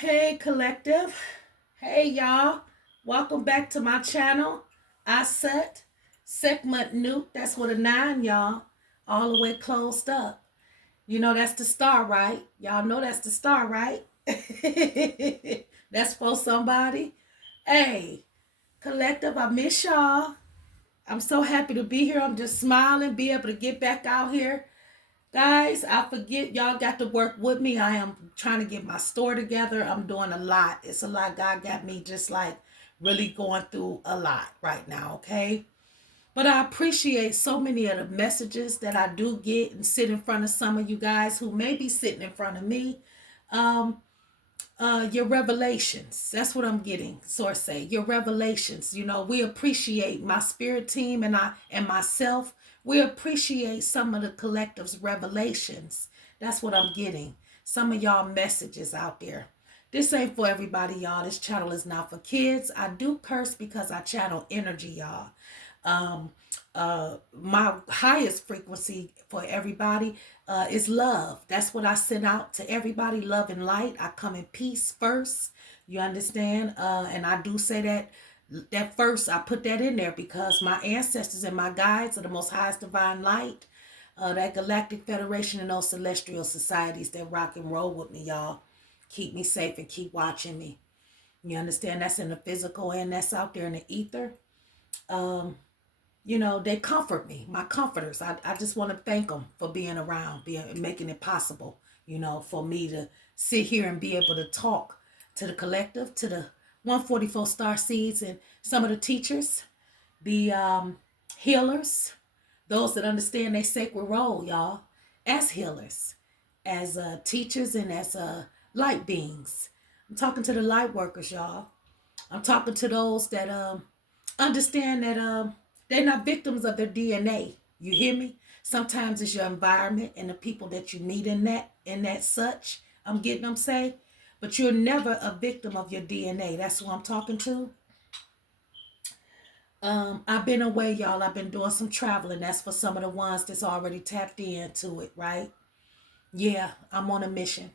Hey, collective. Hey, y'all. Welcome back to my channel. I set segment new. That's with a nine, y'all. All the way closed up. You know that's the star, right? Y'all know that's the star, right? That's for somebody. Hey, collective, I miss y'all. I'm so happy to be here. I'm just smiling, be able to get back out here. Guys, I forget y'all got to work with me. I am trying to get my store together. I'm doing a lot. It's a lot. God got me just like really going through a lot right now, okay? But I appreciate so many of the messages that I do get and sit in front of some of you guys who may be sitting in front of me. Um, your revelations. That's what I'm getting. Source say your revelations. You know, we appreciate my spirit team and I and myself. We appreciate some of the collective's revelations. That's what I'm getting. Some of y'all messages out there. This ain't for everybody, y'all. This channel is not for kids. I do curse because I channel energy, y'all. Um, my highest frequency for everybody is love. That's what I send out to everybody, love and light. I come in peace first. You understand? And I do say that first, I put that in there because my ancestors and my guides are the most highest divine light. That galactic federation and those celestial societies that rock and roll with me, y'all. Keep me safe and keep watching me. You understand? That's in the physical and that's out there in the ether. Um, you know, they comfort me, my comforters. I just want to thank them for being around, making it possible, you know, for me to sit here and be able to talk to the collective, to the 144 star seeds and some of the teachers, the healers, those that understand their sacred role, y'all, as healers, as teachers and as light beings. I'm talking to the light workers, y'all. I'm talking to those that understand that they're not victims of their DNA. You hear me? Sometimes it's your environment and the people that you meet in that such. I'm getting them say, but you're never a victim of your DNA. That's who I'm talking to. I've been away, y'all. I've been doing some traveling. That's for some of the ones that's already tapped into it, right? Yeah, I'm on a mission,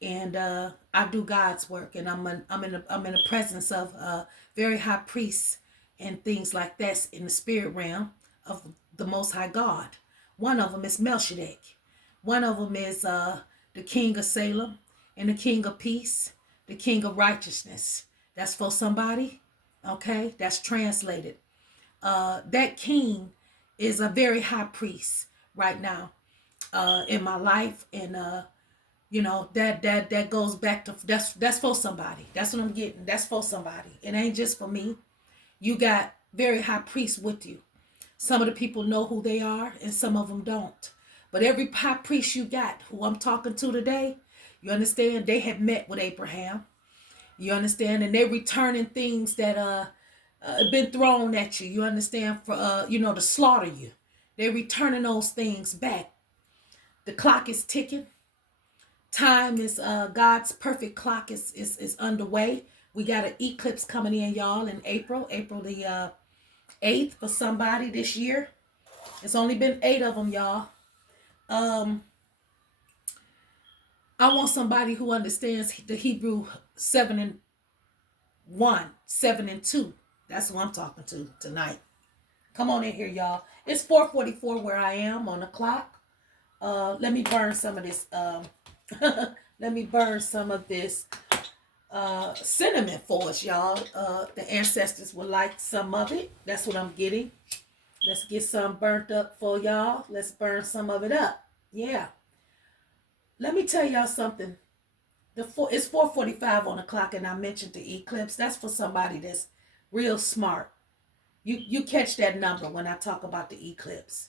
and I do God's work, and I'm in the presence of very high priests and things like that in the spirit realm of the Most High God. One of them is Melchizedek. One of them is the King of Salem and the King of Peace, the King of Righteousness. That's for somebody, okay? That's translated. That king is a very high priest right now in my life, and you know, that goes back to that's for somebody. That's what I'm getting. That's for somebody. It ain't just for me. You got very high priests with you. Some of the people know who they are and some of them don't. But every high priest you got, who I'm talking to today, you understand, they have met with Abraham. You understand, and they're returning things that been thrown at you. You understand, for you know, to slaughter you. They're returning those things back. The clock is ticking. Time is God's perfect clock is underway. We got an eclipse coming in, y'all, in April the 8th for somebody this year. It's only been 8 of them, y'all. um I want somebody who understands the Hebrew 7 and 1, 7 and 2. That's who I'm talking to tonight. Come on in here, y'all. It's 4:44 where I am on the clock. Let me burn some of this let me burn some of this cinnamon for us, y'all. The ancestors would like some of it. That's what I'm getting. Let's get some burnt up for y'all. Let's burn some of it up. Yeah. Let me tell y'all something. It's 4:45 on the clock, and I mentioned the eclipse. That's for somebody that's real smart. You catch that number when I talk about the eclipse.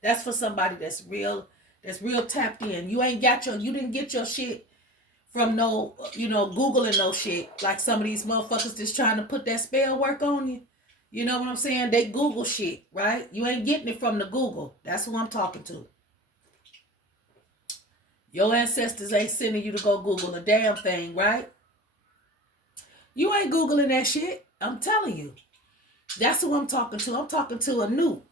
That's for somebody that's real tapped in. You didn't get your shit from no, you know, Googling no shit. Like some of these motherfuckers just trying to put that spell work on you. You know what I'm saying? They Google shit, right? You ain't getting it from the Google. That's who I'm talking to. Your ancestors ain't sending you to go Google a damn thing, right? You ain't Googling that shit. I'm telling you. That's who I'm talking to. I'm talking to a new.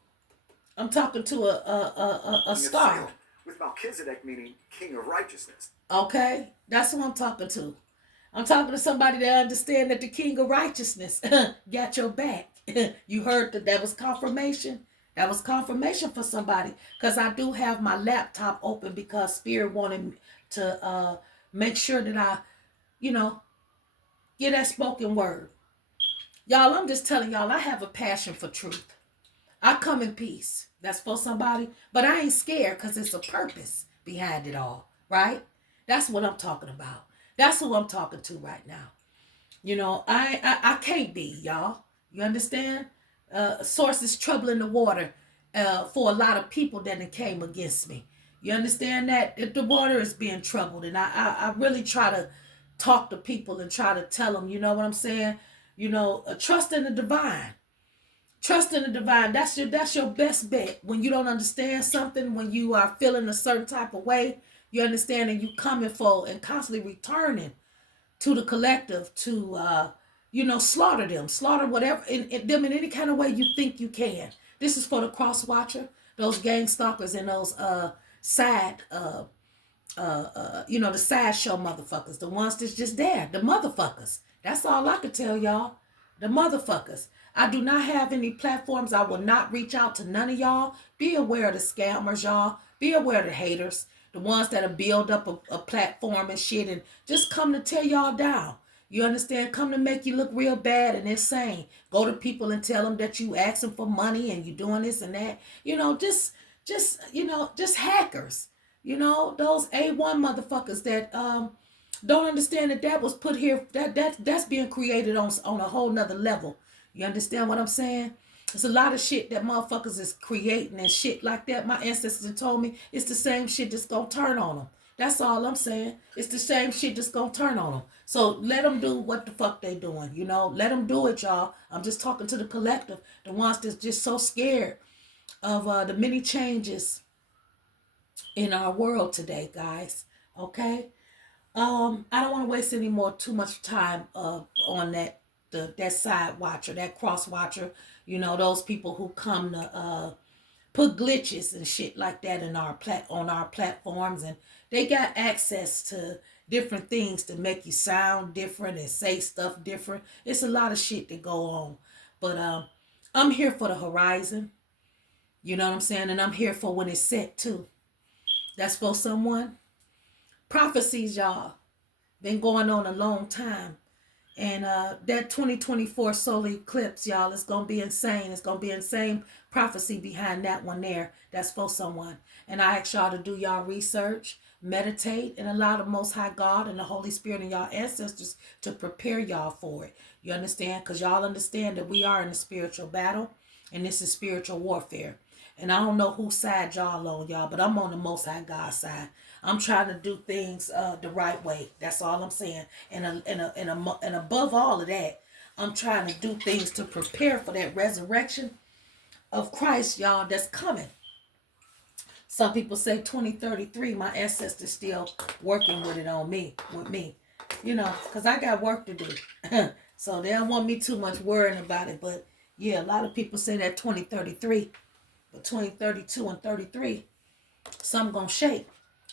I'm talking to a star. With Melchizedek meaning king of righteousness. Okay? That's who I'm talking to. I'm talking to somebody that understand that the King of Righteousness got your back. You heard that was confirmation. That was confirmation for somebody. Because I do have my laptop open because Spirit wanted to make sure that I, you know, get that spoken word. Y'all, I'm just telling y'all, I have a passion for truth. I come in peace. That's for somebody. But I ain't scared because it's a purpose behind it all. Right? That's what I'm talking about. That's who I'm talking to right now. You know, I can't be, y'all. You understand? Source is troubling the water for a lot of people that came against me. You understand that? If the water is being troubled, and I really try to talk to people and try to tell them, you know what I'm saying? You know, trust in the divine. Trust in the divine. That's your best bet. When you don't understand something, when you are feeling a certain type of way, you understand, and you coming for and constantly returning to the collective to slaughter them, slaughter whatever in them in any kind of way you think you can. This is for the cross watcher, those gang stalkers, and those side the sideshow motherfuckers, the ones that's just there, the motherfuckers. That's all I can tell y'all. The motherfuckers. I do not have any platforms. I will not reach out to none of y'all. Be aware of the scammers, y'all. Be aware of the haters, the ones that'll build up a platform and shit and just come to tear y'all down. You understand? Come to make you look real bad and insane. Go to people and tell them that you asking for money and you doing this and that. Just hackers. Those A1 motherfuckers that don't understand that was put here, that's being created on a whole nother level. You understand what I'm saying? There's a lot of shit that motherfuckers is creating and shit like that. My ancestors told me it's the same shit that's gonna turn on them. That's all I'm saying. It's the same shit that's gonna turn on them. So let them do what the fuck they doing. Let them do it, y'all. I'm just talking to the collective, the ones that's just so scared of the many changes in our world today, guys. Okay. I don't want to waste too much time on that side watcher, that cross watcher. Those people who come to put glitches and shit like that on our platforms, and they got access to different things to make you sound different and say stuff different. It's a lot of shit that go on, but I'm here for the horizon. You know what I'm saying, and I'm here for when it's set too. That's for someone. Prophecies, y'all, been going on a long time. And that 2024 solar eclipse, y'all, is going to be insane. It's going to be insane prophecy behind that one there. That's for someone. And I ask y'all to do y'all research, meditate, and allow the Most High God and the Holy Spirit and y'all ancestors to prepare y'all for it. You understand? Because y'all understand that we are in a spiritual battle, and this is spiritual warfare. And I don't know whose side y'all on, y'all, but I'm on the Most High God side. I'm trying to do things the right way. That's all I'm saying. And above all of that, I'm trying to do things to prepare for that resurrection of Christ, y'all, that's coming. Some people say 2033. My ancestors still working with me. Because I got work to do. So they don't want me too much worrying about it. But yeah, a lot of people say that 2033. Between 32 and 33, something gonna shake.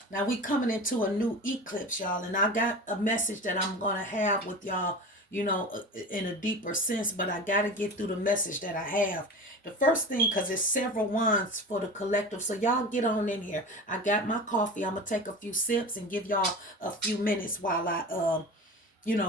Now we coming into a new eclipse, y'all, and I got a message that I'm gonna have with y'all, in a deeper sense, but I gotta get through the message that I have. The first thing, because it's several ones for the collective, so y'all get on in here. I got my coffee. I'm gonna take a few sips and give y'all a few minutes while I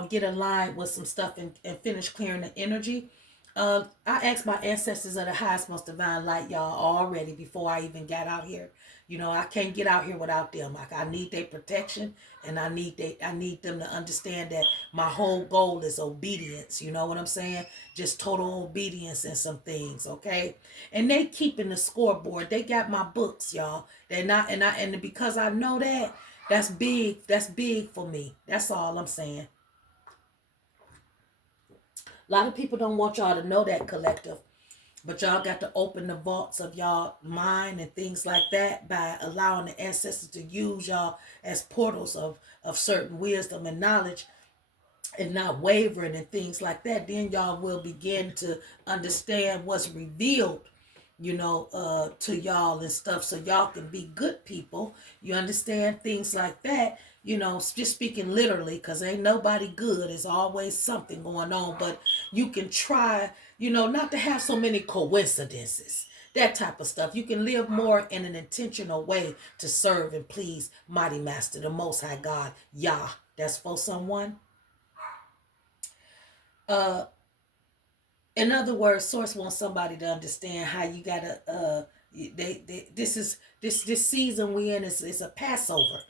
get aligned with some stuff and finish clearing the energy. I asked my ancestors of the highest most divine light, y'all, already before I even got out here. I can't get out here without them. Like, I need their protection, and I need them to understand that my whole goal is obedience. You know what I'm saying? Just total obedience in some things, okay? And they keeping the scoreboard. They got my books, y'all. They're not, and because I know that, that's big. That's big for me. That's all I'm saying. A lot of people don't want y'all to know that, collective. But y'all got to open the vaults of y'all mind and things like that by allowing the ancestors to use y'all as portals of certain wisdom and knowledge, and not wavering and things like that. Then y'all will begin to understand what's revealed, to y'all and stuff, so y'all can be good people. You understand, things like that. just speaking literally, because ain't nobody good. There's always something going on. But you can try, not to have so many coincidences, that type of stuff. You can live more in an intentional way to serve and please Mighty Master, the Most High God, Yah. That's for someone. In other words, Source wants somebody to understand how you gotta. This season we in is a Passover.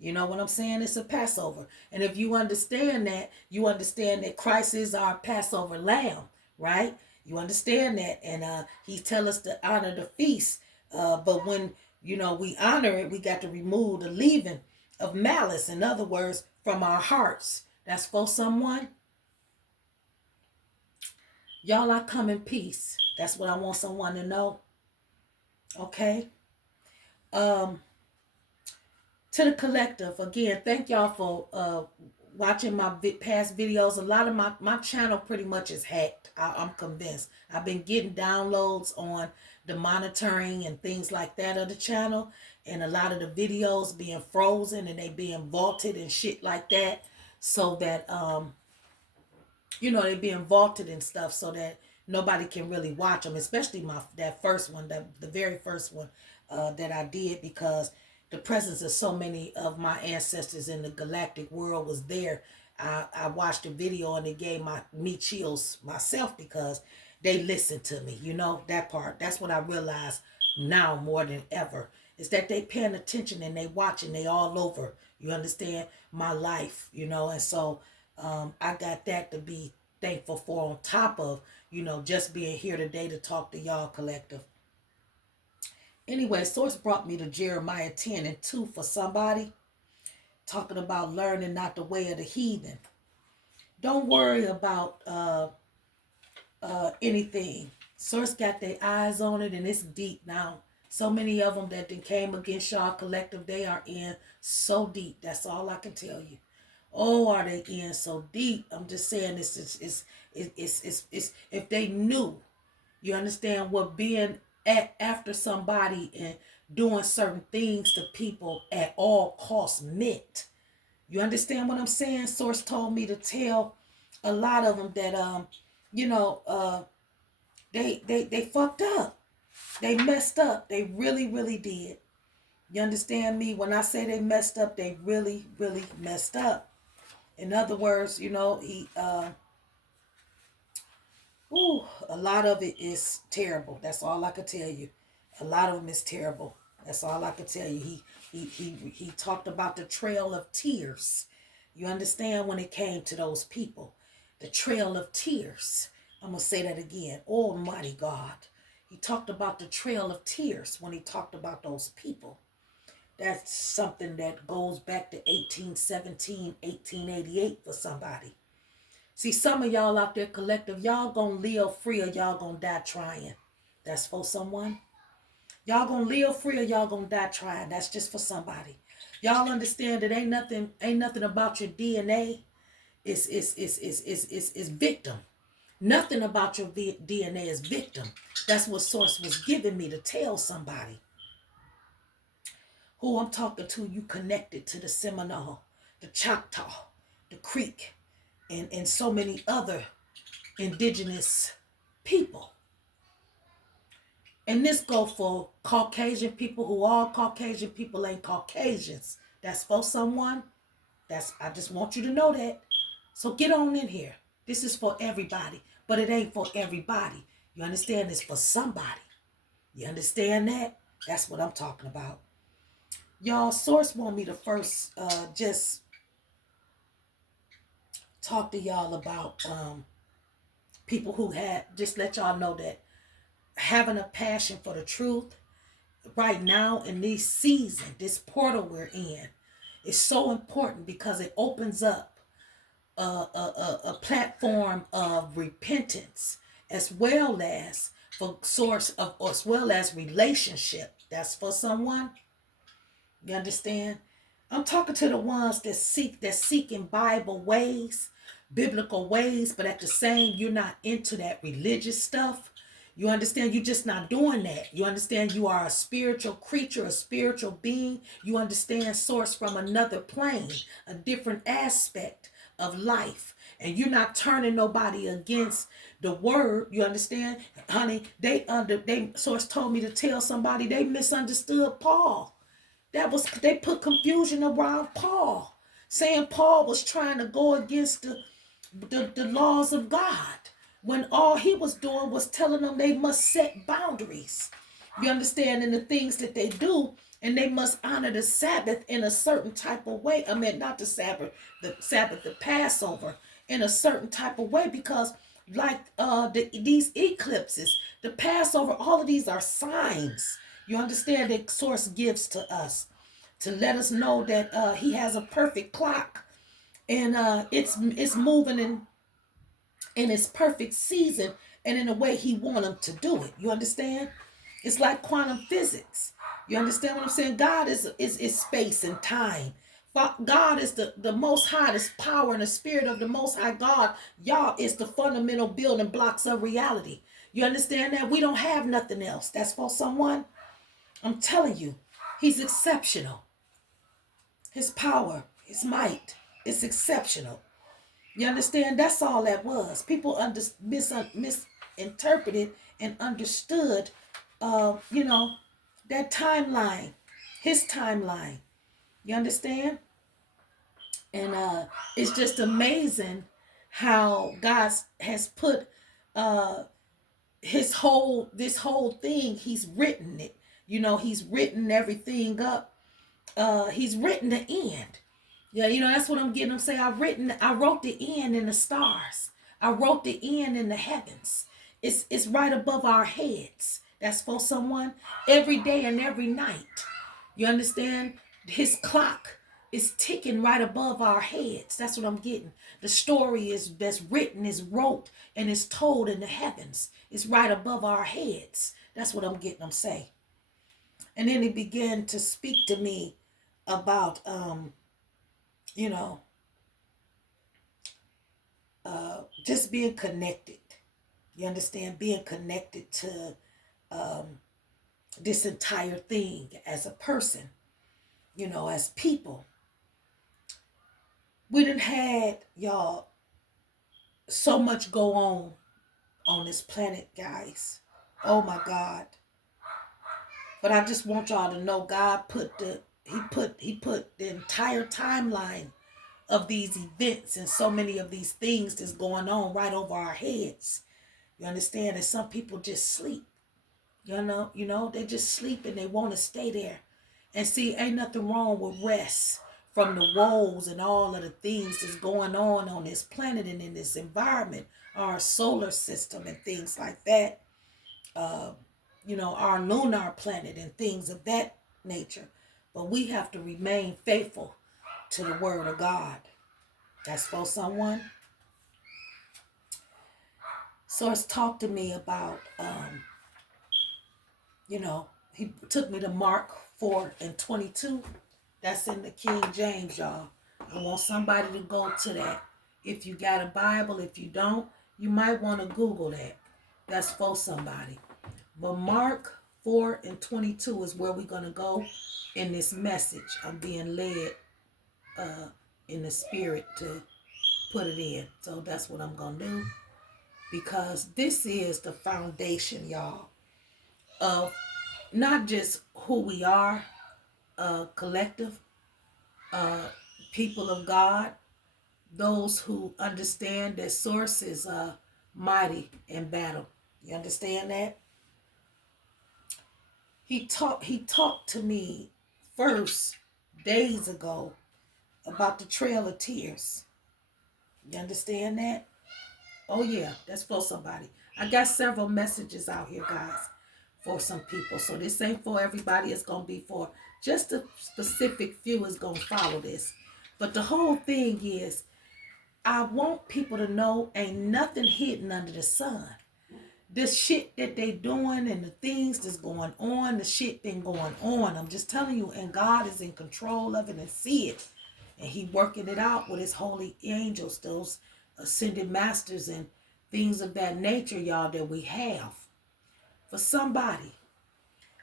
You know what I'm saying? It's a Passover, and if you understand that, you understand that Christ is our Passover Lamb, right? You understand that, and He tell us to honor the feast. But when we honor it, we got to remove the leaven of malice. In other words, from our hearts. That's for someone. Y'all, I come in peace. That's what I want someone to know. Okay. To the collective, again, thank y'all for watching my past videos. A lot of my channel pretty much is hacked. I'm convinced. I've been getting downloads on the monitoring and things like that of the channel, and a lot of the videos being frozen and they being vaulted and shit like that, so that they being vaulted and stuff, so that nobody can really watch them, especially that first one, the very first one that I did, because the presence of so many of my ancestors in the galactic world was there. I watched the video and it gave me chills myself, because they listened to me. That part. That's what I realize now more than ever, is that they paying attention and they watching. They all over. You understand my life, and so I got that to be thankful for, on top of, just being here today to talk to y'all collective. Anyway, Source brought me to Jeremiah 10:2 for somebody, talking about learning not the way of the heathen. Don't worry about anything. Source got their eyes on it, and it's deep now. So many of them that came against y'all collective, they are in so deep. That's all I can tell you. Oh, are they in so deep? I'm just saying, it's if they knew, you understand what being after somebody and doing certain things to people at all costs meant. You understand what I'm saying? Source told me to tell a lot of them that they fucked up. They messed up. They really, really did. You understand me? When I say they messed up, they really, really messed up. In other words, he a lot of it is terrible. That's all I can tell you. A lot of them is terrible. That's all I can tell you. He talked about the trail of tears. You understand, when it came to those people, the trail of tears. I'm gonna say that again. Almighty God. He talked about the trail of tears when he talked about those people. That's something that goes back to 1817, 1888 for somebody. See, some of y'all out there collective, y'all gonna live free or y'all gonna die trying. That's for someone. Y'all gonna live free or y'all gonna die trying. That's just for somebody. Y'all understand that ain't nothing about your DNA. It's victim. Nothing about your DNA is victim. That's what Source was giving me to tell somebody. Who I'm talking to, you connected to the Seminole, the Choctaw, the Creek, and so many other indigenous people. And this go for Caucasian people, who all Caucasian people ain't Caucasians. That's for someone. I just want you to know that. So get on in here. This is for everybody, but it ain't for everybody. You understand? It's for somebody. You understand that? That's what I'm talking about. Y'all, Source want me to first just talk to y'all about people who just let y'all know that having a passion for the truth right now in this season, this portal we're in, is so important, because it opens up a platform of repentance, as well as as well as relationship. That's for someone. You understand? I'm talking to the ones that seeking Bible ways, biblical ways, but at the same, you're not into that religious stuff. You understand? You're just not doing that. You understand? You are a spiritual creature, a spiritual being. You understand source from another plane, a different aspect of life. And you're not turning nobody against the word. You understand? Honey, they source told me to tell somebody they misunderstood Paul. They put confusion around Paul, saying Paul was trying to go against the laws of God, when all he was doing was telling them they must set boundaries. You understand? In the things that they do, and they must honor the Sabbath in a certain type of way. I mean, not the Sabbath, the Passover, in a certain type of way, because like these eclipses, the Passover, all of these are signs. You understand that source gives to us to let us know that he has a perfect clock, and it's moving in its perfect season and in the way he want them to do it. You understand? It's like quantum physics. You understand what I'm saying? God is space and time. God is the most highest power, and the spirit of the most high God, y'all, is the fundamental building blocks of reality. You understand that? We don't have nothing else. That's for someone. I'm telling you, he's exceptional. His power, his might is exceptional. You understand? That's all that was. People misinterpreted and understood, that timeline, his timeline. You understand? And it's just amazing how God has put this whole thing. He's written it. He's written everything up. He's written the end. Yeah, that's what I'm getting. I'm saying I wrote the end in the stars. I wrote the end in the heavens. It's right above our heads. That's for someone. Every day and every night. You understand? His clock is ticking right above our heads. That's what I'm getting. The story that's written, is wrote, and is told in the heavens. It's right above our heads. That's what I'm getting. I'm saying. And then he began to speak to me about just being connected. You understand? Being connected to this entire thing as a person, as people. We done had, y'all, so much go on this planet, guys. Oh my God. But I just want y'all to know God he put the entire timeline of these events and so many of these things that's going on right over our heads. You understand? And some people just sleep. They just sleep and they want to stay there. And see, ain't nothing wrong with rest from the woes and all of the things that's going on this planet and in this environment, our solar system and things like that. Our lunar planet and things of that nature. But we have to remain faithful to the word of God. That's for someone. Source talked to me about, he took me to Mark 4:22. That's in the King James, y'all. I want somebody to go to that. If you got a Bible, if you don't, you might want to Google that. That's for somebody. But Mark 4:22 is where we're going to go in this message. I'm being led in the spirit to put it in. So that's what I'm going to do. Because this is the foundation, y'all, of not just who we are, collective, people of God, those who understand that source is mighty in battle. You understand that? He talked to me first days ago about the Trail of Tears. You understand that? Oh yeah, that's for somebody. I got several messages out here, guys, for some people. So this ain't for everybody. It's going to be for just a specific few is going to follow this. But the whole thing is, I want people to know ain't nothing hidden under the sun. This shit that they doing and the things that's going on, the shit been going on. I'm just telling you, and God is in control of it and see it. And he working it out with his holy angels, those ascended masters and things of that nature, y'all, that we have. for somebody.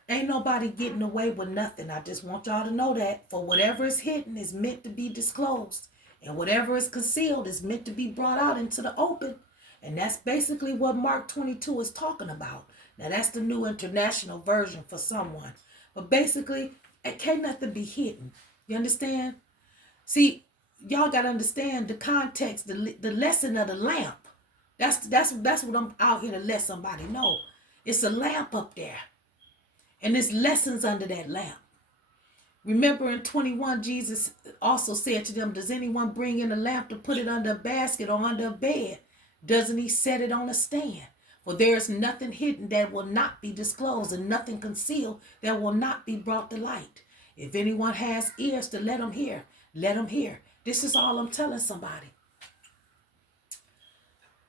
Ain't nobody getting away with nothing. I just want y'all to know that. For whatever is hidden is meant to be disclosed. And whatever is concealed is meant to be brought out into the open. And that's basically what Mark 22 is talking about. Now that's the New International Version for someone. But basically, it can't nothing be hidden. You understand? See, y'all got to understand the context, the lesson of the lamp. That's what I'm out here to let somebody know. It's a lamp up there. And there's lessons under that lamp. Remember in 21, Jesus also said to them, does anyone bring in a lamp to put it under a basket or under a bed? Doesn't he set it on a stand? For there is nothing hidden that will not be disclosed, and nothing concealed that will not be brought to light. If anyone has ears to let him hear, let him hear. This is all I'm telling somebody.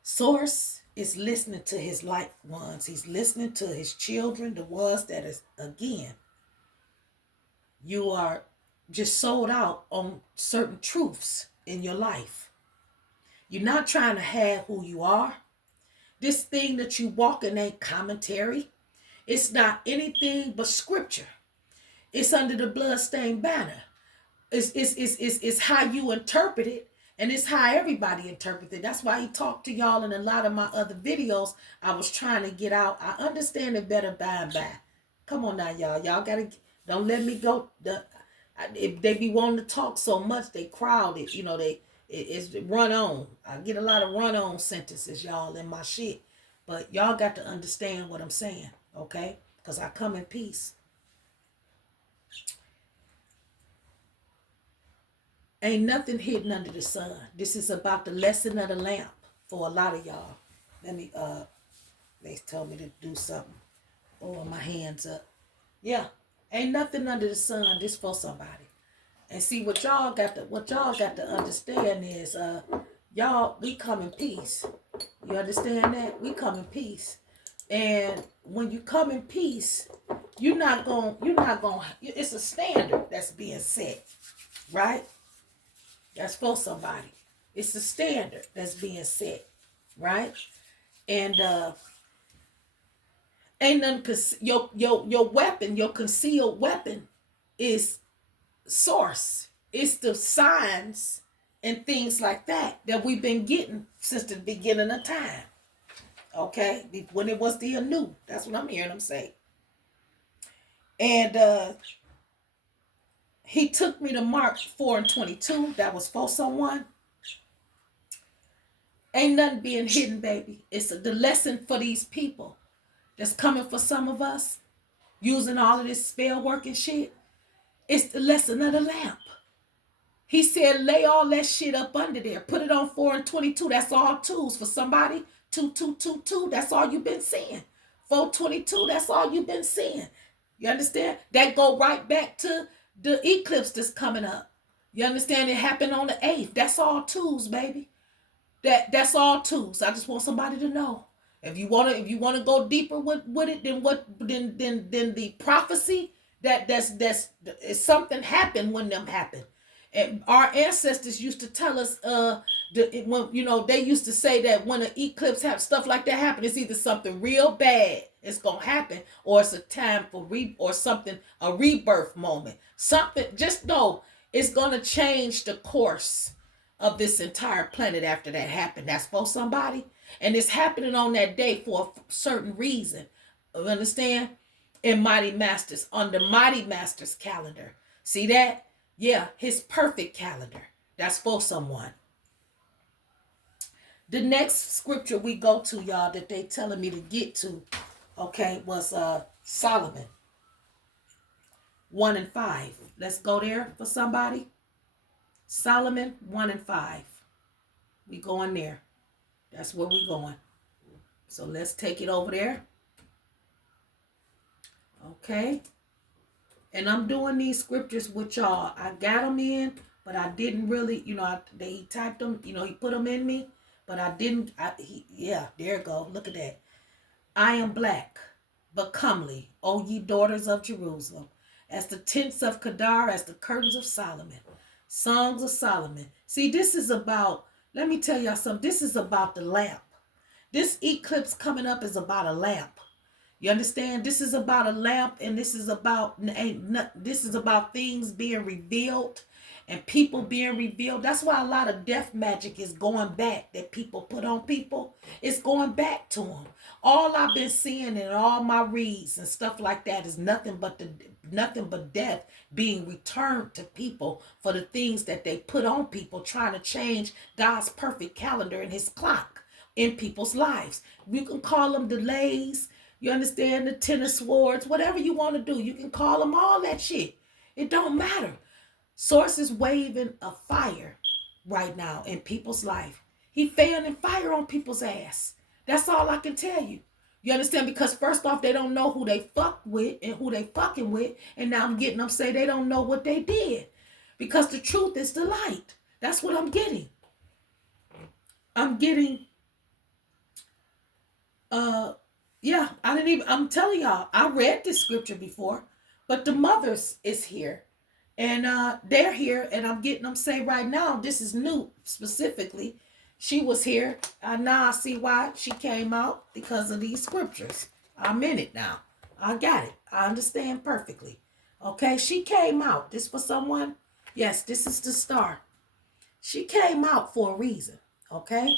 Source is listening to his liked ones. He's listening to his children, the ones that is, again, you are just sold out on certain truths in your life. You're not trying to have who you are. This thing that you walk in ain't commentary. It's not anything but scripture. It's under the bloodstained banner. It's how you interpret it, and it's how everybody interprets it. That's why he talked to y'all in a lot of my other videos. I was trying to get out. I understand it better by and by. Come on now, y'all. Y'all gotta, don't let me go. If they be wanting to talk so much, they crowd it. You know, it's run on. I get a lot of run on sentences, y'all, in my shit. But y'all got to understand what I'm saying, okay? Because I come in peace. Ain't nothing hidden under the sun. This is about the lesson of the lamp for a lot of y'all. Let me, they told me to do something. Oh, my hands up. Yeah, ain't nothing under the sun. This for somebody. And see, what y'all got to understand is, y'all, we come in peace. You understand that? We come in peace. And when you come in peace, you're not going, it's a standard that's being set, right? That's for somebody. It's a standard that's being set, right? And ain't nothing, your weapon, your concealed weapon is source. It's the signs and things like that we've been getting since the beginning of time. Okay? When it was the anew. That's what I'm hearing them say. And he took me to Mark 4:22. That was for someone. Ain't nothing being hidden, baby. It's the lesson for these people that's coming for some of us, using all of this spell work and shit. It's the lesson of the lamp. He said, lay all that shit up under there. Put it on 4:22. That's all twos for somebody. 2222. That's all you've been seeing. 4:22. That's all you've been seeing. You understand? That go right back to the eclipse that's coming up. You understand? It happened on the 8th. That's all twos, baby. That's all twos. I just want somebody to know. If you wanna go deeper with it than the prophecy, that's something happened when them happened. And our ancestors used to tell us when they used to say that when an eclipse have stuff like that happen, it's either something real bad it's gonna happen, or it's a time for a rebirth moment. Something, just know it's gonna change the course of this entire planet after that happened. That's for somebody. And it's happening on that day for a certain reason. You understand? In Mighty Masters, on the Mighty Masters calendar. See that? Yeah, his perfect calendar. That's for someone. The next scripture we go to, y'all, that they telling me to get to, okay, was Solomon 1:5. Let's go there for somebody. Solomon 1:5. We going there. That's where we going. So let's take it over there. Okay. And I'm doing these scriptures with y'all. I got them in, but I didn't really, he typed them, he put them in me, but I didn't, there it go. Look at that. I am black, but comely, O ye daughters of Jerusalem, as the tents of Kedar, as the curtains of Solomon. Songs of Solomon. See, this is about, let me tell y'all something. This is about the lamp. This eclipse coming up is about a lamp. You understand? This is about a lamp, and this is about things being revealed and people being revealed. That's why a lot of death magic is going back that people put on people. It's going back to them. All I've been seeing in all my reads and stuff like that is nothing but death being returned to people for the things that they put on people, trying to change God's perfect calendar and his clock in people's lives. You can call them delays. You understand? The tennis swords, whatever you want to do, you can call them all that shit. It don't matter. Source is waving a fire right now in people's life. He fanning fire on people's ass. That's all I can tell you. You understand? Because first off, they don't know who they fuck with and who they fucking with. And now I'm getting them say they don't know what they did. Because the truth is the light. That's what I'm getting. I'm getting, I'm telling y'all, I read this scripture before, but the mothers is here. And they're here, and I'm getting them say right now, this is new specifically. She was here. Now I see why she came out, because of these scriptures. I'm in it now. I got it. I understand perfectly. Okay, she came out. This for someone? Yes, this is the star. She came out for a reason. Okay?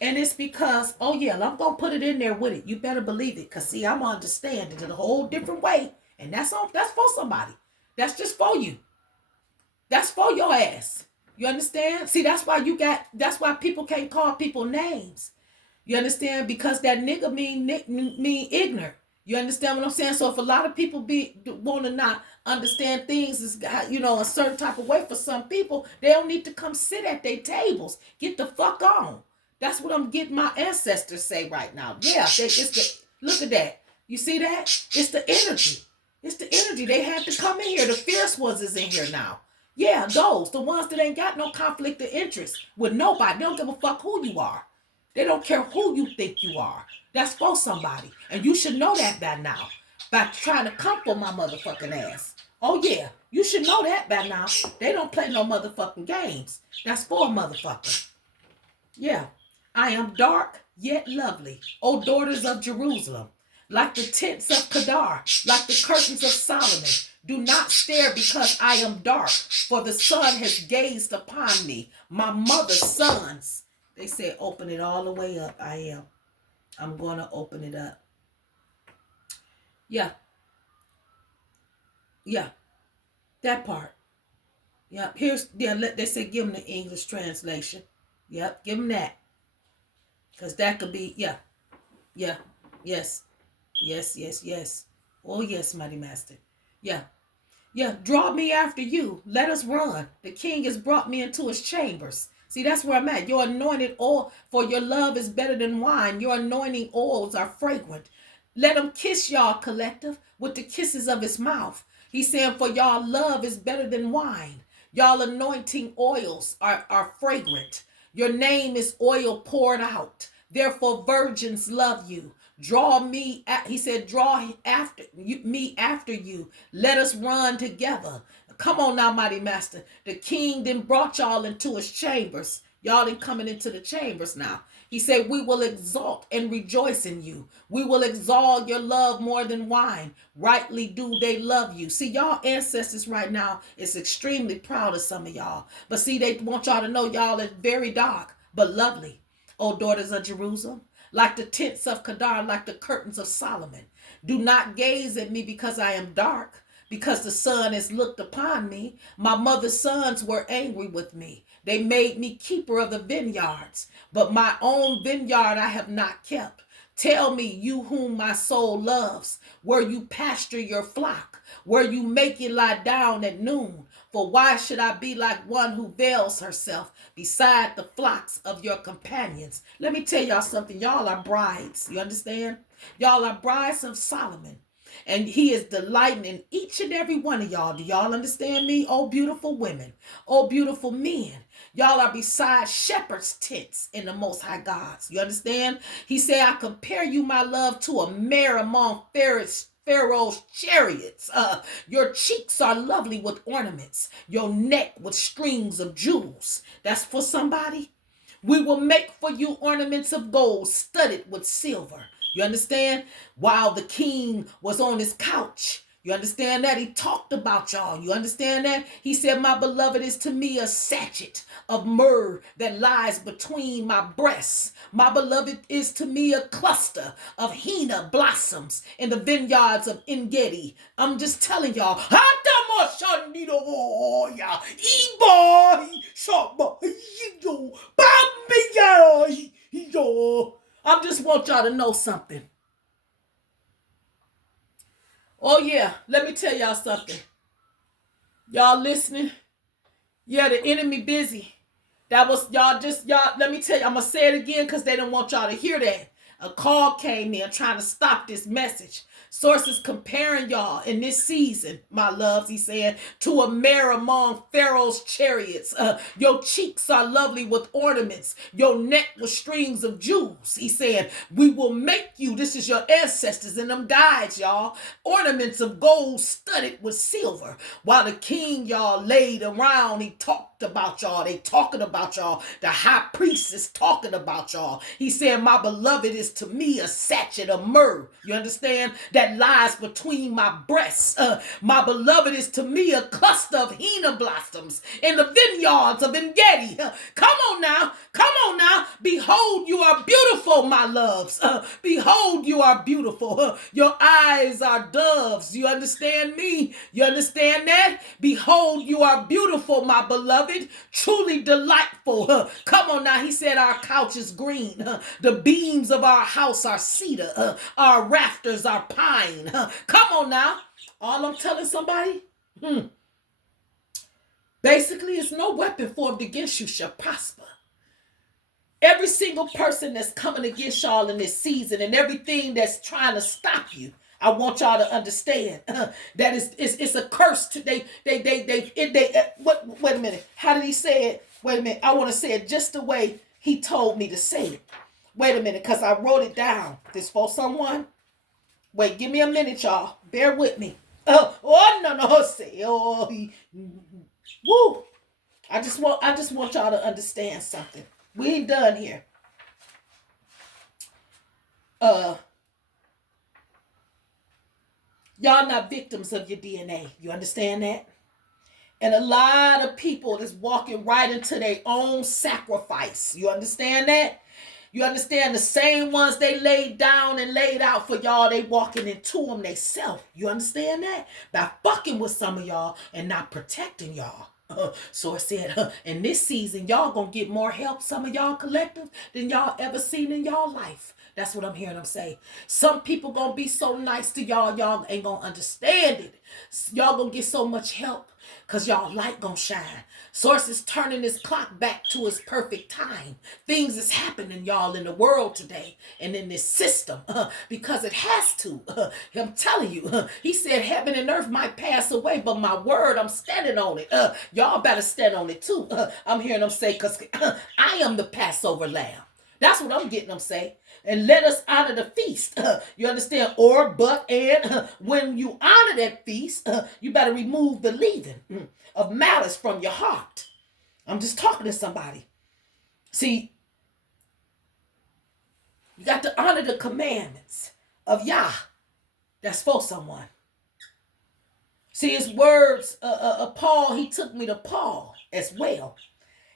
And it's because, oh yeah, I'm going to put it in there with it. You better believe it. Because see, I'm understanding it a whole different way. And that's for somebody. That's just for you. That's for your ass. You understand? See, that's why people can't call people names. You understand? Because that nigga mean ignorant. You understand what I'm saying? So if a lot of people want to not understand things is, a certain type of way for some people, they don't need to come sit at their tables. Get the fuck on. That's what I'm getting my ancestors say right now. Yeah, look at that. You see that? It's the energy. It's the energy. They had to come in here. The fierce ones is in here now. Yeah, the ones that ain't got no conflict of interest with nobody. They don't give a fuck who you are. They don't care who you think you are. That's for somebody. And you should know that by now. By trying to come for my motherfucking ass. Oh yeah, you should know that by now. They don't play no motherfucking games. That's for a motherfucker. Yeah. I am dark yet lovely, O daughters of Jerusalem. Like the tents of Kedar, like the curtains of Solomon. Do not stare because I am dark, for the sun has gazed upon me, my mother's sons. They say open it all the way up. I am. I'm going to open it up. Yeah. Yeah. That part. Yeah. They say give them the English translation. Yep. Give them that. Because that could be, yeah. Yeah. Yes. Yes, yes, yes. Oh, yes, mighty master. Yeah. Yeah, draw me after you. Let us run. The king has brought me into his chambers. See, that's where I'm at. Your anointed oil, for your love is better than wine. Your anointing oils are fragrant. Let him kiss y'all, collective, with the kisses of his mouth. He's saying, for y'all love is better than wine. Y'all anointing oils are fragrant. Your name is oil poured out. Therefore, virgins love you. Draw me, he said, draw me after you. Let us run together. Come on now, mighty master. The king then brought y'all into his chambers. Y'all ain't coming into the chambers now. He said, we will exalt and rejoice in you. We will exalt your love more than wine. Rightly do they love you. See, y'all ancestors right now is extremely proud of some of y'all. But see, they want y'all to know y'all is very dark, but lovely. O daughters of Jerusalem. Like the tents of Kedar, like the curtains of Solomon. Do not gaze at me because I am dark, because the sun has looked upon me. My mother's sons were angry with me. They made me keeper of the vineyards, but my own vineyard I have not kept. Tell me, you whom my soul loves, where you pasture your flock, where you make it lie down at noon. For why should I be like one who veils herself beside the flocks of your companions? Let me tell y'all something. Y'all are brides. You understand? Y'all are brides of Solomon. And he is delighting in each and every one of y'all. Do y'all understand me? Oh, beautiful women. Oh, beautiful men. Y'all are beside shepherds' tents in the Most High Gods. You understand? He said, I compare you, my love, to a mare among Pharaoh's chariots. Your cheeks are lovely with ornaments. Your neck with strings of jewels. That's for somebody. We will make for you ornaments of gold studded with silver. You understand? While the king was on his couch. You understand that? He talked about y'all. You understand that? He said, my beloved is to me a sachet of myrrh that lies between my breasts. My beloved is to me a cluster of henna blossoms in the vineyards of En-Gedi. I'm just telling y'all. I just want y'all to know something. Oh yeah, let me tell y'all something. Y'all listening? Yeah, the enemy busy. That was y'all. Let me tell you, I'm gonna say it again because they don't want y'all to hear that. A call came in trying to stop this message. Sources comparing y'all in this season, my loves, he said, to a mare among Pharaoh's chariots. Your cheeks are lovely with ornaments, your neck with strings of jewels. He said, we will make you, this is your ancestors and them guides, y'all, ornaments of gold studded with silver. While the king, y'all, laid around, he talked about y'all. They talking about y'all. The high priest is talking about y'all. He said, my beloved is to me a sachet of myrrh. You understand? That lies between my breasts. My beloved is to me a cluster of henna blossoms in the vineyards of En-Gedi. Come on now. Come on now. Behold, you are beautiful, my loves. Behold, you are beautiful. Your eyes are doves. You understand me? You understand that? Behold, you are beautiful, my beloved. Truly delightful. Come on now. He said our couch is green. The beams of our house are cedar. Our rafters are pine. Come on now. All I'm telling somebody, basically, it's no weapon formed against you shall prosper. Every single person that's coming against y'all in this season and everything that's trying to stop you, I want y'all to understand that it's a curse. Wait a minute. How did he say it? Wait a minute. I want to say it just the way he told me to say it. Wait a minute, because I wrote it down. This for someone? Wait, give me a minute, y'all. Bear with me. No. Say, woo. I just want y'all to understand something. We ain't done here. Y'all not victims of your DNA. You understand that? And a lot of people is walking right into their own sacrifice. You understand that? You understand the same ones they laid down and laid out for y'all, they walking into them themselves. You understand that? By fucking with some of y'all and not protecting y'all. So I said, in this season, y'all gonna get more help, some of y'all collective, than y'all ever seen in y'all life. That's what I'm hearing them say. Some people gonna be so nice to y'all, y'all ain't gonna understand it. Y'all gonna get so much help because y'all light gonna shine. Source is turning this clock back to its perfect time. Things is happening, y'all, in the world today and in this system because it has to. I'm telling you, he said heaven and earth might pass away, but my word, I'm standing on it. Y'all better stand on it too. I'm hearing them say, because I am the Passover lamb. That's what I'm getting them say. And let us honor the feast. You understand? When you honor that feast, you better remove the leaven of malice from your heart. I'm just talking to somebody. See, you got to honor the commandments of Yah. That's for someone. See, his words, Paul, he took me to Paul as well.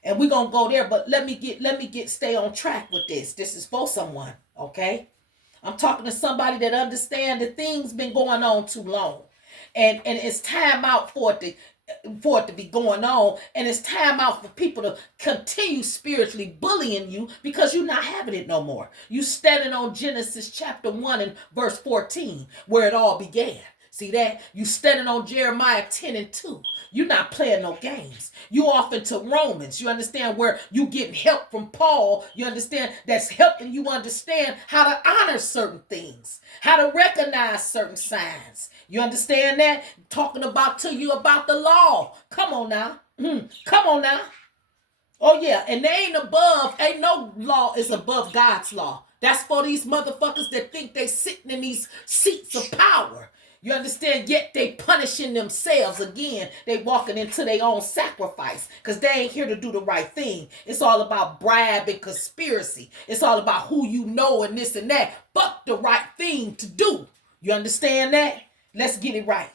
And we're going to go there, but let me stay on track with this. This is for someone, okay? I'm talking to somebody that understands that things been going on too long. And it's time out for it to be going on. And it's time out for people to continue spiritually bullying you because you're not having it no more. You standing on Genesis chapter 1 and verse 14, where it all began. See that? You standing on Jeremiah 10 and 2. You're not playing no games. You off into Romans. You understand where you getting help from Paul. You understand that's helping you understand how to honor certain things, how to recognize certain signs. You understand that? Talking about to you about the law. Come on now. Come on now. Oh yeah, and they ain't no law is above God's law. That's for these motherfuckers that think they sitting in these seats of power. You understand? Yet they punishing themselves again. They walking into their own sacrifice because they ain't here to do the right thing. It's all about bribe and conspiracy. It's all about who you know and this and that. But the right thing to do. You understand that? Let's get it right.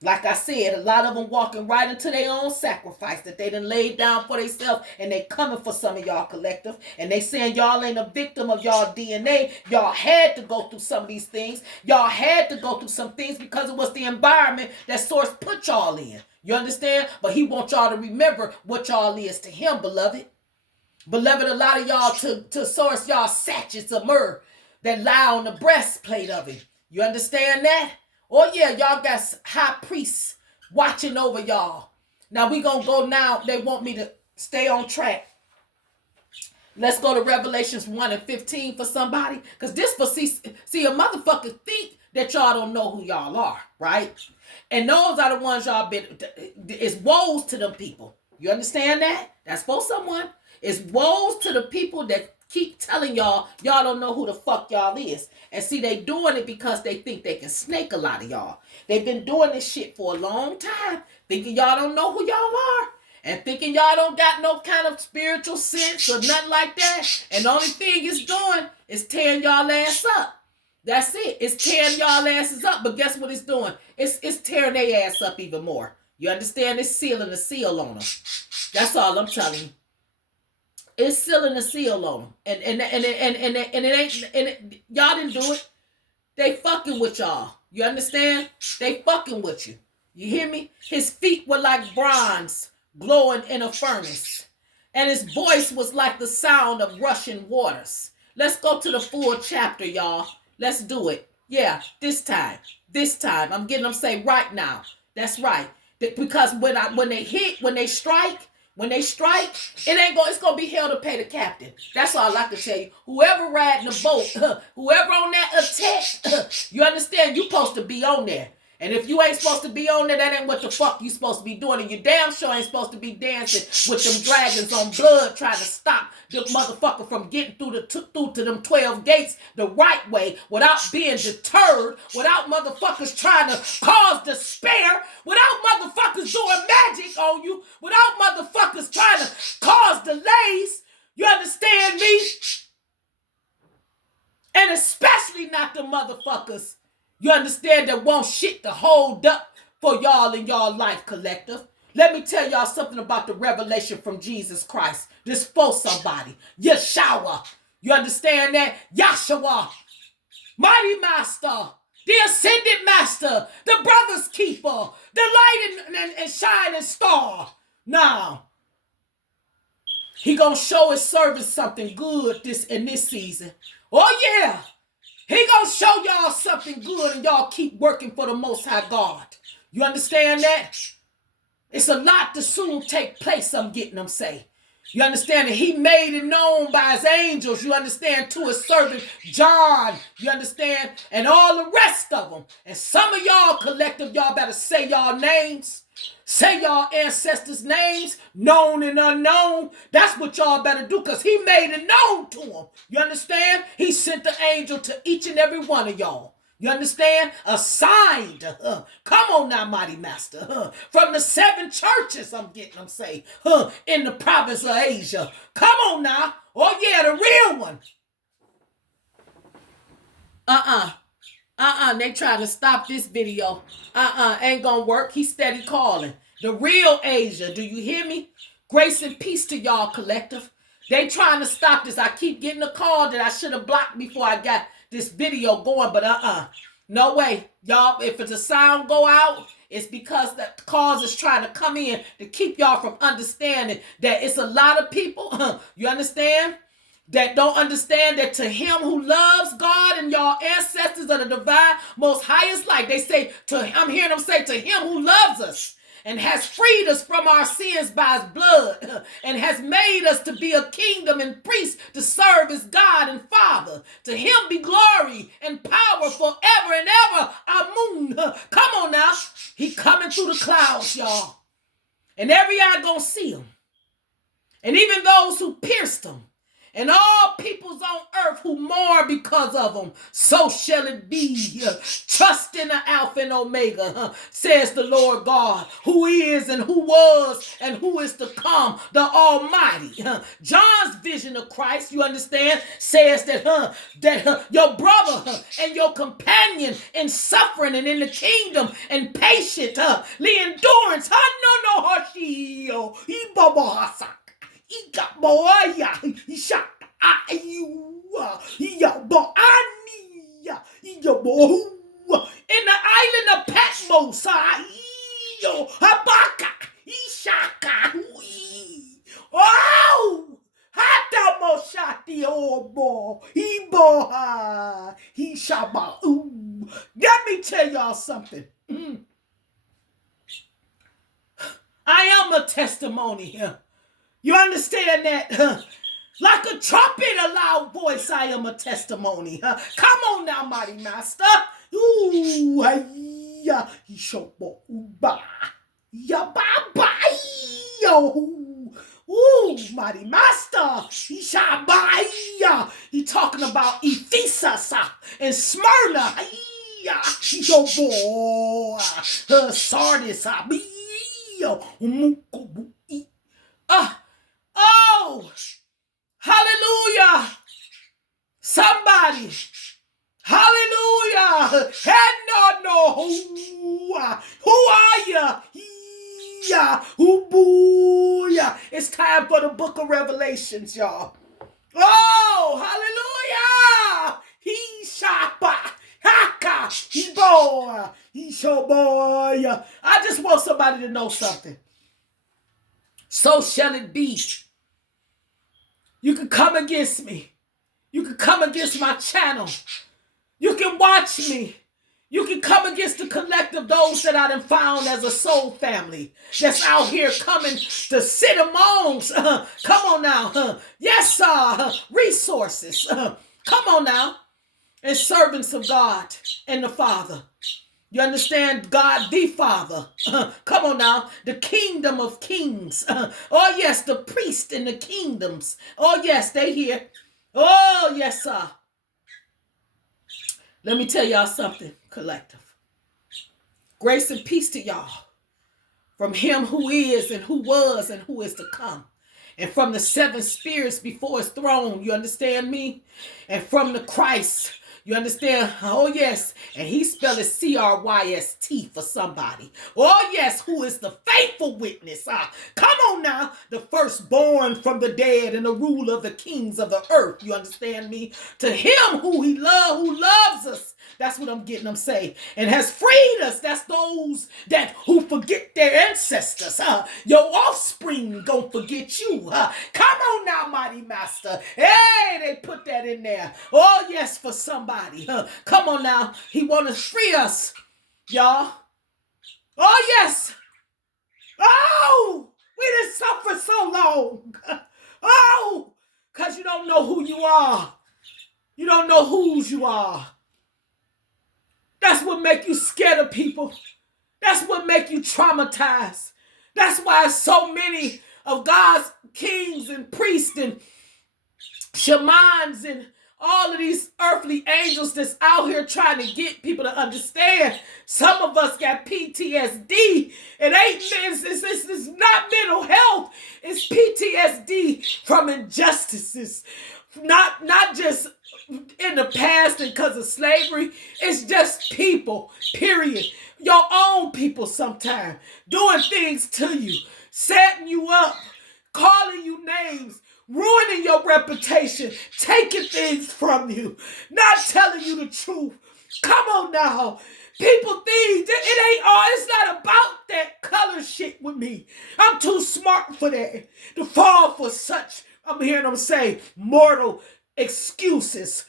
Like I said, a lot of them walking right into their own sacrifice that they done laid down for themselves, and they coming for some of y'all collective, and they saying y'all ain't a victim of y'all DNA. Y'all had to go through some of these things. Y'all had to go through some things because it was the environment that Source put y'all in. You understand? But he wants y'all to remember what y'all is to him, beloved. Beloved, a lot of y'all to Source, y'all sachets of myrrh that lie on the breastplate of him. You understand that? Oh yeah, y'all got high priests watching over y'all. Now we gonna go now. They want me to stay on track. Let's go to Revelations 1 and 15 for somebody. Because this for see a motherfucker think that y'all don't know who y'all are, right? And those are the ones y'all been, it's woes to them people. You understand that? That's for someone. It's woes to the people that keep telling y'all don't know who the fuck y'all is. And see, they doing it because they think they can snake a lot of y'all. They've been doing this shit for a long time, thinking y'all don't know who y'all are. And thinking y'all don't got no kind of spiritual sense or nothing like that. And the only thing it's doing is tearing y'all ass up. That's it. It's tearing y'all asses up. But guess what it's doing? It's tearing their ass up even more. You understand? It's sealing the seal on them. That's all I'm telling you. It's sealing the seal on them. And it ain't, y'all didn't do it. They fucking with y'all. You understand? They fucking with you. You hear me? His feet were like bronze glowing in a furnace. And his voice was like the sound of rushing waters. Let's go to the full chapter, y'all. Let's do it. Yeah, this time. I'm getting them say right now. That's right. Because when they strike, it's gonna be hell to pay the captain. That's all I can tell you. Whoever riding the boat, whoever on that attack, you understand, you supposed to be on there. And if you ain't supposed to be on there, that ain't what the fuck you supposed to be doing. And you damn sure ain't supposed to be dancing with them dragons on blood trying to stop the motherfucker from getting through to them 12 gates the right way without being deterred, without motherfuckers trying to cause despair, without motherfuckers doing magic on you, without motherfuckers trying to cause delays. You understand me? And especially not the motherfuckers, you understand, that want shit to hold up for y'all in y'all life collective. Let me tell y'all something about the revelation from Jesus Christ. This for somebody. Yeshua. You understand that? Yahshua. Mighty Master. The Ascended Master. The Brother's Keeper. The light and shining star. Now, he gonna show his servants something good in this season. Oh yeah. He gonna show y'all something good and y'all keep working for the Most High God. You understand that? It's a lot to soon take place, I'm getting them say. You understand that he made it known by his angels, you understand, to his servant John, you understand, and all the rest of them. And some of y'all collective, y'all better say y'all names. Say y'all ancestors' names, known and unknown. That's what y'all better do, because he made it known to them. You understand? He sent the angel to each and every one of y'all. You understand? Assigned. Come on now, Mighty Master. From the 7 churches, I'm getting them say, in the province of Asia. Come on now. Oh yeah, the real one. They trying to stop this video. Ain't gonna work. He steady calling. The real Asia. Do you hear me? Grace and peace to y'all collective. They trying to stop this. I keep getting a call that I should have blocked before I got this video going, but no way. Y'all, if it's a sound go out, it's because the cause is trying to come in to keep y'all from understanding that it's a lot of people, you understand? That don't understand that to him who loves God and y'all ancestors of the divine most highest light, they say to him, I'm hearing them say, to him who loves us and has freed us from our sins by his blood and has made us to be a kingdom and priest to serve his God and Father. To him be glory and power forever and ever. Amun. Come on now. He coming through the clouds, y'all. And every eye gonna see him. And even those who pierced him. and all peoples on earth who mourn because of them. So shall it be. Trust in the Alpha and Omega, says the Lord God, who is and who was and who is to come, the Almighty. John's vision of Christ, you understand, says that your brother and your companion in suffering and in the kingdom and patient, the endurance. In the island of Patmos, oh, let me tell y'all something. I am a testimony. You understand that? Like a trumpet, a loud voice, I am a testimony. Come on now, mighty master. Ooh, yeah, ooh, mighty master. He talking about Ephesus and Smyrna. Sardis. Oh, hallelujah. Somebody. Hallelujah. And no. Who are you? It's time for the book of Revelations, y'all. Oh, hallelujah. He shapa. Haka. He boy. He show boy. I just want somebody to know something. So shall it be. You can come against me. You can come against my channel. You can watch me. You can come against the collective, those that I done found as a soul family that's out here coming to sit amongst. Come on now. Yes, resources. Come on now. And servants of God and the Father. You understand? God the Father. Come on now. The kingdom of kings. Oh, yes, the priest in the kingdoms. Oh, yes, they here. Oh, yes, sir. Let me tell y'all something, collective. Grace and peace to y'all. From him who is and who was and who is to come. And from the seven spirits before his throne. You understand me? And from the Christ. You understand? Oh, yes. And he spelled it CRYST for somebody. Oh, yes. Who is the faithful witness? Come on now. The firstborn from the dead and the ruler of the kings of the earth. You understand me? To him who loves us. That's what I'm getting them say. And has freed us. That's those who forget their ancestors. Your offspring gonna forget you. Come on now, mighty master. Hey, they put that in there. Oh, yes, for somebody. Come on now. He want to free us, y'all. Oh, yes. Oh, we done suffered so long. Oh, because you don't know who you are. You don't know whose you are. That's what make you scared of people. That's what make you traumatized. That's why so many of God's kings and priests and shamans and all of these earthly angels that's out here trying to get people to understand. Some of us got PTSD. It's not mental health. It's PTSD from injustices. Not just in the past and because of slavery. It's just people, period. Your own people sometimes doing things to you, setting you up, calling you names, ruining your reputation, taking things from you, not telling you the truth. Come on now. People think it ain't all, it's not about that color shit with me. I'm too smart for that. To fall for such, I'm hearing them say, mortal excuses.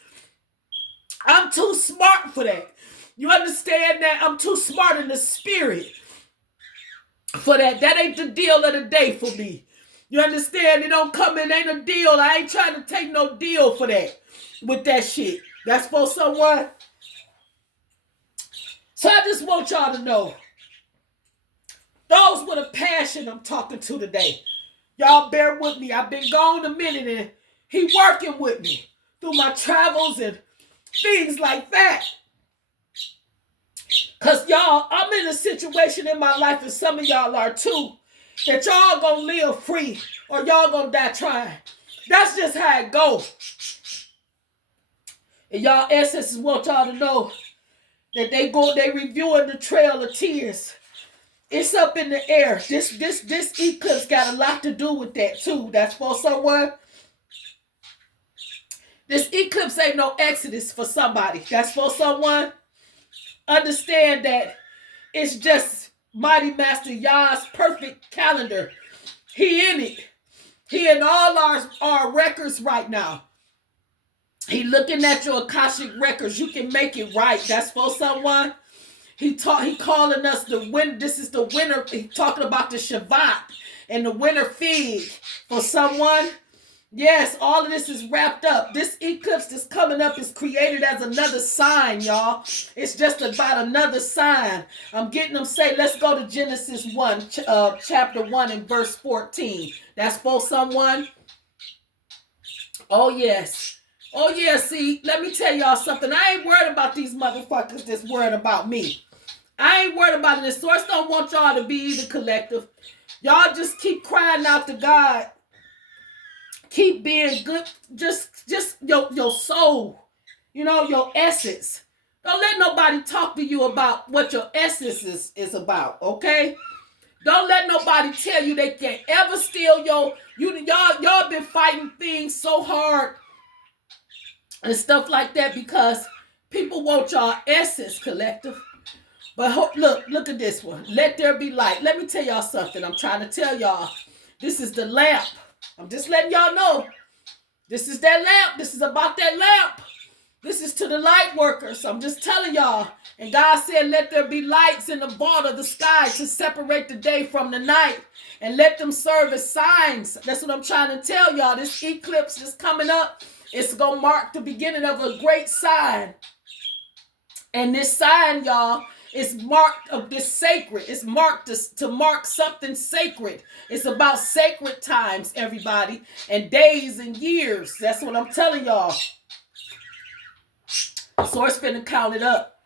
I'm too smart for that. You understand that? I'm too smart in the spirit for that. That ain't the deal of the day for me. You understand? It don't come in, ain't a deal. I ain't trying to take no deal for that, with that shit. That's for someone. So I just want y'all to know, those with a passion I'm talking to today. Y'all bear with me. I've been gone a minute and He working with me through my travels and things like that. Because y'all, I'm in a situation in my life, and some of y'all are too, that y'all gonna live free or y'all gonna die trying. That's just how it goes. And y'all ancestors want y'all to know that they reviewing the trail of tears. It's up in the air. This eclipse got a lot to do with that too. That's for someone. This eclipse ain't no exodus for somebody. That's for someone. Understand that it's just Mighty Master Yah's perfect calendar. He in it. He in all our records right now. He looking at your Akashic records. You can make it right. That's for someone. He calling us the win. This is the winter. He talking about the Shabbat and the winter fig for someone. Yes, all of this is wrapped up. This eclipse that's coming up is created as another sign, y'all. It's just about another sign. I'm getting them say, let's go to Genesis 1, chapter 1 and verse 14. That's for someone. Oh, yes. Oh, yeah, see, let me tell y'all something. I ain't worried about these motherfuckers that's worried about me. I ain't worried about it. The source don't want y'all to be either, collective. Y'all just keep crying out to God. Keep being good. Just your soul. You know, your essence. Don't let nobody talk to you about what your essence is about, okay? Don't let nobody tell you they can't ever steal y'all been fighting things so hard and stuff like that because people want y'all essence, collective. But look at this one. Let there be light. Let me tell y'all something. I'm trying to tell y'all. This is the lamp. I'm just letting y'all know. This is that lamp. This is about that lamp. This is to the light workers. I'm just telling y'all. And God said, let there be lights in the vault of the sky to separate the day from the night. And let them serve as signs. That's what I'm trying to tell y'all. This eclipse that's coming up, it's going to mark the beginning of a great sign. And this sign, y'all, is marked of this sacred. It's marked to mark something sacred. It's about sacred times, everybody, and days and years. That's what I'm telling y'all. Source finna count it up.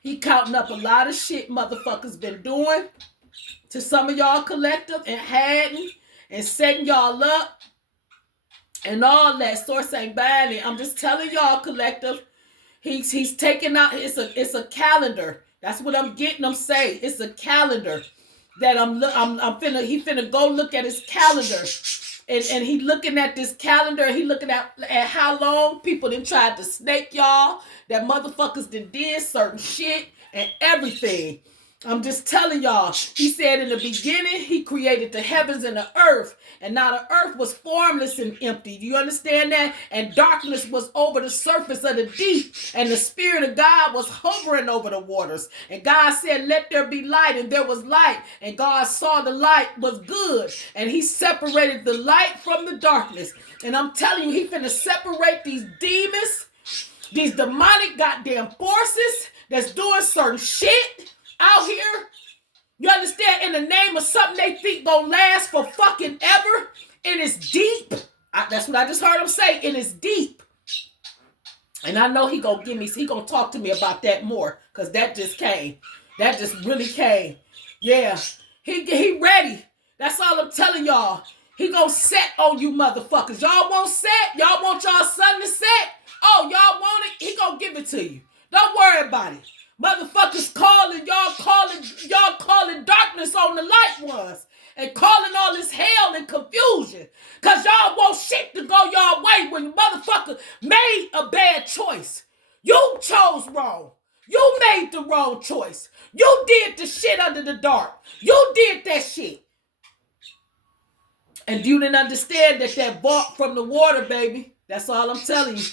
He counting up a lot of shit motherfuckers been doing to some of y'all collective and hadn't and setting y'all up and all that. Source ain't buying it. I'm just telling y'all collective. He's taking out. It's a calendar. That's what I'm getting them say. It's a calendar that he finna go look at his calendar, and he looking at this calendar. He looking at how long people done tried to snake y'all. That motherfuckers did certain shit and everything. I'm just telling y'all. He said in the beginning, he created the heavens and the earth. And now the earth was formless and empty. Do you understand that? And darkness was over the surface of the deep. And the Spirit of God was hovering over the waters. And God said, let there be light. And there was light. And God saw the light was good. And he separated the light from the darkness. And I'm telling you, he finna separate these demons, these demonic goddamn forces that's doing certain shit out here. You understand? In the name of something they think gonna last for fucking ever. And it's deep. That's what I just heard him say. And it's deep. And I know he gonna talk to me about that more. Because that just came. That just really came. Yeah. He ready. That's all I'm telling y'all. He gonna set on you motherfuckers. Y'all won't set? Y'all want y'all son to set? Oh, y'all want it? He gonna give it to you. Don't worry about it. Motherfuckers y'all calling darkness on the light ones and calling all this hell and confusion because y'all want shit to go y'all way when motherfucker made a bad choice. You chose wrong. You made the wrong choice. You did the shit under the dark. You did that shit. And you didn't understand that vault from the water, baby. That's all I'm telling you.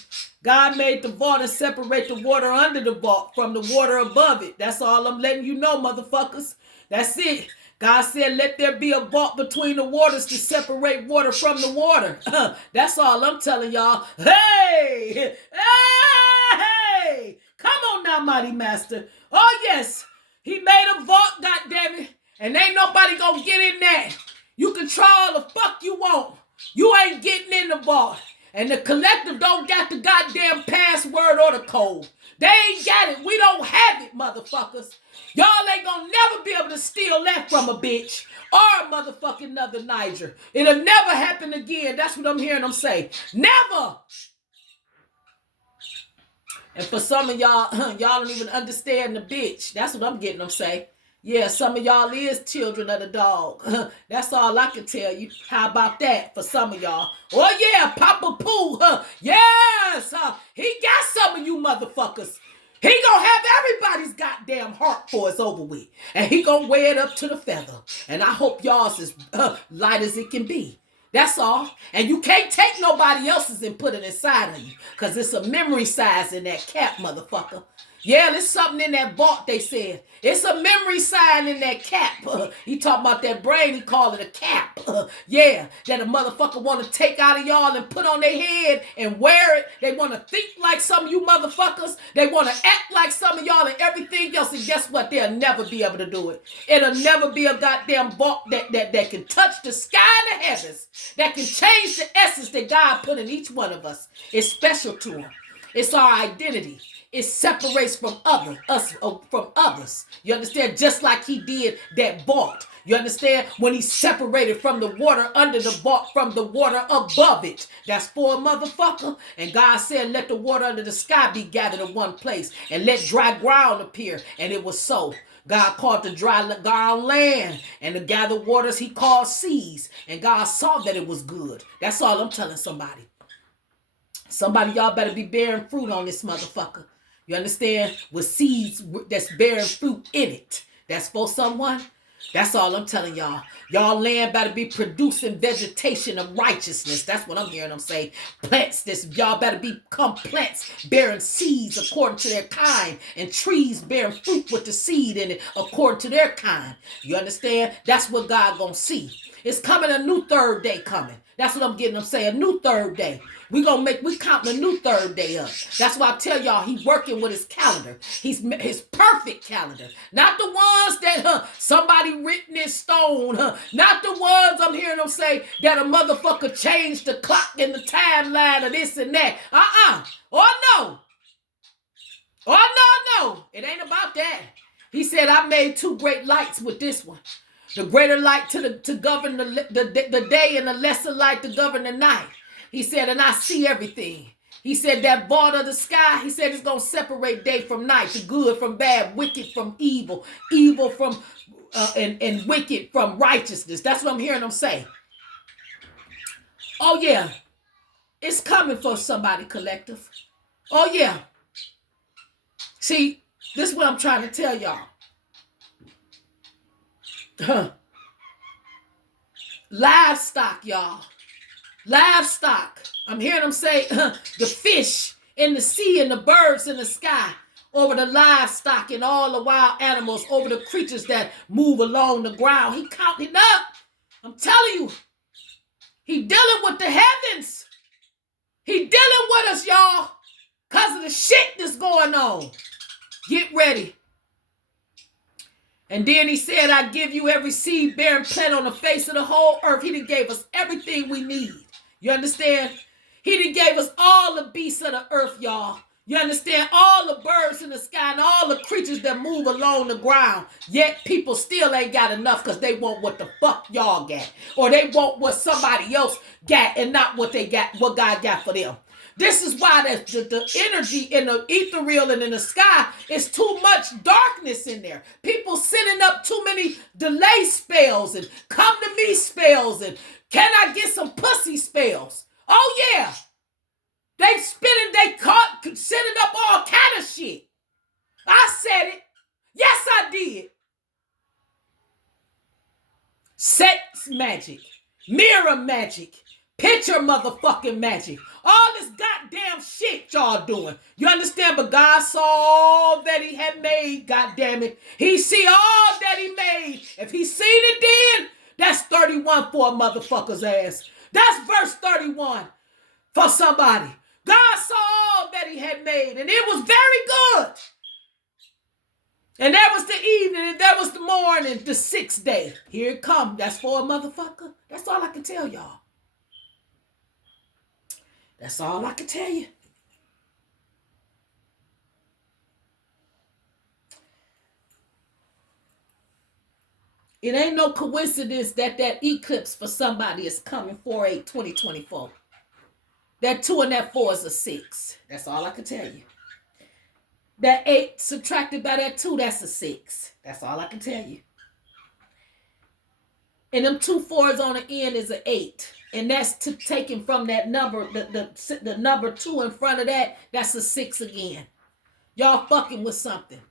God made the vault and separate the water under the vault from the water above it. That's all I'm letting you know, motherfuckers. That's it. God said, let there be a vault between the waters to separate water from the water. That's all I'm telling y'all. Hey! Hey! Come on now, Mighty Master. Oh, yes. He made a vault, goddammit. And ain't nobody gonna get in there. You can try all the fuck you want. You ain't getting in the vault. And the collective don't got the goddamn password or the code. They ain't got it. We don't have it, motherfuckers. Y'all ain't gonna never be able to steal that from a bitch or a motherfucking another Niger. It'll never happen again. That's what I'm hearing them say. Never. And for some of y'all, y'all don't even understand the bitch. That's what I'm getting them say. Yeah, some of y'all is children of the dog. That's all I can tell you. How about that for some of y'all? Oh yeah, Papa Pooh. Yes, he got some of you motherfuckers. He gonna have everybody's goddamn heart for it's over with. And he gonna weigh it up to the feather. And I hope y'all's as light as it can be. That's all. And you can't take nobody else's and put it inside of you. Because it's a memory size in that cap, motherfucker. Yeah, there's something in that vault, they said. It's a memory sign in that cap. He talking about that brain, he call it a cap. Yeah, that a motherfucker want to take out of y'all and put on their head and wear it. They want to think like some of you motherfuckers. They want to act like some of y'all and everything else. And guess what? They'll never be able to do it. It'll never be a goddamn vault that can touch the sky and the heavens. That can change the essence that God put in each one of us. It's special to him. It's our identity. It separates from others. You understand? Just like he did that vault. You understand? When he separated from the water under the vault from the water above it. That's for a motherfucker. And God said, let the water under the sky be gathered in one place. And let dry ground appear. And it was so. God called the dry ground land. And the gathered waters he called seas. And God saw that it was good. That's all I'm telling somebody. Somebody, y'all better be bearing fruit on this motherfucker. You understand? With seeds that's bearing fruit in it. That's for someone. That's all I'm telling y'all. Y'all land better be producing vegetation of righteousness. That's what I'm hearing them say. Plants, y'all better become plants bearing seeds according to their kind. And trees bearing fruit with the seed in it according to their kind. You understand? That's what God gonna see. It's coming, a new third day coming. That's what I'm getting them say. A new third day. We counting a new third day up. That's why I tell y'all he working with his calendar. His perfect calendar. Not the ones that somebody written in stone. Not the ones I'm hearing them say that a motherfucker changed the clock and the timeline of this and that. Oh no. Oh no. It ain't about that. He said I made two great lights with this one. The greater light to govern the day and the lesser light to govern the night. He said, and I see everything. He said that vault of the sky, he said it's going to separate day from night, the good from bad, wicked from evil, evil from, and wicked from righteousness. That's what I'm hearing them say. Oh yeah, it's coming for somebody, collective. Oh yeah. See, this is what I'm trying to tell y'all. Livestock, y'all. Livestock. I'm hearing them say the fish in the sea and the birds in the sky over the livestock and all the wild animals over the creatures that move along the ground. He counting up. I'm telling you. He dealing with the heavens. He dealing with us, y'all, because of the shit that's going on. Get ready. And then he said, I give you every seed bearing plant on the face of the whole earth. He done gave us everything we need. You understand? He done gave us all the beasts of the earth, y'all. You understand? All the birds in the sky and all the creatures that move along the ground. Yet people still ain't got enough because they want what the fuck y'all got. Or they want what somebody else got and not what they got, what God got for them. This is why the energy in the ethereal and in the sky is too much darkness in there. People sending up too many delay spells and come to me spells and can I get some pussy spells? Oh yeah. They sending up all kind of shit. I said it. Yes, I did. Sex magic. Mirror magic. Picture motherfucking magic. All this goddamn shit y'all doing. You understand? But God saw all that he had made, goddamn it. He see all that he made. If he seen it then, that's 31 for a motherfucker's ass. That's verse 31 for somebody. God saw all that he had made, and it was very good. And there was the evening, and there was the morning, the sixth day. Here it come. That's for a motherfucker. That's all I can tell y'all. That's all I can tell you. It ain't no coincidence that eclipse for somebody is coming 4/8/2024. That 2 and that 4 is a 6. That's all I can tell you. That 8 subtracted by that 2, that's a 6. That's all I can tell you. And them 2 4s on the end is an 8. And that's taken from that number, the number 2 in front of that, that's a 6 again. Y'all fucking with something.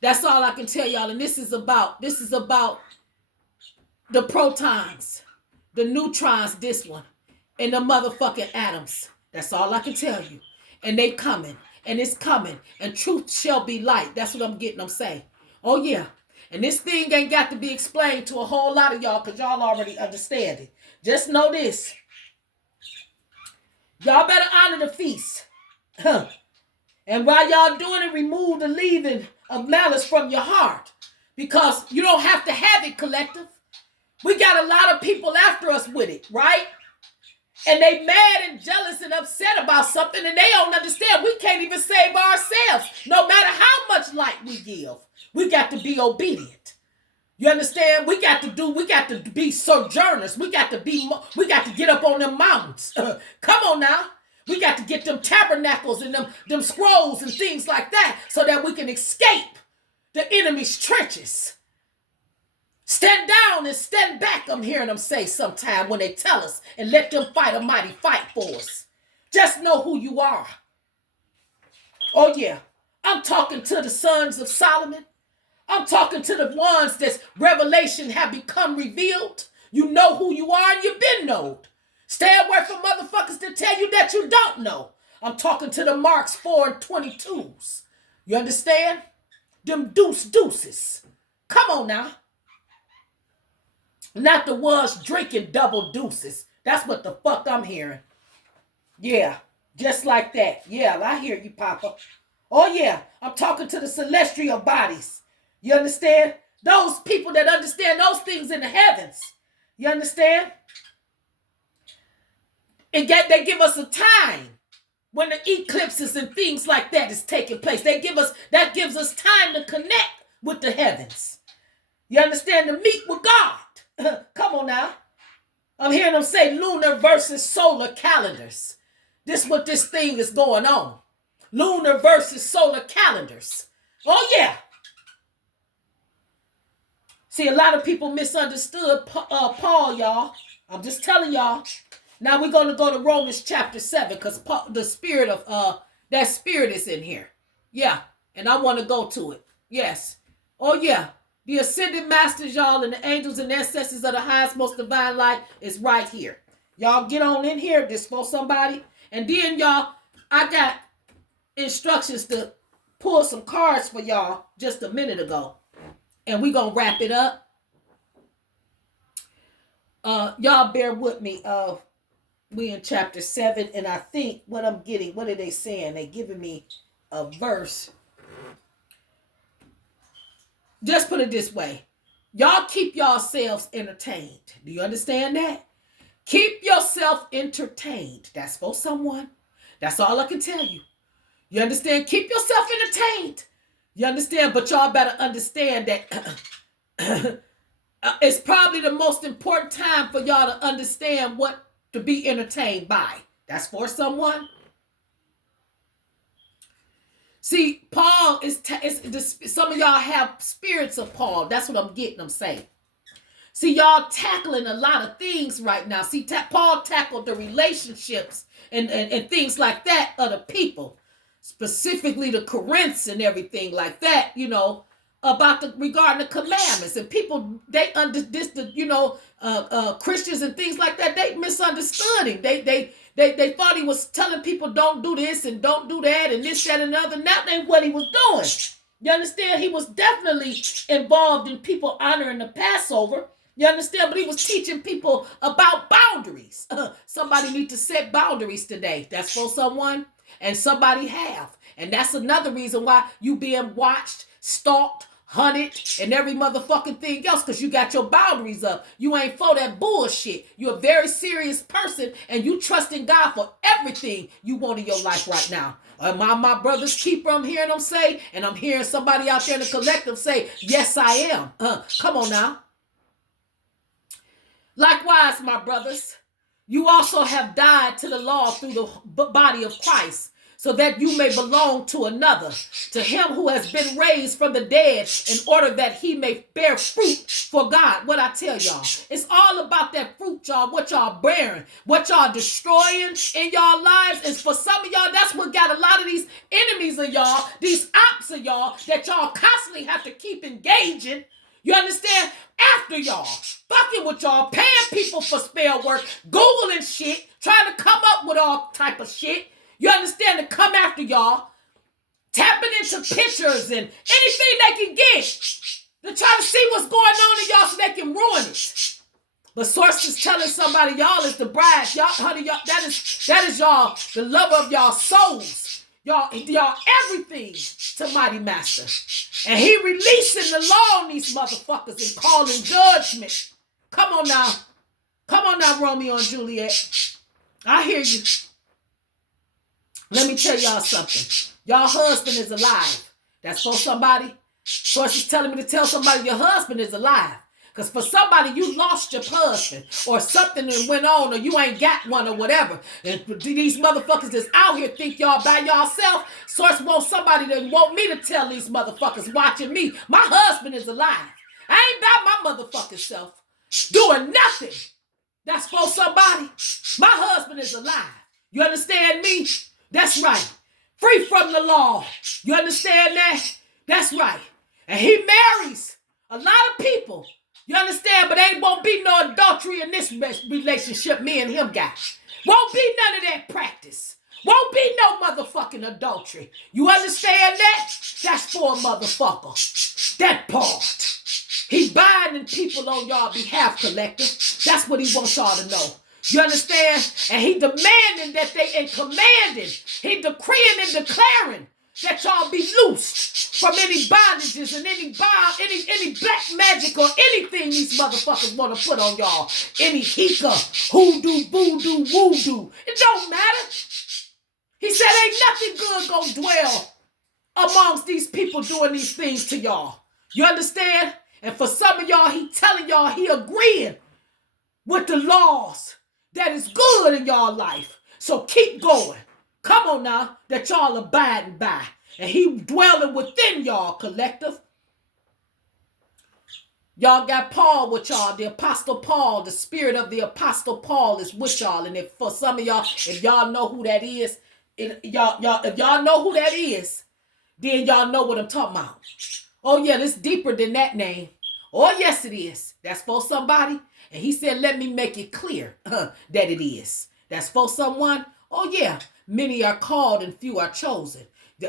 That's all I can tell y'all. And this is about the protons, the neutrons, this one, and the motherfucking atoms. That's all I can tell you. And they coming, and it's coming, and truth shall be light. That's what I'm getting them say. Oh yeah. And this thing ain't got to be explained to a whole lot of y'all, because y'all already understand it. Just know this. Y'all better honor the feast. And while y'all doing it, remove the leaven of malice from your heart. Because you don't have to have it, collective. We got a lot of people after us with it, right? And they mad and jealous and upset about something, and they don't understand we can't even save ourselves. No matter how much light we give, we got to be obedient. You understand? We got to be sojourners. We got to get up on them mountains. Come on now. We got to get them tabernacles and them scrolls and things like that so that we can escape the enemy's trenches. Stand down and stand back, I'm hearing them say sometime when they tell us, and let them fight a mighty fight for us. Just know who you are. Oh yeah, I'm talking to the sons of Solomon. I'm talking to the ones that revelation have become revealed. You know who you are and you've been known. Stay away from motherfuckers that tell you that you don't know. I'm talking to the Marks 4 and 22s. You understand? Them deuces. Come on now. Not the ones drinking double deuces. That's what the fuck I'm hearing. Yeah, just like that. Yeah, I hear you, Papa. Oh yeah, I'm talking to the celestial bodies. You understand? Those people that understand those things in the heavens. You understand? And they give us a time when the eclipses and things like that is taking place. That gives us time to connect with the heavens. You understand? To meet with God. Come on now. I'm hearing them say lunar versus solar calendars. This what this thing is going on. Lunar versus solar calendars. Oh yeah. See, a lot of people misunderstood Paul, y'all. I'm just telling y'all. Now we're going to go to Romans chapter 7 because the spirit of that spirit is in here. Yeah, and I want to go to it. Yes. Oh yeah. The ascended masters, y'all, and the angels and ancestors of the highest, most divine light is right here. Y'all get on in here, this for somebody. And then, y'all, I got instructions to pull some cards for y'all just a minute ago. And we're going to wrap it up. Y'all bear with me. We in chapter 7, and I think what I'm getting, what are they saying? They giving me a verse. Just put it this way. Y'all keep yourselves entertained. Do you understand that? Keep yourself entertained. That's for someone. That's all I can tell you. You understand? Keep yourself entertained. You understand? But y'all better understand that it's probably the most important time for y'all to understand what to be entertained by. That's for someone. See, Paul some of y'all have spirits of Paul. That's what I'm getting them saying. See, y'all tackling a lot of things right now. See, Paul tackled the relationships and things like that of the people, specifically the Corinths and everything like that, you know, about regarding the commandments. And people, they understood, you know, Christians and things like that, they misunderstood him. They thought he was telling people don't do this and don't do that and this, that, and the other. That ain't what he was doing. You understand? He was definitely involved in people honoring the Passover. You understand? But he was teaching people about boundaries. Somebody need to set boundaries today. That's for someone. And somebody have. And that's another reason why you being watched, stalked, hunted, and every motherfucking thing else because you got your boundaries up. You ain't for that bullshit. You're a very serious person and you trust in God for everything you want in your life right now. My brother's keeper, I'm hearing them say, and I'm hearing somebody out there in the collective say, yes, I am. Come on now. Likewise, my brothers, you also have died to the law through the body of Christ, so that you may belong to another, to him who has been raised from the dead, in order that he may bear fruit for God. What I tell y'all, it's all about that fruit, y'all, what y'all bearing, what y'all destroying in y'all lives. Is for some of y'all, that's what got a lot of these enemies of y'all, these ops of y'all, that y'all constantly have to keep engaging. You understand? After y'all, fucking with y'all, paying people for spell work, Googling shit, trying to come up with all type of shit. You understand? To come after y'all, tapping into pictures and anything they can get to try to see what's going on in y'all so they can ruin it. But source is telling somebody y'all is the bride. Y'all, honey, y'all, that is y'all, the lover of y'all souls. Y'all everything to Mighty Master. And he releasing the law on these motherfuckers and calling judgment. Come on now. Come on now, Romeo and Juliet. I hear you. Let me tell y'all something. Y'all husband is alive. That's for somebody. Source is telling me to tell somebody your husband is alive. Because for somebody, you lost your husband or something that went on or you ain't got one or whatever. And these motherfuckers that's out here think y'all by yourself. Source wants somebody that want me to tell these motherfuckers watching me. My husband is alive. I ain't by my motherfucking self doing nothing. That's for somebody. My husband is alive. You understand me? That's right. Free from the law. You understand that? That's right. And he marries a lot of people. You understand? But ain't won't be no adultery in this relationship me and him got. Won't be none of that practice. Won't be no motherfucking adultery. You understand that? That's for a motherfucker. That part. He binding people on y'all behalf, collective. That's what he wants y'all to know. You understand? And he demanding that they, and commanding, he decreeing and declaring that y'all be loosed from any bondages and any black magic or anything these motherfuckers want to put on y'all. Any hika, hoodoo, voodoo, woodoo. It don't matter. He said ain't nothing good gonna dwell amongst these people doing these things to y'all. You understand? And for some of y'all, he telling y'all he agreeing with the laws that is good in y'all life. So keep going. Come on now, that y'all abiding by. And he dwelling within y'all, collective. Y'all got Paul with y'all, the Apostle Paul. The spirit of the Apostle Paul is with y'all. And if for some of y'all, if y'all know who that is, if y'all know who that is, then y'all know what I'm talking about. Oh yeah, it's deeper than that name. Oh yes, it is. That's for somebody. And he said, let me make it clear that it is. That's for someone. Oh yeah, many are called and few are chosen.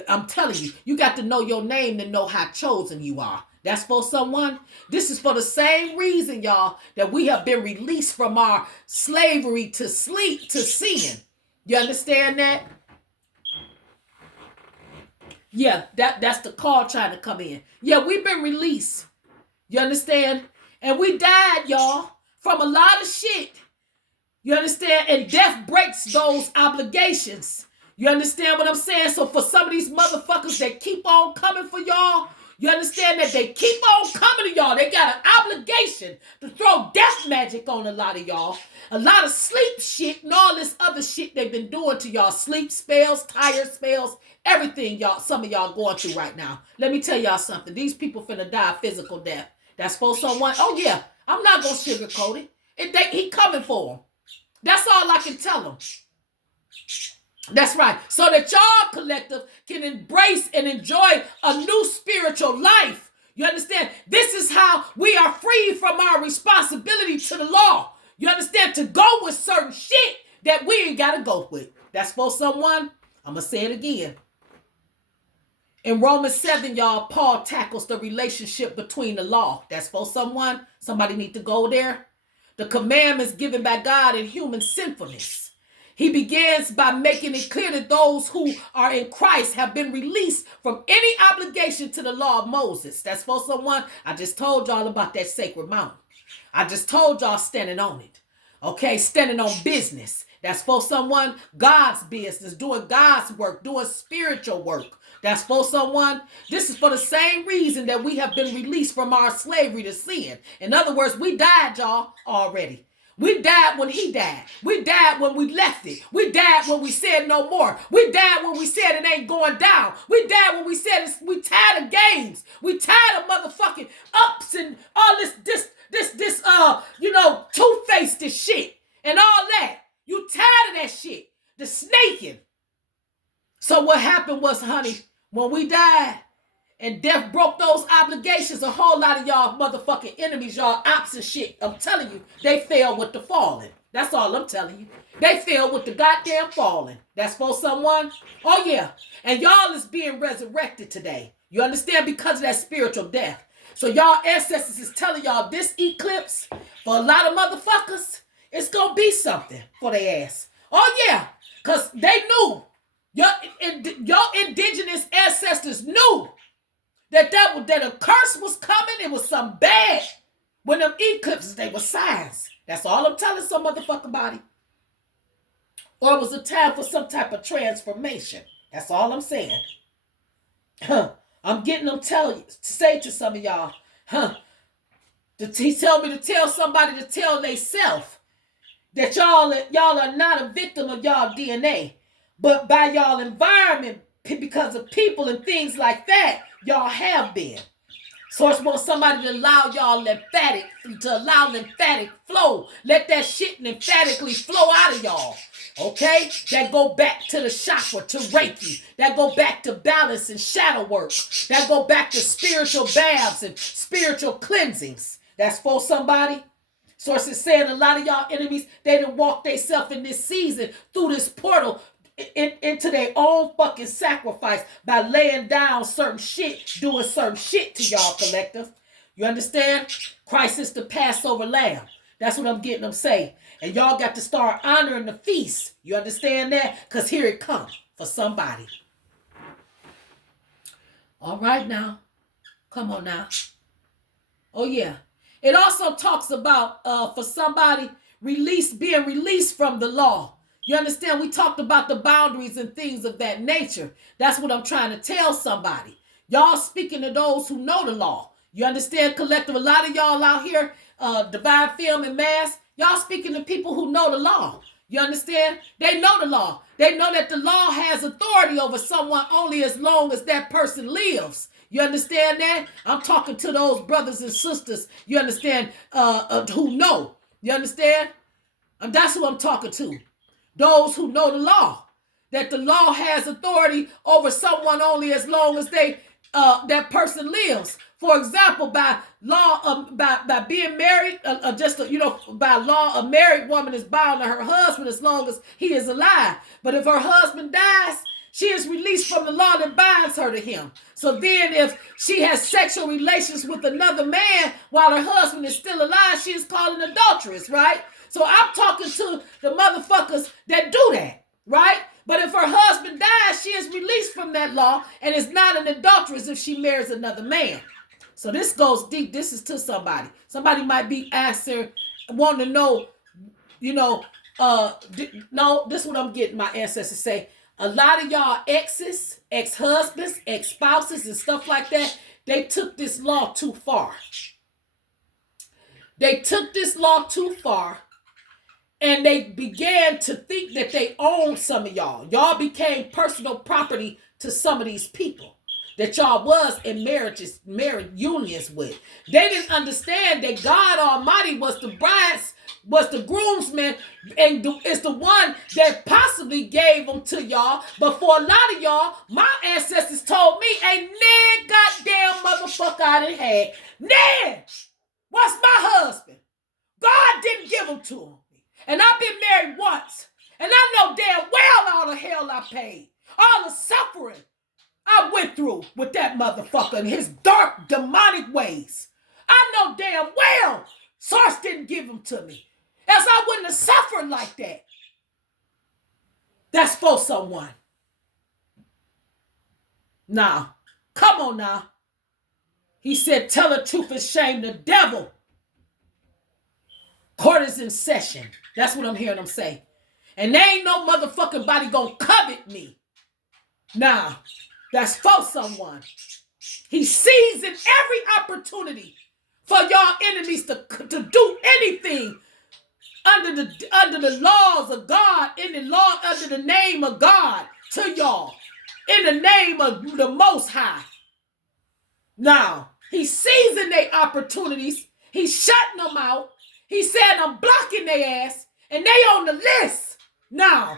I'm telling you, you got to know your name to know how chosen you are. That's for someone. This is for the same reason, y'all, that we have been released from our slavery to sin. You understand that? Yeah, that's the call trying to come in. Yeah, we've been released. You understand? And we died, y'all, from a lot of shit. You understand? And death breaks those obligations. You understand what I'm saying? So for some of these motherfuckers that keep on coming for y'all, you understand that they keep on coming to y'all. They got an obligation to throw death magic on a lot of y'all. A lot of sleep shit and all this other shit they've been doing to y'all. Sleep spells, tired spells, everything y'all, some of y'all going through right now. Let me tell y'all something. These people finna die a physical death. That's for someone. Oh yeah, I'm not gonna sugarcoat it. He coming for them. That's all I can tell them. That's right. So that y'all collective can embrace and enjoy a new spiritual life. You understand? This is how we are free from our responsibility to the law. You understand? To go with certain shit that we ain't got to go with. That's for someone. I'm going to say it again. In Romans 7, y'all, Paul tackles the relationship between the law. That's for someone. Somebody need to go there. The commandments given by God in human sinfulness. He begins by making it clear that those who are in Christ have been released from any obligation to the law of Moses. That's for someone. I just told y'all about that sacred mountain. I just told y'all standing on it. Okay, standing on business. That's for someone, God's business, doing God's work, doing spiritual work. That's for someone. This is for the same reason that we have been released from our slavery to sin. In other words, we died, y'all, already. We died when he died. We died when we left it. We died when we said no more. We died when we said it ain't going down. We died when we said we tired of games. We tired of motherfucking ups and all this two-faced shit and all that. You tired of that shit. The snaking. So what happened was, honey, when we died and death broke those obligations, a whole lot of y'all motherfucking enemies, y'all ops and shit, I'm telling you, they fell with the falling. That's all I'm telling you. They fell with the goddamn falling. That's for someone. Oh, yeah. And y'all is being resurrected today. You understand? Because of that spiritual death. So y'all ancestors is telling y'all this eclipse, for a lot of motherfuckers, it's going to be something for their ass. Oh, yeah. Because they knew. Your indigenous ancestors knew that a curse was coming. It was something bad. When them eclipses, they were signs. That's all I'm telling some motherfucking body. Or it was a time for some type of transformation. That's all I'm saying. I'm getting them to say to some of y'all, he tell me to tell somebody to tell they self that y'all are not a victim of y'all DNA, but by y'all environment, because of people and things like that, y'all have been. So it's want somebody to allow y'all lymphatic flow. Let that shit lymphatically flow out of y'all. Okay? That go back to the chakra, to Reiki. That go back to balance and shadow work. That go back to spiritual baths and spiritual cleansings. That's for somebody. Source is saying a lot of y'all enemies, they done walk themselves in this season through this portal into their own fucking sacrifice by laying down certain shit, doing certain shit to y'all collective. You understand? Christ is the Passover lamb. That's what I'm getting them say. And y'all got to start honoring the feast. You understand that? Because here it comes for somebody. All right now. Come on now. Oh yeah. It also talks about for somebody being released from the law. You understand? We talked about the boundaries and things of that nature. That's what I'm trying to tell somebody. Y'all speaking to those who know the law. You understand, collective? A lot of y'all out here, Divine Film and Mass, y'all speaking to people who know the law. You understand? They know the law. They know that the law has authority over someone only as long as that person lives. You understand that? I'm talking to those brothers and sisters, you understand, who know. You understand? And that's who I'm talking to. Those who know the law, that the law has authority over someone only as long as that person lives. For example, by law, by being married, by law, a married woman is bound to her husband as long as he is alive. But if her husband dies, she is released from the law that binds her to him. So then if she has sexual relations with another man while her husband is still alive, she is called an adulteress, right? So I'm talking to the motherfuckers that do that, right? But if her husband dies, she is released from that law and is not an adulteress if she marries another man. So this goes deep. This is to somebody. Somebody might be asking, wanting to know, no, this is what I'm getting my ancestors say. A lot of y'all exes, ex-husbands, ex-spouses, and stuff like that, they took this law too far. They took this law too far. And they began to think that they owned some of y'all. Y'all became personal property to some of these people that y'all was in marriage unions with. They didn't understand that God Almighty was the groomsman, and is the one that possibly gave them to y'all. But for a lot of y'all, my ancestors told me, ain't nan goddamn motherfucker I done had. Nan! What's my husband? God didn't give him to him. And I've been married once. And I know damn well all the hell I paid. All the suffering I went through with that motherfucker and his dark, demonic ways. I know damn well Source didn't give him to me. Else I wouldn't have suffered like that. That's for someone. Now, come on now. He said, tell the truth and shame the devil. Court is in session. That's what I'm hearing them say. And there ain't no motherfucking body gonna covet me. Nah, that's for someone. He's seizing every opportunity for y'all enemies to do anything under the laws of God, under the name of God to y'all, in the name of the Most High. Now, he's seizing their opportunities. He's shutting them out. He said, I'm blocking their ass, and they on the list. Now,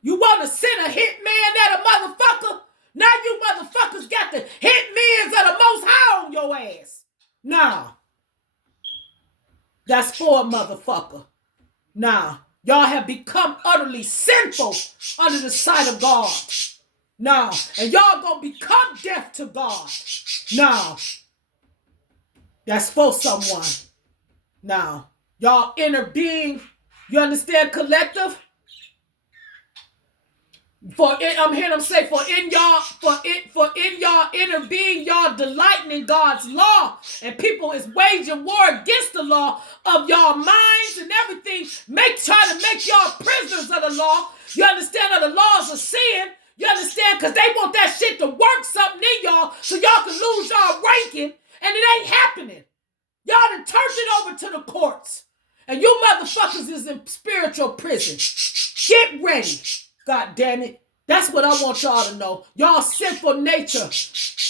you want to send a hitman at a motherfucker? Now you motherfuckers got the hitmans of the Most High on your ass. Now, that's for a motherfucker. Now, y'all have become utterly sinful under the sight of God. Now, and y'all gonna become deaf to God. Now, that's for someone. Now, y'all inner being, you understand, collective? I'm hearing them say, for in y'all inner being, y'all delighting in God's law, and people is waging war against the law of y'all minds and everything, trying to make y'all prisoners of the law. You understand, of the laws of sin. You understand, because they want that shit to work something in y'all so y'all can lose y'all ranking, and it ain't happening. Y'all done turned it over to the courts, and you motherfuckers is in spiritual prison. Get ready. God damn it. That's what I want y'all to know. Y'all sinful nature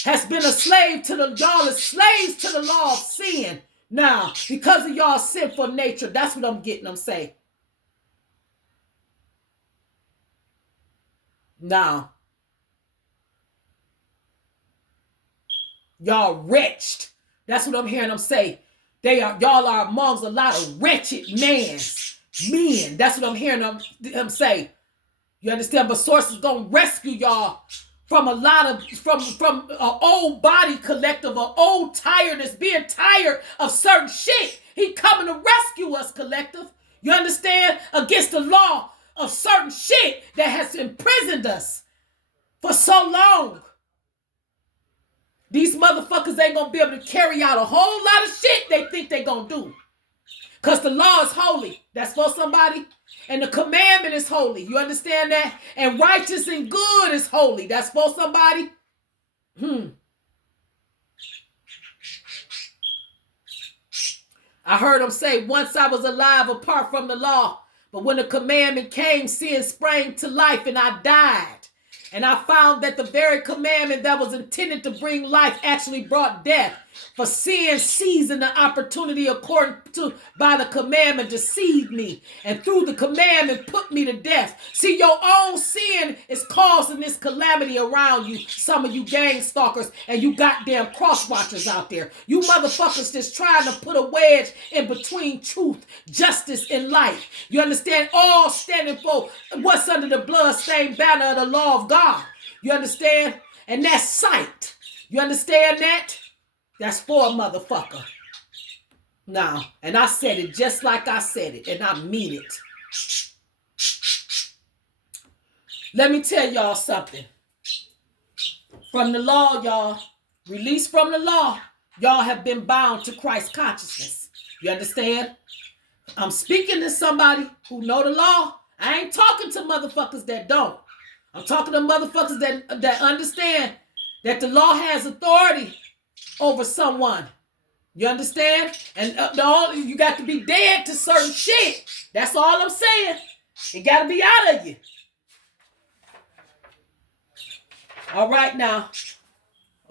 has been a slave to y'all is slaves to the law of sin. Now, because of y'all sinful nature, that's what I'm getting them say. Now, y'all wretched. That's what I'm hearing them say. Y'all are amongst a lot of wretched men. That's what I'm hearing them say. You understand? But Source is gonna rescue y'all from a lot of from an old body collective, an old tiredness, being tired of certain shit. He coming to rescue us, collective. You understand? Against the law of certain shit that has imprisoned us for so long. These motherfuckers ain't gonna be able to carry out a whole lot of shit they think they gonna do. Because the law is holy. That's for somebody. And the commandment is holy. You understand that? And righteous and good is holy. That's for somebody. I heard him say, once I was alive apart from the law, but when the commandment came, sin sprang to life and I died. And I found that the very commandment that was intended to bring life actually brought death. For sin seizing the opportunity according to by the commandment deceived me. And through the commandment put me to death. See, your own sin is causing this calamity around you. Some of you gang stalkers and you goddamn cross watchers out there. You motherfuckers just trying to put a wedge in between truth, justice, and light. You understand? All standing for what's under the blood-stained banner of the law of God. You understand? And that's sight. You understand that? That's for a motherfucker. Now, and I said it just like I said it, and I mean it. Let me tell y'all something. From the law, y'all, released from the law, y'all have been bound to Christ's consciousness. You understand? I'm speaking to somebody who know the law. I ain't talking to motherfuckers that don't. I'm talking to motherfuckers that understand that the law has authority over someone. You understand? And you got to be dead to certain shit. That's all I'm saying. It got to be out of you. All right now.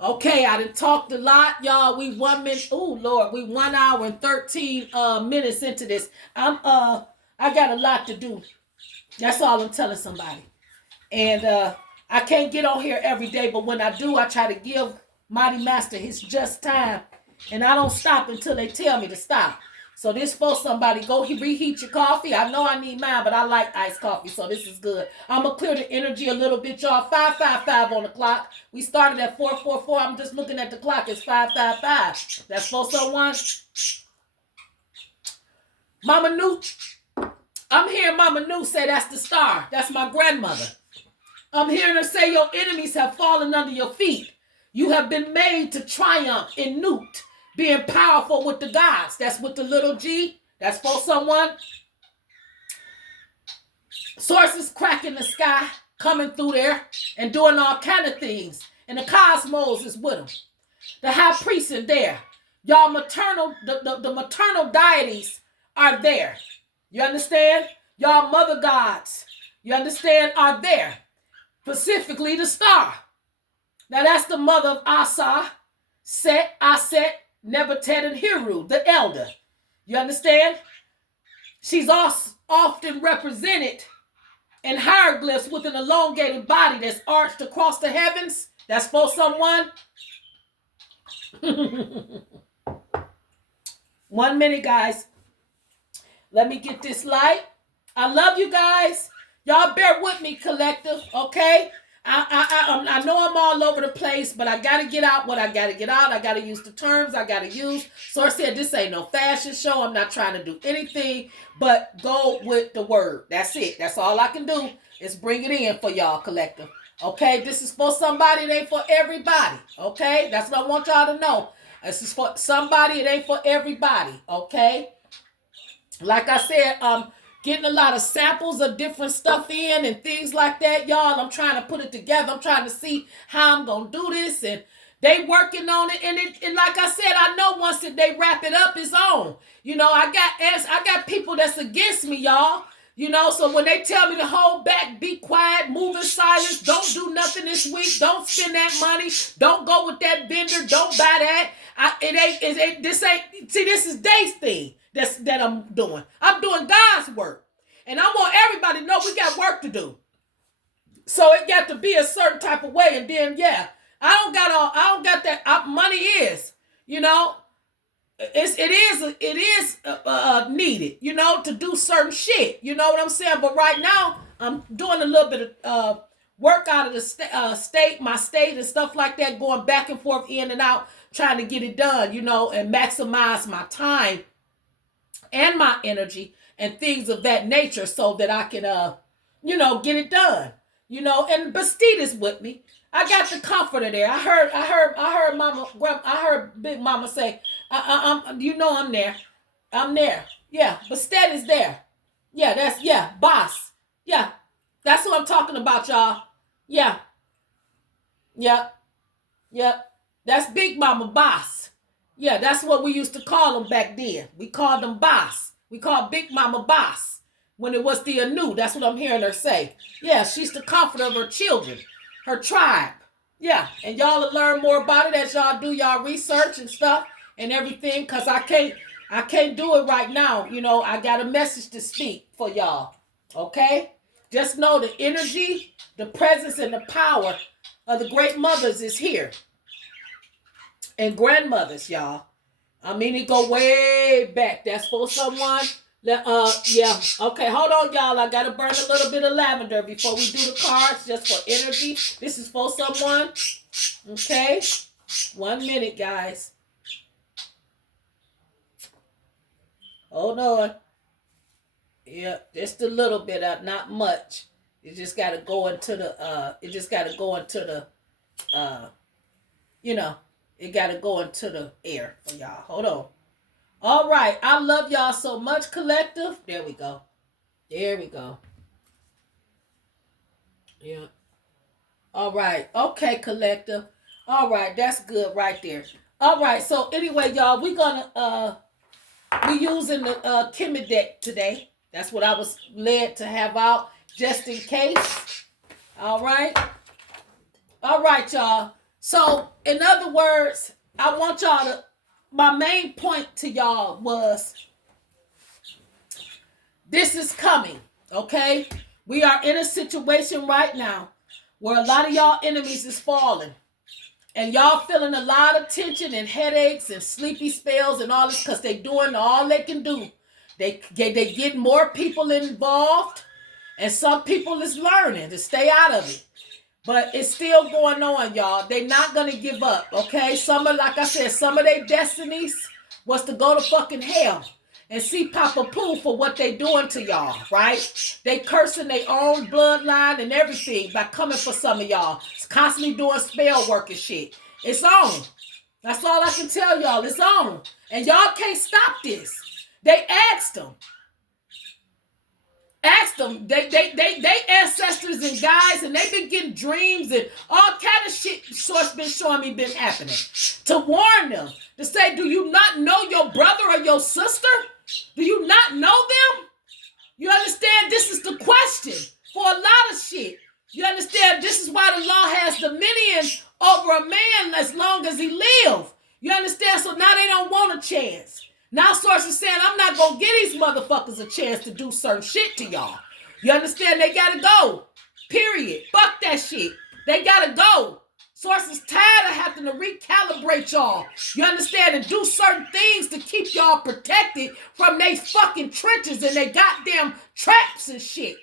Okay, I done talked a lot, y'all. We 1 minute. Oh Lord, we 1 hour and 13 minutes into this. I got a lot to do. That's all I'm telling somebody. And I can't get on here every day, but when I do, I try to give Mighty Master his just time. And I don't stop until they tell me to stop. So this for somebody, go reheat your coffee. I know I need mine, but I like iced coffee, so this is good. I'm going to clear the energy a little bit, y'all. 5:55 on the clock. We started at 4:44. I'm just looking at the clock. It's 5:55. That's for someone. Mama Newt, I'm hearing Mama Nu say that's the star. That's my grandmother. I'm hearing her say your enemies have fallen under your feet. You have been made to triumph in Newt, being powerful with the gods. That's with the little G. That's for someone. Sources cracking the sky, coming through there and doing all kind of things. And the cosmos is with them. The high priest is there. Y'all maternal, the maternal deities are there. You understand? Y'all mother gods, you understand, are there. Specifically the star. Now that's the mother of Asa, Set, Aset, Nebatet, and Hiru, the elder. You understand? She's often represented in hieroglyphs with an elongated body that's arched across the heavens. That's for someone. 1 minute, guys. Let me get this light. I love you guys. Y'all bear with me, collective, okay? I know I'm all over the place, but I got to get out what I got to get out. I got to use the terms I got to use. So I said, this ain't no fashion show. I'm not trying to do anything but go with the word. That's it. That's all I can do is bring it in for y'all, collective. Okay? This is for somebody. It ain't for everybody. Okay? That's what I want y'all to know. This is for somebody. It ain't for everybody. Okay? Like I said, getting a lot of samples of different stuff in and things like that, y'all. I'm trying to put it together. I'm trying to see how I'm going to do this. And they working on it. And like I said, I know once that they wrap it up, it's on. You know, I got people that's against me, y'all. You know, so when they tell me to hold back, be quiet, move in silence, don't do nothing this week, don't spend that money, don't go with that vendor, don't buy that. This is Day's thing that I'm doing. I'm doing God's work. And I want everybody to know we got work to do. So it got to be a certain type of way. And then, yeah, I don't got that. Money is, you know, it is needed, you know, to do certain shit. You know what I'm saying? But right now, I'm doing a little bit of work out of the my state and stuff like that, going back and forth, in and out, trying to get it done, you know, and maximize my time and my energy and things of that nature so that I can, you know, get it done, you know. And Bastita's with me. I got the comforter there. I heard Big Mama say, you know, I'm there. I'm there. Yeah, Bastet is there. Yeah, boss. Yeah, that's what I'm talking about, y'all. Yeah. That's Big Mama boss. Yeah, that's what we used to call them back then. We called them boss. We called Big Mama boss when it was the Anu. That's what I'm hearing her say. Yeah, she's the comforter of her children, her tribe. Yeah, and y'all will learn more about it as y'all do y'all research and stuff and everything, because I can't do it right now. You know, I got a message to speak for y'all. Okay? Just know the energy, the presence, and the power of the great mothers is here. And grandmothers, y'all. I mean, it go way back. That's for someone. Yeah. Okay, hold on, y'all. I got to burn a little bit of lavender before we do the cards, just for energy. This is for someone. Okay? 1 minute, guys. Hold on. Yeah, just a little bit, not much. You just got to go into the, you know, it got to go into the air for y'all. Hold on. All right. I love y'all so much, collective. There we go. There we go. Yeah. All right. Okay, collective. All right. That's good right there. All right. So anyway, y'all, we're going to, we using the Kimmy deck today. That's what I was led to have out just in case. All right. All right, y'all. So, in other words, I want y'all to, my main point to y'all was, this is coming, okay? We are in a situation right now where a lot of y'all enemies is falling. And y'all feeling a lot of tension and headaches and sleepy spells and all this because they doing all they can do. They get more people involved, and some people is learning to stay out of it. But it's still going on, y'all. They're not going to give up, okay? Like I said, some of their destinies was to go to fucking hell. and see Papa Pooh for what they doing to y'all, right? They cursing their own bloodline and everything by coming for some of y'all. It's constantly doing spell work and shit. It's on. That's all I can tell y'all. It's on. And y'all can't stop this. They asked them. Ask them. They ancestors and guys, and they been getting dreams and all kind of shit. Source been showing me been happening to warn them, to say, do you not know your brother or your sister? Do you not know them? You understand? This is the question for a lot of shit. You understand? This is why the law has dominion over a man as long as he live. You understand? So now they don't want a chance. Now Source is saying, I'm not going to give these motherfuckers a chance to do certain shit to y'all. You understand? They got to go. Period. Fuck that shit. They got to go. Source is tired of having to recalibrate y'all. You understand? And do certain things to keep y'all protected from they fucking trenches and they goddamn traps and shit.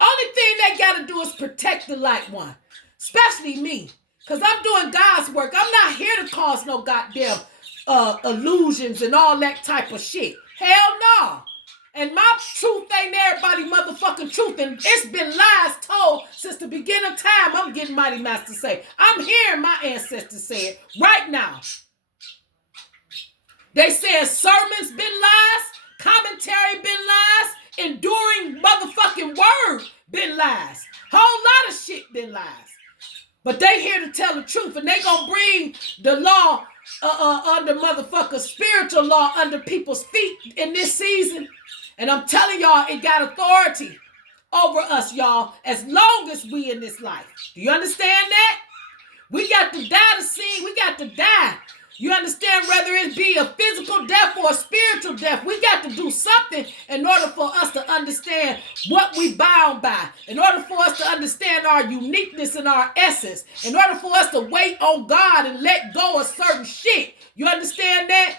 Only thing they got to do is protect the light one. Especially me. Because I'm doing God's work. I'm not here to cause no goddamn illusions and all that type of shit. Hell no. And my truth ain't everybody motherfucking truth. And it's been lies told since the beginning of time. I'm getting Mighty Master say. I'm hearing my ancestors say it right now. They said sermons been lies, commentary been lies, enduring motherfucking word been lies. Whole lot of shit been lies. But they here to tell the truth, and they gonna bring the law under motherfucker spiritual law under people's feet in this season. And I'm telling y'all, it got authority over us, y'all, as long as we in this life. Do you understand that? We got to die to sin. We got to die. You understand? Whether it be a physical death or a spiritual death, we got to do something in order for us to understand what we bound by, in order for us to understand our uniqueness and our essence, in order for us to wait on God and let go of certain shit. You understand that?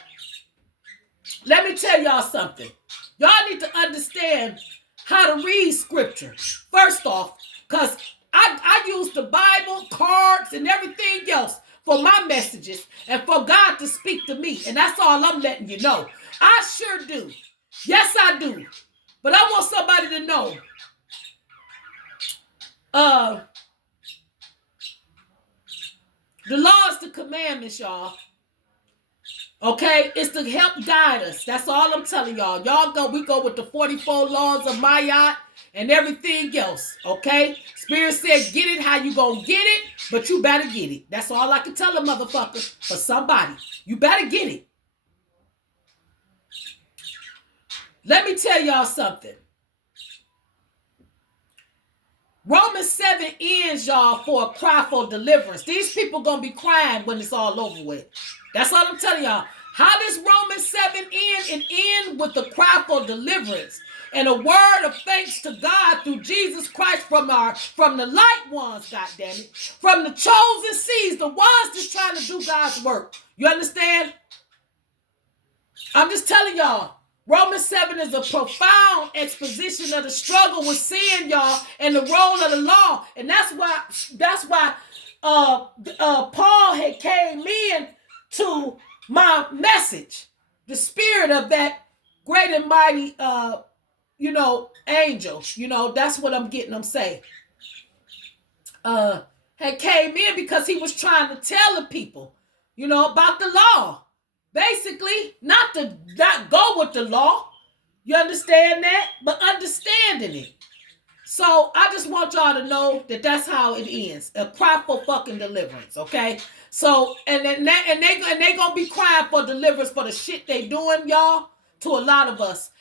Let me tell y'all something. Y'all need to understand how to read scripture. First off, because I use the Bible, cards, and everything else for my messages and for God to speak to me. And that's all I'm letting you know. I sure do. Yes, I do. But I want somebody to know. The law is the commandments, y'all. Okay? It's to help guide us. That's all I'm telling y'all. We go with the 44 laws of Mayat and everything else. Okay? Spirit said, get it how you gonna get it, but you better get it. That's all I can tell a motherfucker. For somebody, you better get it. Let me tell y'all something. Romans 7 ends, y'all, for a cry for deliverance. These people gonna be crying when it's all over with. That's all I'm telling y'all. How does Romans 7 end? It end with a cry for deliverance and a word of thanks to God through Jesus Christ from the light ones, goddammit, from the chosen seeds, the ones that's trying to do God's work. You understand? I'm just telling y'all. Romans 7 is a profound exposition of the struggle with sin, y'all, and the role of the law. And that's why Paul had came in to my message. The spirit of that great and mighty angel. That's what I'm getting them say. Had came in because he was trying to tell the people, about the law. Basically, not go with the law. You understand that? But understanding it. So I just want y'all to know that that's how it ends. A cry for fucking deliverance, okay? So, and they gonna be crying for deliverance for the shit they doing, y'all, to a lot of us.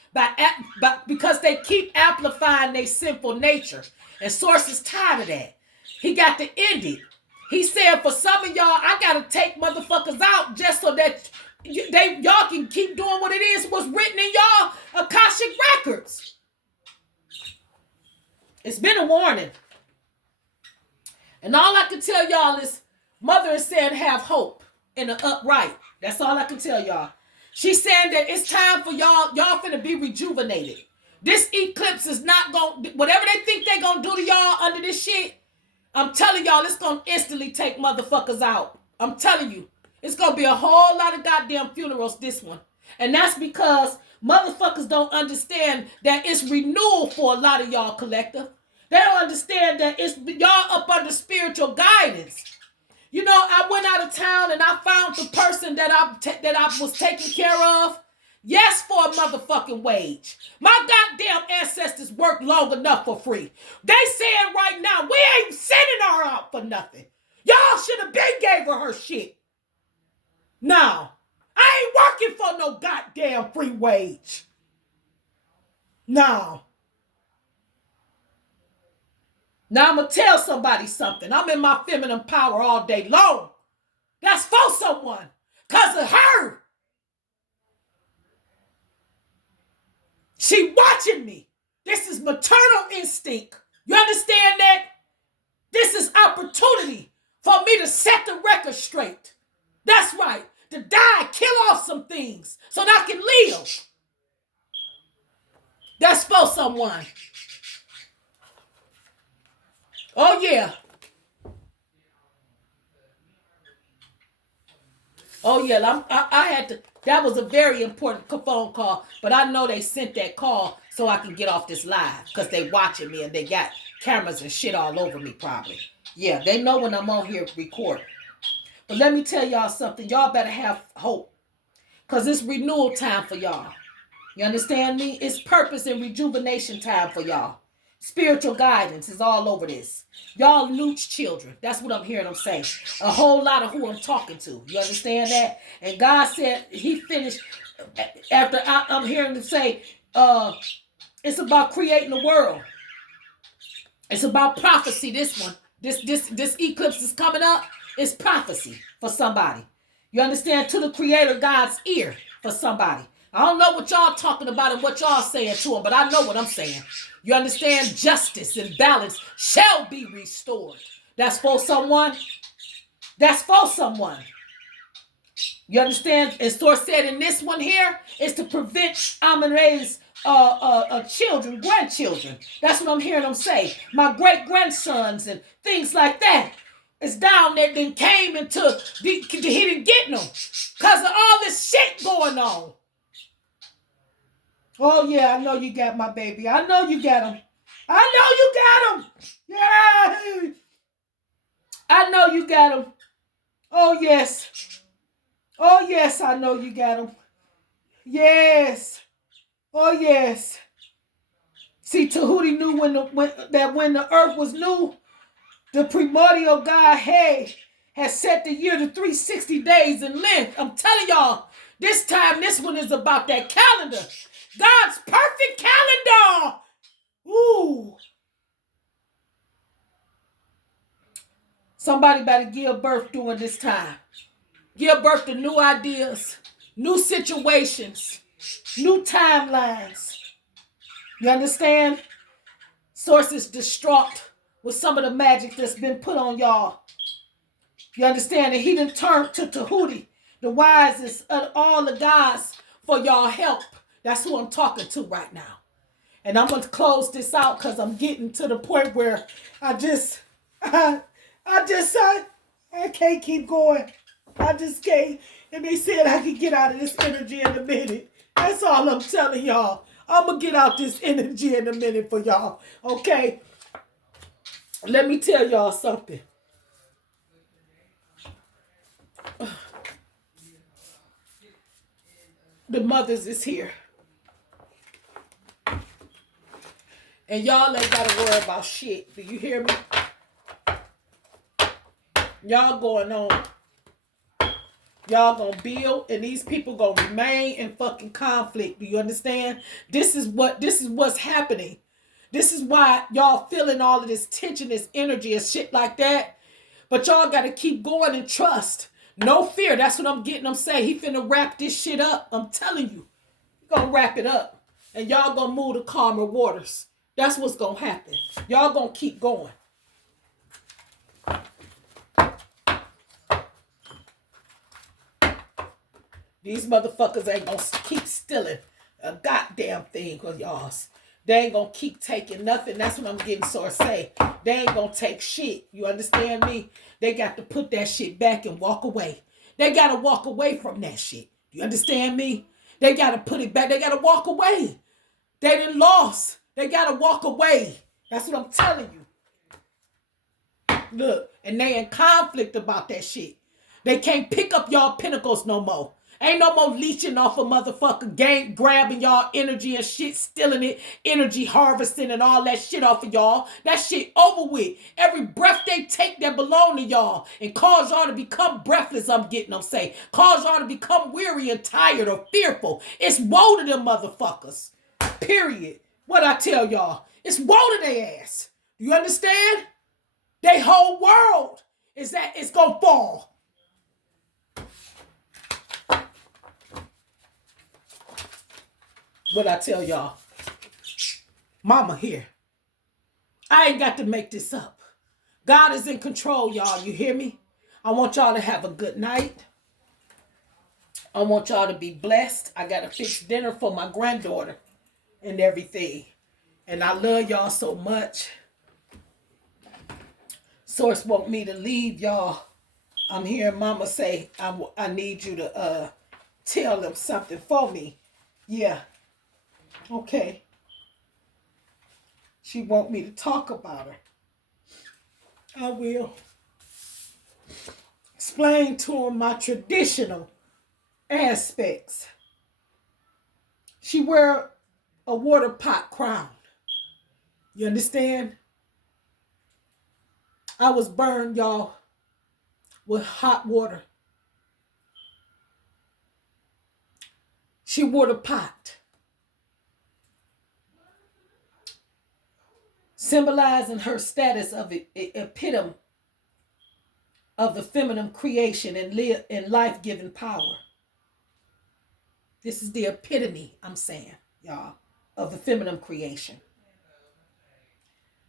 Because they keep amplifying their sinful nature. And Source is tired of that. He got to end it. He said, for some of y'all, I gotta take motherfuckers out just so that y'all can keep doing what it is, what's written in y'all Akashic records. It's been a warning. And all I can tell y'all is, Mother is saying have hope in the upright. That's all I can tell y'all. She's saying that it's time for y'all finna be rejuvenated. This eclipse is not going, whatever they think they're going to do to y'all under this shit, I'm telling y'all, it's going to instantly take motherfuckers out. I'm telling you. It's going to be a whole lot of goddamn funerals, this one. And that's because Motherfuckers don't understand that it's renewal for a lot of y'all collective. They don't understand that it's y'all up under spiritual guidance. You know, I went out of town and I found the person that I was taking care of. Yes, for a motherfucking wage. My goddamn ancestors worked long enough for free. They saying right now, we ain't sending her out for nothing. Y'all should have been gave her shit. No. I ain't working for no goddamn free wage. No. Now I'm going to tell somebody something. I'm in my feminine power all day long. That's for someone. Because of her. She watching me. This is maternal instinct. You understand that? This is opportunity for me to set the record straight. That's right. To die, kill off some things so that I can live. That's for someone. Oh, yeah. Oh, yeah. I had to. That was a very important phone call, but I know they sent that call so I can get off this live because they watching me and they got cameras and shit all over me probably. Yeah, they know when I'm on here recording. But let me tell y'all something. Y'all better have hope because it's renewal time for y'all. You understand me? It's purpose and rejuvenation time for y'all. Spiritual guidance is all over this. Y'all nooch children. That's what I'm hearing them say. A whole lot of who I'm talking to. You understand that? And God said he finished after I'm hearing them say it's about creating the world. It's about prophecy, this one. This eclipse is coming up. It's prophecy for somebody. You understand? To the creator God's ear for somebody. I don't know what y'all talking about and what y'all saying to him, but I know what I'm saying. You understand? Justice and balance shall be restored. That's for someone. That's for someone. You understand? And Source said in this one here is to prevent Amonre's children, grandchildren. That's what I'm hearing them say. My great-grandsons and things like that. It's down there, then came into, he didn't get them because of all this shit going on. Oh, yeah, I know you got my baby. I know you got him. I know you got him. Yeah. I know you got him. Oh, yes. Oh, yes, I know you got him. Yes. Oh, yes. See, Tahuti knew when the earth was new, the primordial God has set the year to 360 days in length. I'm telling y'all, this time, this one is about that calendar. God's perfect calendar. Ooh. Somebody better give birth during this time. Give birth to new ideas, new situations, new timelines. You understand? Source is distraught with some of the magic that's been put on y'all. You understand? And he done turned to Tahuti, the wisest of all the gods, for y'all help. That's who I'm talking to right now. And I'm going to close this out because I'm getting to the point where I can't keep going. I just can't. And they said I could get out of this energy in a minute. That's all I'm telling y'all. I'm going to get out this energy in a minute for y'all. Okay? Let me tell y'all something. The mothers is here. And y'all ain't got to worry about shit. Do you hear me? Y'all going on. Y'all gonna build, and these people gonna remain in fucking conflict. Do you understand? This is what's happening. This is why y'all feeling all of this tension, this energy, and shit like that. But y'all gotta keep going and trust. No fear. That's what I'm getting them say. He finna wrap this shit up. I'm telling you. He gonna wrap it up. And y'all gonna move to calmer waters. That's what's gonna happen. Y'all gonna keep going. These motherfuckers ain't gonna keep stealing a goddamn thing of y'all's. They ain't gonna keep taking nothing. That's what I'm getting Source say. They ain't gonna take shit. You understand me? They got to put that shit back and walk away. They gotta walk away from that shit. You understand me? They got to put it back. They got to walk away. They done lost. They got to walk away. That's what I'm telling you. Look, and they in conflict about that shit. They can't pick up y'all pinnacles no more. Ain't no more leeching off a motherfucker gang, grabbing y'all energy and shit, stealing it, energy harvesting and all that shit off of y'all. That shit over with. Every breath they take that belong to y'all and cause y'all to become breathless, I'm getting them say. Cause y'all to become weary and tired or fearful. It's woe to them motherfuckers. Period. What I tell y'all. It's woe to their ass. You understand? Their whole world is that it's gonna fall. What I tell y'all, mama here. I ain't got to make this up. God is in control, y'all. You hear me? I want y'all to have a good night. I want y'all to be blessed. I got to fix dinner for my granddaughter and everything. And I love y'all so much. Source want me to leave, y'all. I'm hearing mama say, I need you to tell them something for me. Yeah. Okay. She want me to talk about her. I will. Explain to her my traditional aspects. She wear a water pot crown. You understand? I was burned, y'all, with hot water. She wore the pot, symbolizing her status of epitome of the feminine creation and life-giving power. This is the epitome, I'm saying, y'all, of the feminine creation.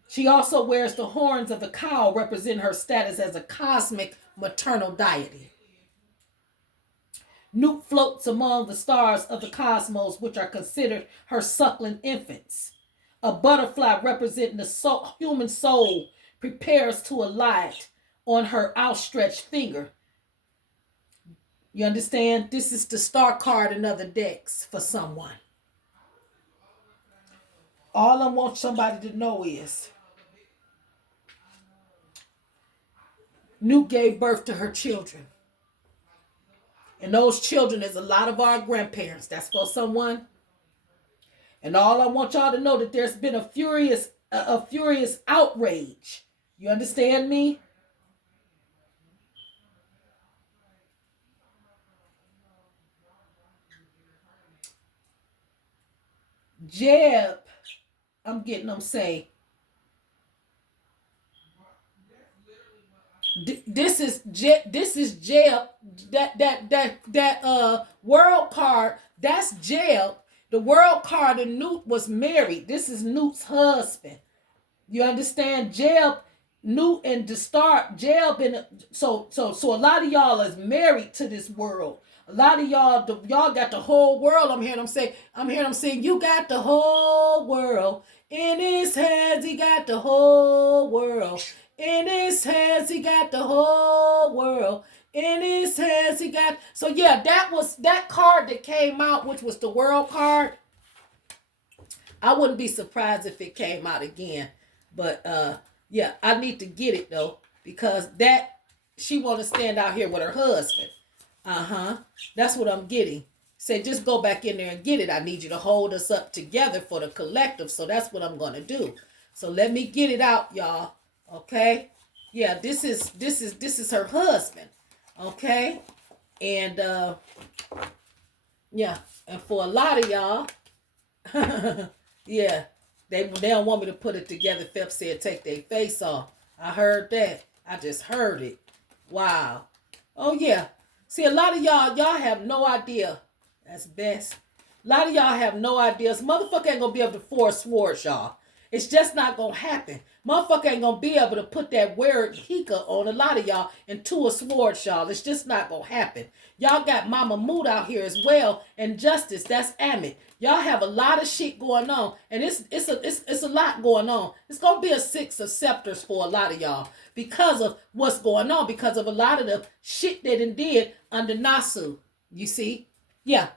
She also wears the horns of the cow, representing her status as a cosmic maternal deity. Newt floats among the stars of the cosmos, which are considered her suckling infants. A butterfly representing the human soul prepares to alight on her outstretched finger. You understand? This is the star card in other decks for someone. All I want somebody to know is Newt gave birth to her children. And those children is a lot of our grandparents. That's for someone. And all I want y'all to know that there's been a furious outrage. You understand me? Jeb, I'm getting them say, this is Jeb. That world card. That's Jeb. The world card in Newt was married. This is Newt's husband. You understand? Jeb, Newt, and the star. Jeb, and so a lot of y'all is married to this world. A lot of y'all got the whole world. I'm hearing them say, you got the whole world in his hands. He got the whole world in his hands. He got the whole world in his hands. He got. So yeah, that was that card that came out, which was the world card. I wouldn't be surprised if it came out again. But yeah, I need to get it though, because that she want to stand out here with her husband. That's what I'm getting. Say, just go back in there and get it. I need you to hold us up together for the collective. So that's what I'm gonna do. So let me get it out, y'all. Okay? Yeah, this is her husband. Okay? And yeah, and for a lot of y'all, yeah, they don't want me to put it together. Phep said take their face off. I heard that. I just heard it. Wow. Oh yeah. See, a lot of y'all have no idea. That's best. A lot of y'all have no idea. This motherfucker ain't gonna be able to force swords, y'all. It's just not gonna happen. Motherfucker ain't gonna be able to put that word hika on a lot of y'all into a sword, y'all. It's just not gonna happen. Y'all got Mama Mood out here as well, and Justice. That's Amit. Y'all have a lot of shit going on, and it's a lot going on. It's gonna be a 6 of scepters for a lot of y'all because of what's going on, because of a lot of the shit they done did under Nasu. You see? Yeah.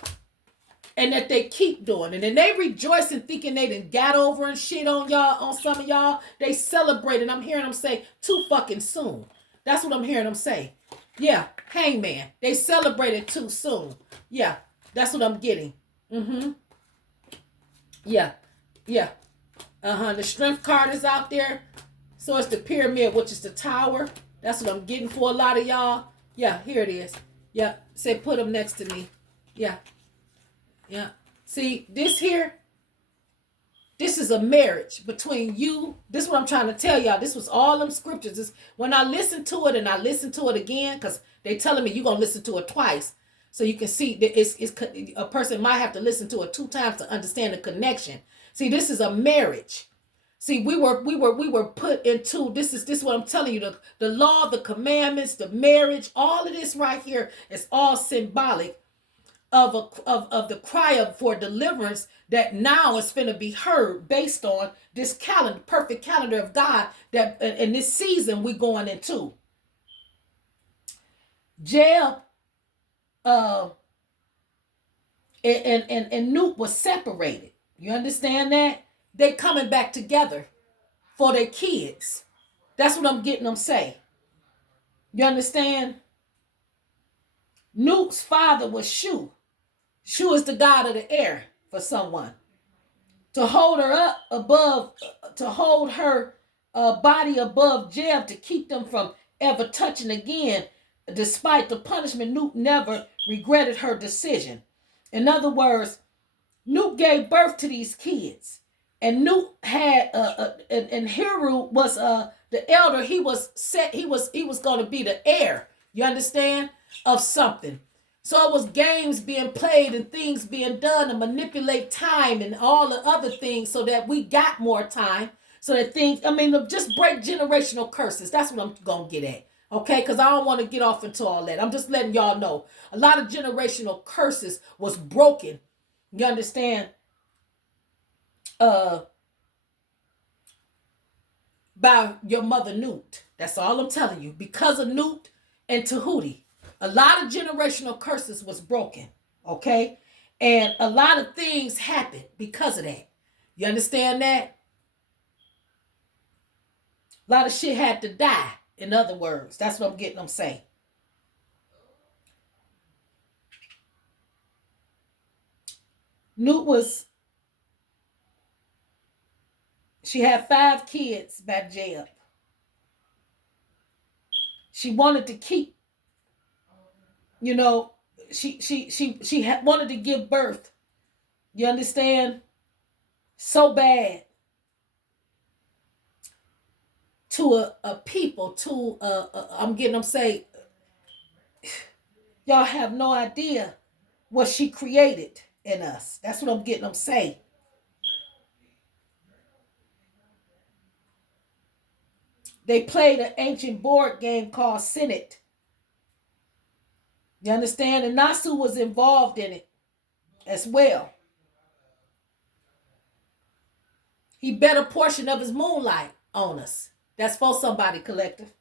and that they keep doing it. And they rejoice and thinking they done got over and shit on y'all, on some of y'all. They celebrate, and I'm hearing them say, too fucking soon. That's what I'm hearing them say. Yeah, hangman. They celebrated too soon. Yeah, that's what I'm getting. Yeah, yeah. The strength card is out there. So it's the pyramid, which is the tower. That's what I'm getting for a lot of y'all. Yeah, here it is. Yeah, say put them next to me. Yeah. Yeah. See, this here, this is a marriage between you. This is what I'm trying to tell y'all. This was all them scriptures. This, when I listen to it and I listen to it again, because they telling me you're going to listen to it twice. So you can see that it's a person might have to listen to it 2 times to understand the connection. See, this is a marriage. See, we were put into, this is what I'm telling you, the law, the commandments, the marriage, all of this right here is all symbolic of the cry for deliverance that now is finna be heard based on this calendar, perfect calendar of God that in this season we going into. Jeb and Newt was separated. You understand that? They coming back together for their kids. That's what I'm getting them say. You understand? Newt's father was Shu. Shu is the god of the air for someone. To hold her up above, to hold her body above Jeb, to keep them from ever touching again. Despite the punishment, Newt never regretted her decision. In other words, Newt gave birth to these kids. And Newt had, and Heru was the elder. He was going to be the heir. You understand? Of something. So it was games being played and things being done to manipulate time and all the other things so that we got more time. So that things, just break generational curses. That's what I'm going to get at. Okay? Because I don't want to get off into all that. I'm just letting y'all know. A lot of generational curses was broken. You understand? By your mother Newt. That's all I'm telling you. Because of Newt and Tahuti. A lot of generational curses was broken, okay? And a lot of things happened because of that. You understand that? A lot of shit had to die, in other words. That's what I'm getting them say. Newt was, she had 5 kids by Jeb. She wanted to keep, she had wanted to give birth. You understand? So bad to a people, to I'm getting them say, y'all have no idea what she created in us. That's what I'm getting them say. They played an ancient board game called Senate. You understand? And Nasu was involved in it as well. He bet a portion of his moonlight on us. That's for somebody, collective.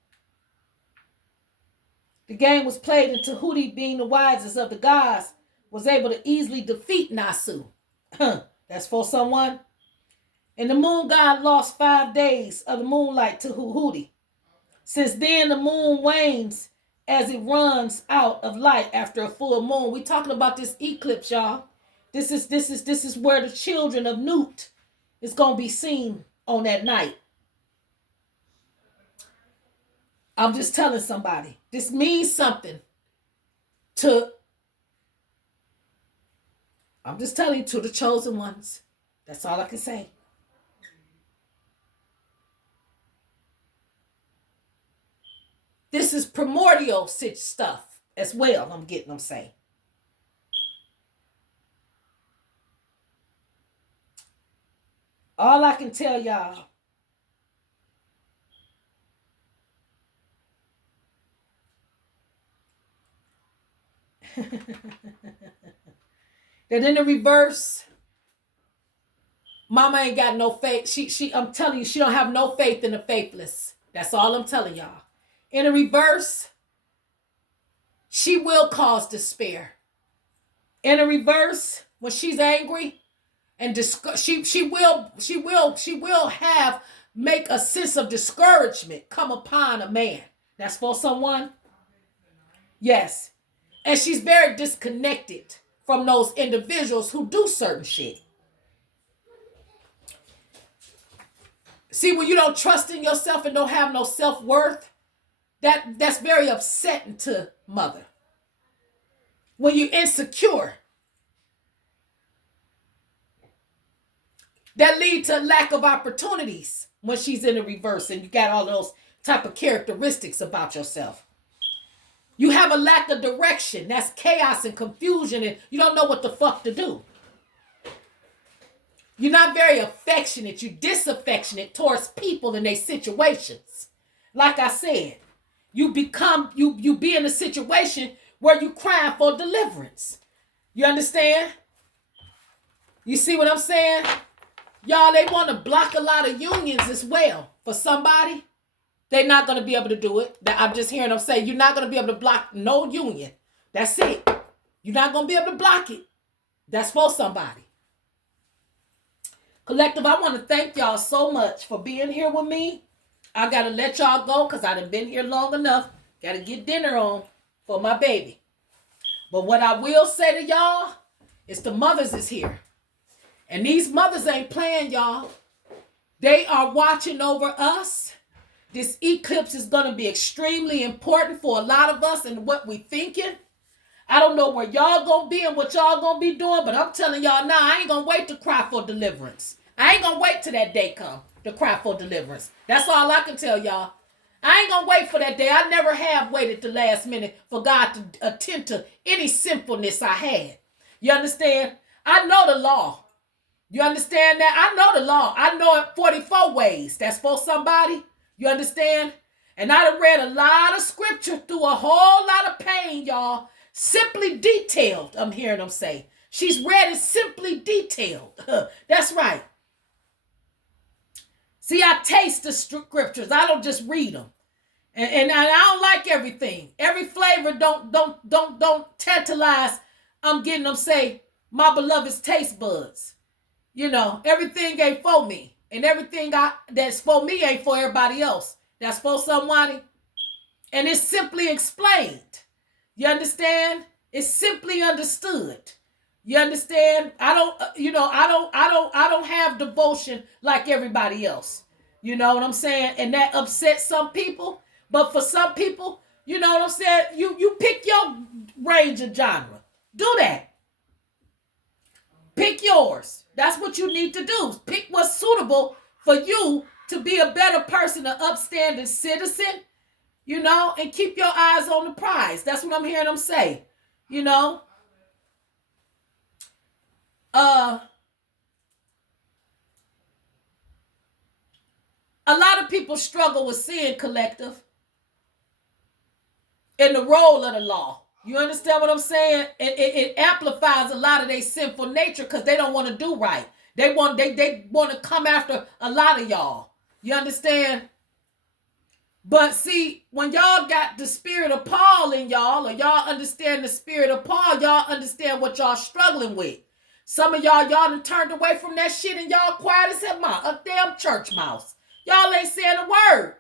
The game was played, and Tahuti, being the wisest of the gods, was able to easily defeat Nasu. That's for someone. And the moon god lost 5 days of the moonlight to Tahuti. Since then, the moon wanes as it runs out of light after a full moon. We talking about this eclipse, y'all. This is where the children of Newt is gonna be seen on that night. I'm just telling somebody. This means something to, I'm just telling you, to the chosen ones. That's all I can say. This is primordial stuff as well, I'm getting them saying. All I can tell y'all, that in the reverse, mama ain't got no faith. She I'm telling you, she don't have no faith in the faithless. That's all I'm telling y'all. In the reverse, she will cause despair. In the reverse, when she's angry, and she will have make a sense of discouragement come upon a man. That's for someone. Yes. And she's very disconnected from those individuals who do certain shit. See, when you don't trust in yourself and don't have no self-worth, that's very upsetting to mother. When you're insecure, that lead to lack of opportunities when she's in the reverse and you got all those type of characteristics about yourself. You have a lack of direction. That's chaos and confusion, and you don't know what the fuck to do. You're not very affectionate. You're disaffectionate towards people and their situations. Like I said, you be in a situation where you cry for deliverance. You understand? You see what I'm saying? Y'all, they want to block a lot of unions as well. For somebody, they're not going to be able to do it. I'm just hearing them say, you're not going to be able to block no union. That's it. You're not going to be able to block it. That's for somebody. Collective, I want to thank y'all so much for being here with me. I got to let y'all go because I done been here long enough. Got to get dinner on for my baby. But what I will say to y'all is the mothers is here. And these mothers ain't playing, y'all. They are watching over us. This eclipse is going to be extremely important for a lot of us and what we thinking. I don't know where y'all going to be and what y'all going to be doing, but I'm telling y'all now, I ain't going to wait to cry for deliverance. I ain't going to wait till that day come to cry for deliverance. That's all I can tell y'all. I ain't going to wait for that day. I never have waited the last minute for God to attend to any sinfulness I had. You understand? I know the law. You understand that? I know the law. I know it 44 ways. That's for somebody. You understand? And I done read a lot of scripture through a whole lot of pain, y'all. Simply detailed, I'm hearing them say. She's read it simply detailed. That's right. See, I taste the scriptures. I don't just read them. And I don't like everything. Every flavor don't tantalize. I'm getting them say, my beloved's taste buds. You know, everything ain't for me. And everything that's for me ain't for everybody else. That's for somebody. And it's simply explained. You understand? It's simply understood. You understand? I don't have devotion like everybody else. You know what I'm saying? And that upsets some people. But for some people, you know what I'm saying? You pick your range of genre. Do that. Pick yours. That's what you need to do. Pick what's suitable for you to be a better person, an upstanding citizen, you know, and keep your eyes on the prize. That's what I'm hearing them say, you know. A lot of people struggle with sin, collective, in the role of the law. You understand what I'm saying? It amplifies a lot of their sinful nature because they don't want to do right. They want to come after a lot of y'all. You understand? But see, when y'all got the spirit of Paul in y'all, or y'all understand the spirit of Paul, y'all understand what y'all struggling with. Some of y'all done turned away from that shit and y'all quiet as a damn church mouse. Y'all ain't saying a word.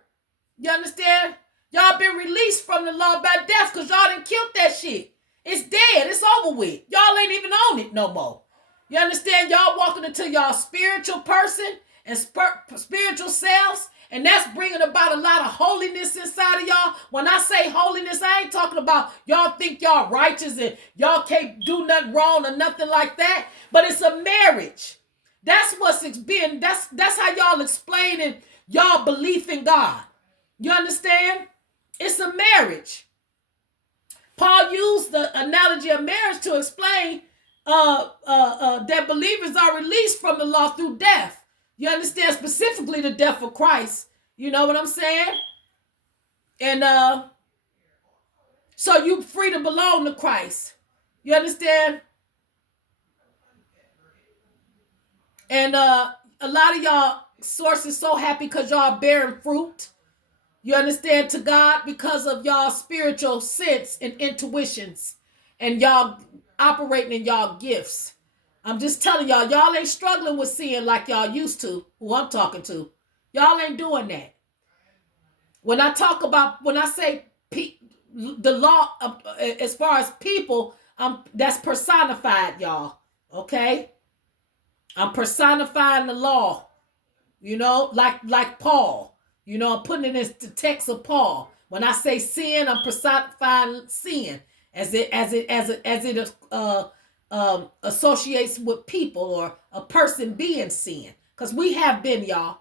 You understand? Y'all been released from the law by death because y'all done killed that shit. It's dead. It's over with. Y'all ain't even on it no more. You understand? Y'all walking into y'all spiritual person and spiritual selves, and that's bringing about a lot of holiness inside of y'all. When I say holiness, I ain't talking about y'all think y'all righteous and y'all can't do nothing wrong or nothing like that, but it's a marriage. That's what's being, that's how y'all explaining y'all belief in God. You understand? It's a marriage. Paul used the analogy of marriage to explain that believers are released from the law through death. You understand? Specifically the death of Christ. You know what I'm saying? And so you free to belong to Christ. You understand? And a lot of y'all sources so happy because y'all bearing fruit. You understand, to God, because of y'all spiritual sense and intuitions and y'all operating in y'all gifts. I'm just telling y'all, y'all ain't struggling with sin like y'all used to, who I'm talking to. Y'all ain't doing that. When I say the law, as far as people, that's personified, y'all. Okay? I'm personifying the law, like Paul. I'm putting it in the text of Paul. When I say sin, I'm personifying sin as it associates with people or a person being sin. Because we have been, y'all.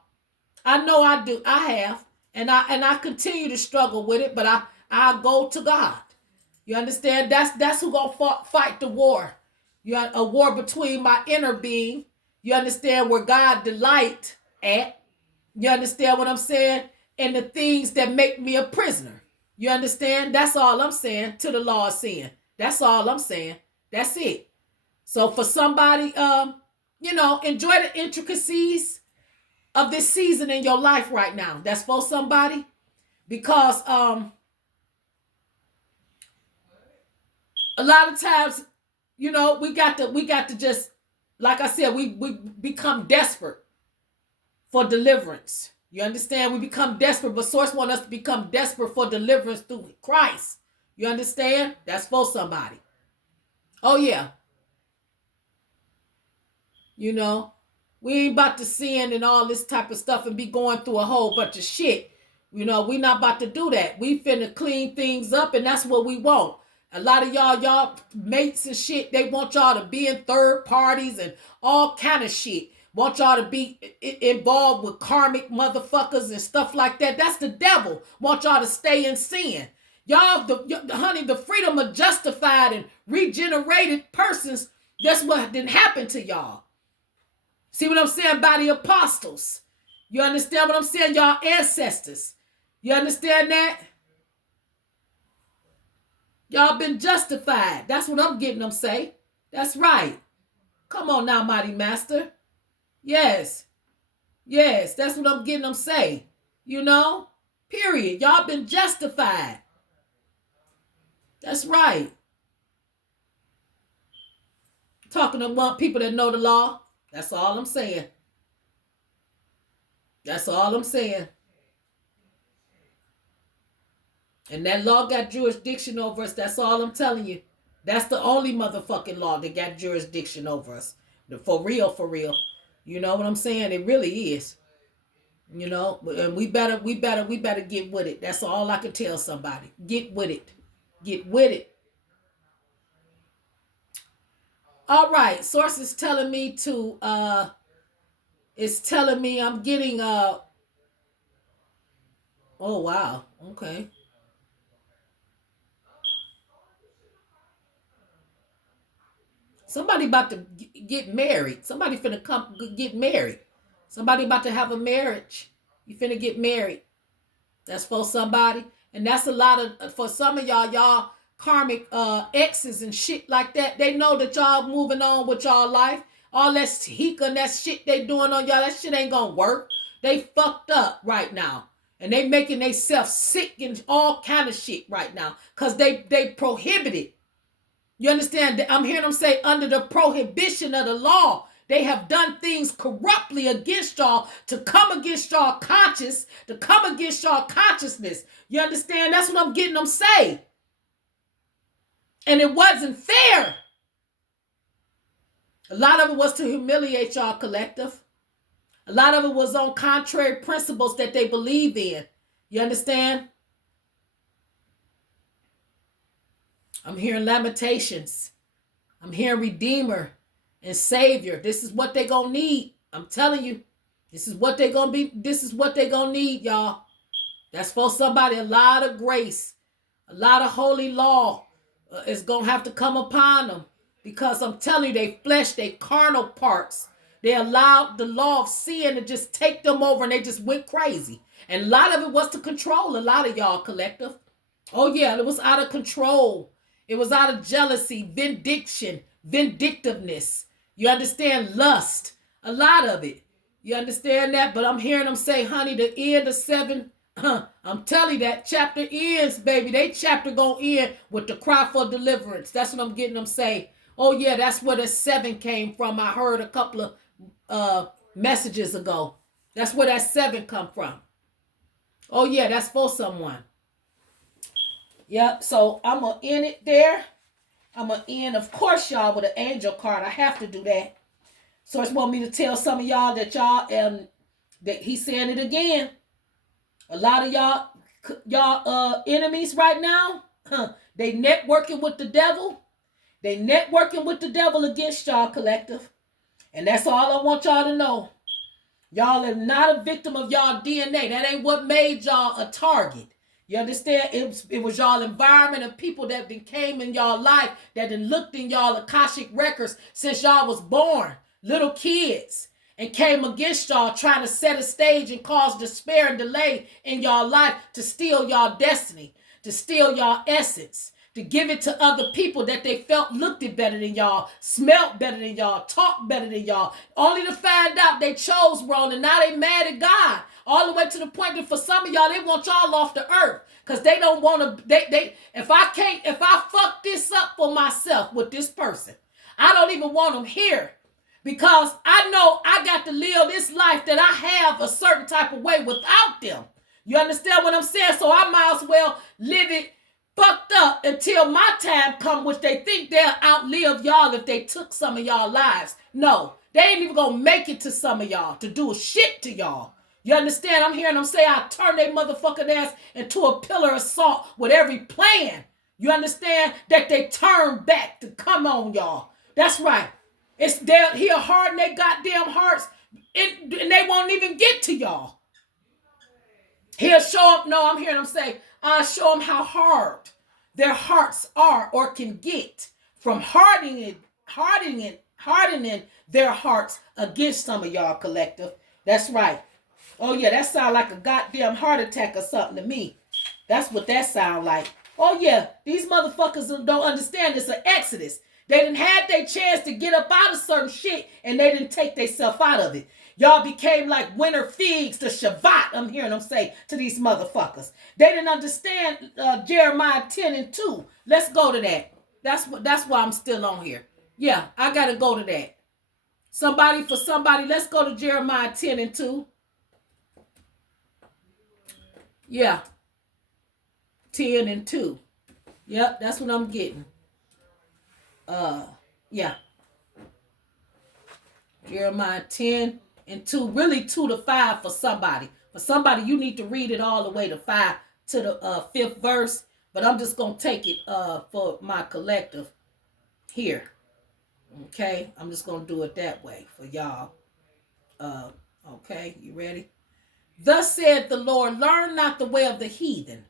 I know I do. I have, and I continue to struggle with it. But I go to God. You understand? That's who gonna fight the war. A war between my inner being. You understand where God delight at. You understand what I'm saying? And the things that make me a prisoner. You understand? That's all I'm saying to the law of sin. That's all I'm saying. That's it. So for somebody, enjoy the intricacies of this season in your life right now. That's for somebody. Because a lot of times, we got to just, like I said, we become desperate for deliverance. You understand? We become desperate, but Source wants us to become desperate for deliverance through Christ. You understand? That's for somebody. Oh, yeah. We ain't about to sin and all this type of stuff and be going through a whole bunch of shit. We not about to do that. We finna clean things up, and that's what we want. A lot of y'all mates and shit, they want y'all to be in third parties and all kind of shit. Want y'all to be involved with karmic motherfuckers and stuff like that. That's the devil. Want y'all to stay in sin. Y'all, honey, the freedom of justified and regenerated persons, that's what didn't happen to y'all. See what I'm saying? By the apostles. You understand what I'm saying? Y'all ancestors. You understand that? Y'all been justified. That's what I'm getting them say. That's right. Come on now, mighty master. Yes. Yes, that's what I'm getting them say. Period. Y'all been justified. That's right. Talking to people that know the law. That's all I'm saying. That's all I'm saying. And that law got jurisdiction over us. That's all I'm telling you. That's the only motherfucking law that got jurisdiction over us. For real, for real. You know what I'm saying? It really is. And we better get with it. That's all I can tell somebody. Get with it. Get with it. All right. Source is telling me it's telling me I'm getting oh wow. Okay. Somebody about to get married. Somebody finna come get married. Somebody about to have a marriage. You finna get married. That's for somebody. And that's a lot of, for some of y'all karmic exes and shit like that. They know that y'all moving on with y'all life. All that heek and that shit they doing on y'all, that shit ain't gonna work. They fucked up right now. And they making themselves sick and all kind of shit right now. Because they prohibited. You understand? I'm hearing them say under the prohibition of the law, they have done things corruptly against y'all to come against y'all conscience, to come against y'all consciousness. You understand? That's what I'm getting them say. And it wasn't fair. A lot of it was to humiliate y'all collective. A lot of it was on contrary principles that they believe in. You understand? I'm hearing Lamentations. I'm hearing Redeemer and Savior. This is what they gonna need. I'm telling you. This is what they gonna be. This is what they gonna need, y'all. That's for somebody. A lot of grace. A lot of holy law is gonna have to come upon them. Because I'm telling you, they flesh, they carnal parts. They allowed the law of sin to just take them over and they just went crazy. And a lot of it was to control a lot of y'all collective. Oh yeah, it was out of control. It was out of jealousy, vindictiveness. You understand? Lust. A lot of it. You understand that? But I'm hearing them say, honey, the end of 7. I'm telling you that chapter ends, baby. They chapter gonna end with the cry for deliverance. That's what I'm getting them say. Oh yeah, that's where the 7 came from. I heard a couple of messages ago. That's where that 7 come from. Oh yeah, that's for someone. Yep. So I'm gonna end it there. I'm gonna end, of course, y'all, with an angel card. I have to do that. So it's want me to tell some of y'all that y'all that he's saying it again. A lot of y'all enemies right now, they networking with the devil. They networking with the devil against y'all, collective. And that's all I want y'all to know. Y'all are not a victim of y'all DNA. That ain't what made y'all a target. You understand? It was y'all environment and people that then came in y'all life that then looked in y'all Akashic records since y'all was born, little kids, and came against y'all trying to set a stage and cause despair and delay in y'all life to steal y'all destiny, to steal y'all essence, to give it to other people that they felt looked it better than y'all, smelled better than y'all, talked better than y'all, only to find out they chose wrong and now they mad at God. All the way to the point that for some of y'all, they want y'all off the earth because they don't want to, if I fuck this up for myself with this person, I don't even want them here because I know I got to live this life that I have a certain type of way without them. You understand what I'm saying? So I might as well live it fucked up until my time come, which they think they'll outlive y'all if they took some of y'all lives. No, they ain't even gonna make it to some of y'all to do shit to y'all. You understand? I'm hearing them say I'll turn their motherfucking ass into a pillar of salt with every plan. You understand? That they turn back to come on y'all. That's right. He'll harden their goddamn hearts and they won't even get to y'all. He'll show up. No, I'm hearing them say, I'll show them how hard their hearts are or can get from hardening their hearts against some of y'all, collective. That's right. Oh yeah, that sound like a goddamn heart attack or something to me. That's what that sound like. Oh yeah, these motherfuckers don't understand it's an exodus. They didn't have their chance to get up out of certain shit and they didn't take themselves out of it. Y'all became like winter figs to Shabbat, I'm hearing them say to these motherfuckers. They didn't understand Jeremiah 10 and 2. Let's go to that. That's why I'm still on here. Yeah, I got to go to that. Somebody, let's go to Jeremiah 10 and 2. Yeah. 10 and 2. Yep, that's what I'm getting. Yeah. Jeremiah 10 and 2. Really 2 to 5 for somebody. For somebody, you need to read it all the way to 5 to the 5th verse. But I'm just going to take it for my collective here. Okay? I'm just going to do it that way for y'all. Okay? You ready? Thus said the Lord, learn not the way of the heathen,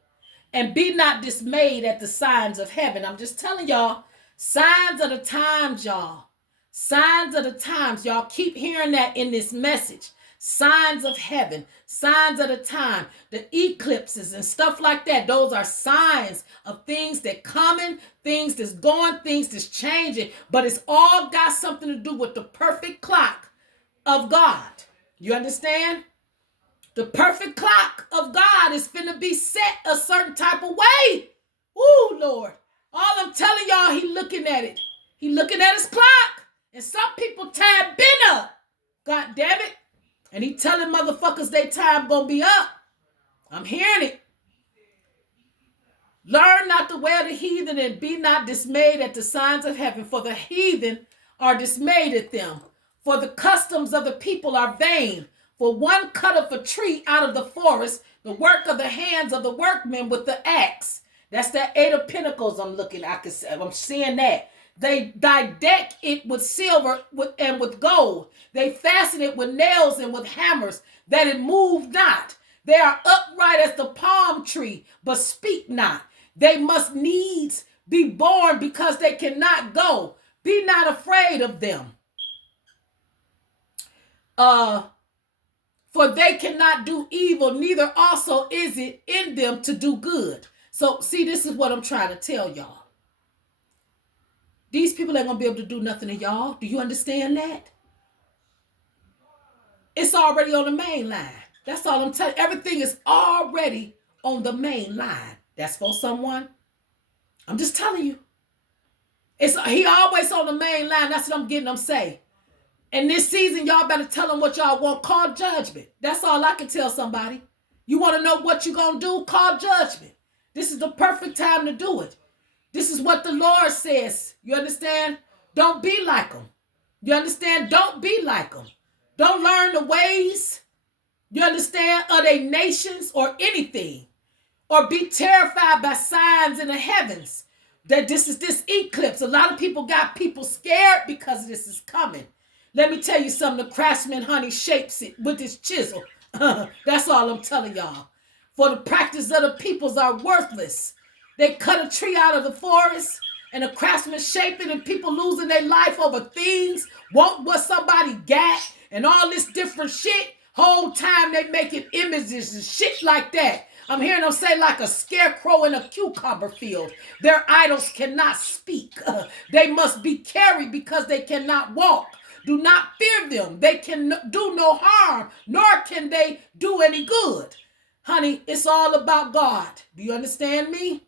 and be not dismayed at the signs of heaven. I'm just telling y'all, signs of the times, y'all. Signs of the times. Y'all keep hearing that in this message. Signs of heaven. Signs of the time. The eclipses and stuff like that. Those are signs of things that coming, things that's going, things that's changing. But it's all got something to do with the perfect clock of God. You understand? The perfect clock of God is finna be set a certain type of way. Ooh, Lord. All I'm telling y'all, he looking at it. He looking at his clock. And some people time been up. God damn it. And he telling motherfuckers they time gonna be up. I'm hearing it. Learn not the way of the heathen and be not dismayed at the signs of heaven. For the heathen are dismayed at them. For the customs of the people are vain. For one cutteth a tree out of the forest, the work of the hands of the workmen with the axe. That's that 8 of Pentacles I'm looking at. I'm seeing that. They deck it with silver and with gold. They fasten it with nails and with hammers, that it move not. They are upright as the palm tree, but speak not. They must needs be born because they cannot go. Be not afraid of them. For they cannot do evil, neither also is it in them to do good. So, see, this is what I'm trying to tell y'all. These people ain't going to be able to do nothing to y'all. Do you understand that? It's already on the main line. That's all I'm telling you. Everything is already on the main line. That's for someone. I'm just telling you. He always on the main line. That's what I'm getting them say. And this season, y'all better tell them what y'all want. Call judgment. That's all I can tell somebody. You want to know what you're going to do? Call judgment. This is the perfect time to do it. This is what the Lord says. You understand? Don't be like them. You understand? Don't be like them. Don't learn the ways, you understand, of their nations or anything. Or be terrified by signs in the heavens. That this is this eclipse. A lot of people got people scared because this is coming. Let me tell you something. The craftsman, honey, shapes it with his chisel. That's all I'm telling y'all. For the practice of the peoples are worthless. They cut a tree out of the forest, and the craftsman shape it, and people losing their life over things, want what somebody got, and all this different shit. Whole time they making images and shit like that. I'm hearing them say like a scarecrow in a cucumber field. Their idols cannot speak. They must be carried because they cannot walk. Do not fear them. They can do no harm, nor can they do any good. Honey, it's all about God. Do you understand me?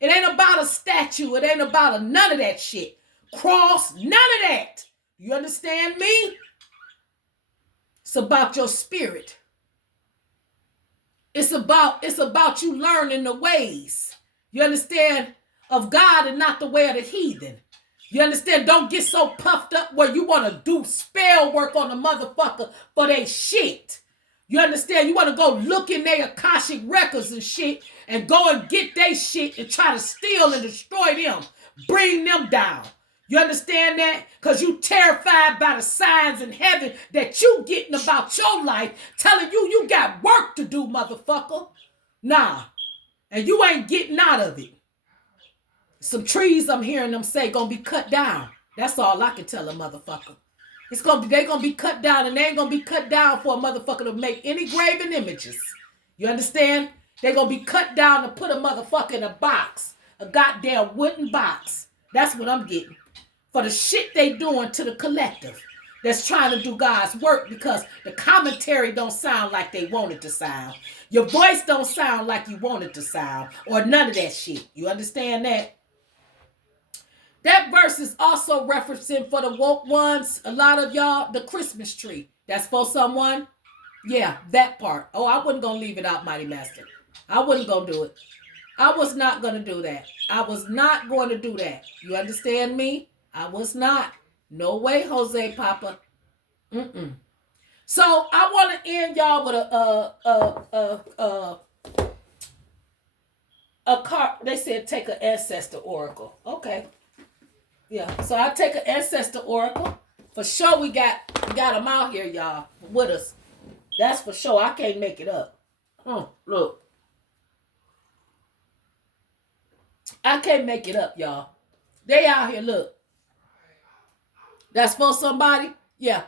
It ain't about a statue. It ain't about none of that shit. Cross, none of that. You understand me? It's about your spirit. It's about you learning the ways, you understand, of God and not the way of the heathen. You understand? Don't get so puffed up where you want to do spell work on the motherfucker for they shit. You understand? You want to go look in their Akashic records and shit and go and get their shit and try to steal and destroy them. Bring them down. You understand that? Because you terrified by the signs in heaven that you getting about your life, telling you got work to do, motherfucker. Nah. And you ain't getting out of it. Some trees I'm hearing them say gonna be cut down. That's all I can tell a motherfucker. They gonna be cut down, and they ain't gonna be cut down for a motherfucker to make any graven images. You understand? They gonna be cut down to put a motherfucker in a box. A goddamn wooden box. That's what I'm getting. For the shit they doing to the collective that's trying to do God's work, because the commentary don't sound like they want it to sound. Your voice don't sound like you want it to sound, or none of that shit. You understand that? That verse is also referencing for the woke ones, a lot of y'all, the Christmas tree. That's for someone? Yeah, that part. Oh, I wasn't going to leave it out, Mighty Master. I wasn't going to do it. I was not going to do that. I was not going to do that. You understand me? I was not. No way, Jose Papa. So I want to end y'all with a card. They said take an ancestor oracle. Okay. Yeah. So I take an ancestor oracle. For sure we got them out here, y'all, with us. That's for sure. I can't make it up. Look. I can't make it up, y'all. They out here, look. That's for somebody? Yeah.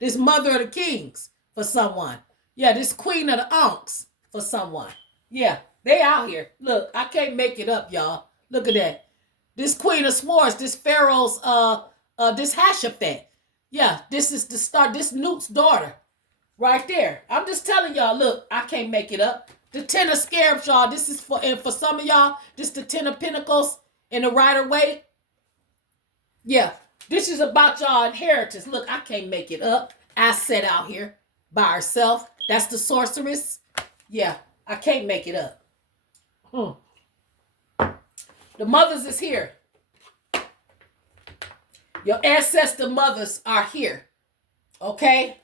This mother of the kings for someone. Yeah, this queen of the unks for someone. Yeah, they out here. Look, I can't make it up, y'all. Look at that. This queen of swords, this pharaoh's, this Hashaphat. Yeah, this is the start, this Newt's daughter. Right there. I'm just telling y'all, look, I can't make it up. The 10 of scarabs, y'all. This is for, and for some of y'all, this the 10 of pentacles in the Rider-Waite. Yeah, this is about y'all inheritance. Look, I can't make it up. I set out here by herself. That's the sorceress. Yeah, I can't make it up. The mothers is here. Your ancestor mothers are here. Okay?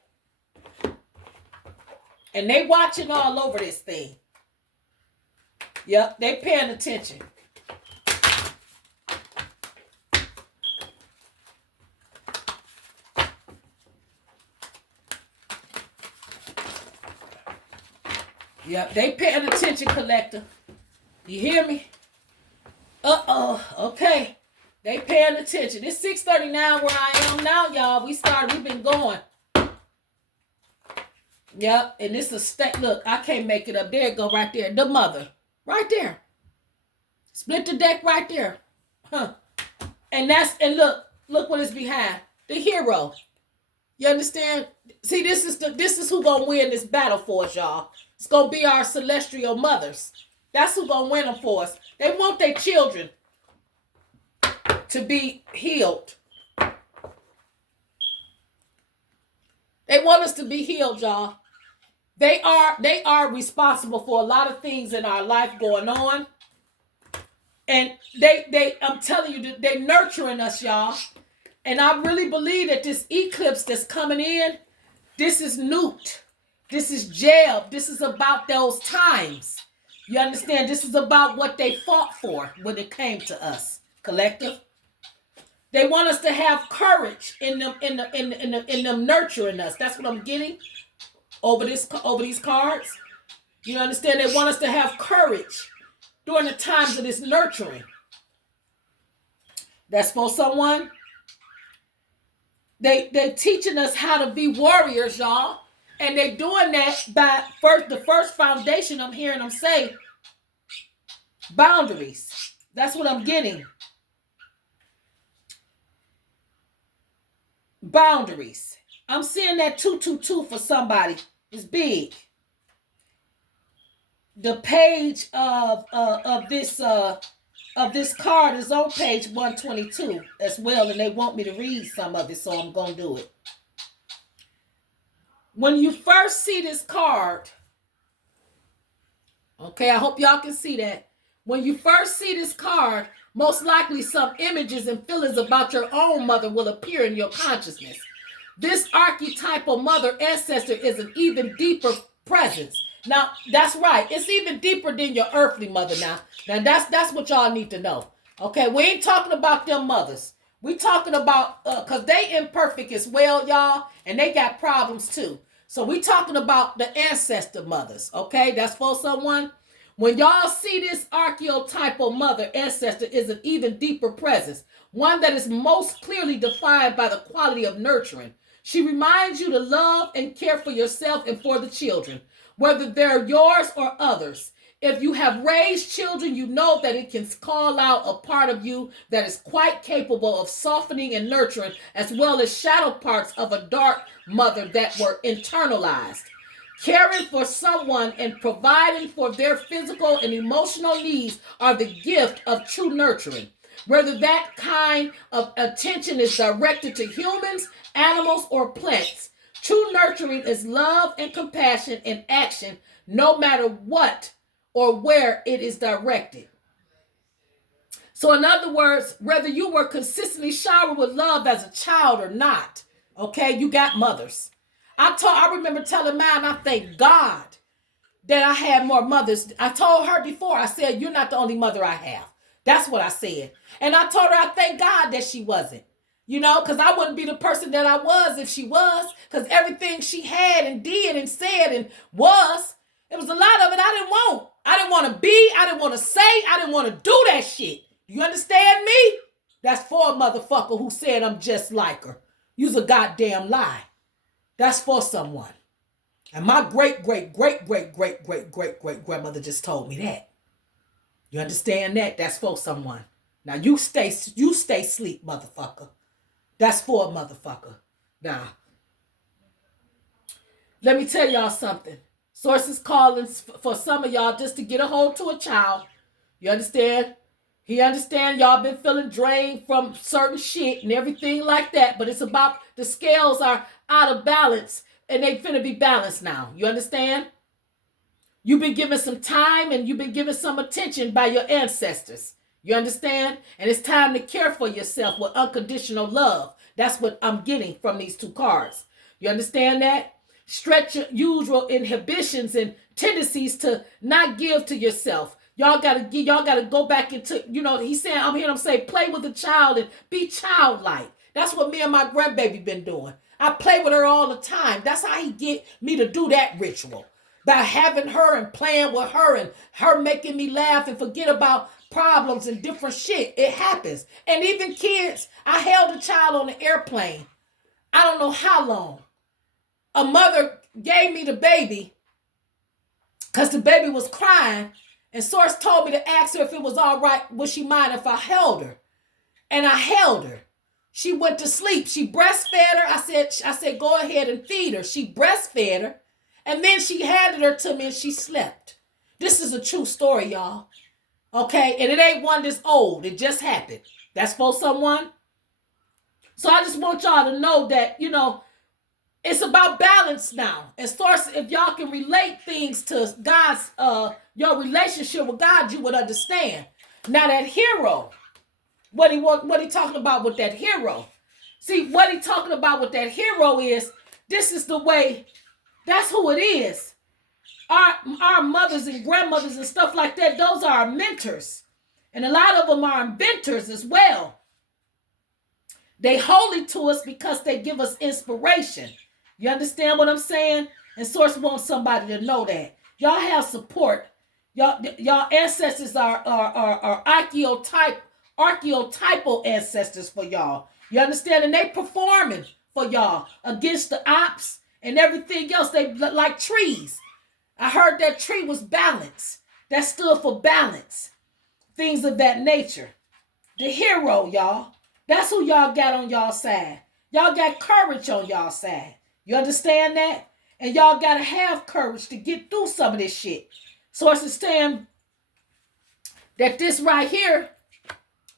And they watching all over this thing. Yep, they paying attention. Yep, they paying attention, collector. You hear me? Okay. They paying attention. It's 6:39 where I am now, y'all. We've been going. Yep, and this is look, I can't make it up. There it go right there. The mother. Right there. Split the deck right there. And look what is behind. The hero. You understand? See, this is who gonna win this battle for us, y'all. It's gonna be our celestial mothers. That's who gonna win them for us. They want their children to be healed. They want us to be healed, y'all. They are responsible for a lot of things in our life going on. And I'm telling you, they're nurturing us, y'all. And I really believe that this eclipse that's coming in, this is newt. This is Jeb. This is about those times. You understand? This is about what they fought for when it came to us, collective. They want us to have courage in them nurturing us. That's what I'm getting over these cards. You understand? They want us to have courage during the times of this nurturing. That's for someone. They teaching us how to be warriors, y'all. And they doing that by the first foundation I'm hearing them say, boundaries. That's what I'm getting. Boundaries. I'm seeing that 222 for somebody. It's big. The page of this card is on page 122 as well, and they want me to read some of it, so I'm gonna do it. When you first see this card, okay, I hope y'all can see that. When you first see this card, most likely some images and feelings about your own mother will appear in your consciousness. This archetypal mother ancestor is an even deeper presence. Now, that's right. It's even deeper than your earthly mother now. Now, that's what y'all need to know. Okay, we ain't talking about them mothers. We talking about, because they imperfect as well, y'all, and they got problems too. So we talking about the ancestor mothers, okay? That's for someone. When y'all see this archetypal mother ancestor is an even deeper presence, one that is most clearly defined by the quality of nurturing. She reminds you to love and care for yourself and for the children, whether they're yours or others. If you have raised children, you know that it can call out a part of you that is quite capable of softening and nurturing, as well as shadow parts of a dark mother that were internalized. Caring for someone and providing for their physical and emotional needs are the gift of true nurturing. Whether that kind of attention is directed to humans, animals, or plants, true nurturing is love and compassion in action, no matter what or where it is directed. So in other words, whether you were consistently showered with love as a child or not, okay, you got mothers. I remember telling mine, I thank God that I had more mothers. I told her before, I said, you're not the only mother I have. That's what I said. And I told her I thank God that she wasn't. You know, because I wouldn't be the person that I was if she was. Because everything she had and did and said and was, it was a lot of it I didn't want. I didn't want to be. I didn't want to say. I didn't want to do that shit. You understand me? That's for a motherfucker who said I'm just like her. You's a goddamn lie. That's for someone. And my great-great-great-great-great-great-great-grandmother just told me that. You understand that? That's for someone. Now you stay sleep, motherfucker. That's for a motherfucker. Now, let me tell y'all something. Sources calling for some of y'all just to get a hold to a child. You understand? He understand y'all been feeling drained from certain shit and everything like that. But it's about the scales are out of balance and they finna be balanced now. You understand? You've been given some time and you've been given some attention by your ancestors. You understand? And it's time to care for yourself with unconditional love. That's what I'm getting from these two cards. You understand that? Stretch your usual inhibitions and tendencies to not give to yourself. Y'all gotta go back into, he's saying, I'm hearing him say, play with the child and be childlike. That's what me and my grandbaby been doing. I play with her all the time. That's how he get me to do that ritual. By having her and playing with her and her making me laugh and forget about problems and different shit. It happens. And even kids, I held a child on the airplane. I don't know how long. A mother gave me the baby because the baby was crying. And Source told me to ask her if it was all right, would she mind if I held her? And I held her. She went to sleep. She breastfed her. I said, go ahead and feed her. She breastfed her. And then she handed her to me and she slept. This is a true story, y'all. Okay? And it ain't one that's old. It just happened. That's for someone. So I just want y'all to know that, it's about balance now. And source, if y'all can relate things to God's, your relationship with God, you would understand. Now that hero, what he talking about with that hero? See, what he talking about with that hero is, this is the way, that's who it is. Our mothers and grandmothers and stuff like that, those are our mentors. And a lot of them are inventors as well. They holy to us because they give us inspiration. You understand what I'm saying? And Source wants somebody to know that. Y'all have support. Y'all ancestors are archetypal ancestors for y'all. You understand? And they performing for y'all against the ops and everything else. They like trees. I heard that tree was balance. That stood for balance. Things of that nature. The hero, y'all. That's who y'all got on y'all side. Y'all got courage on y'all side. You understand that? And y'all got to have courage to get through some of this shit. So it's saying that this right here,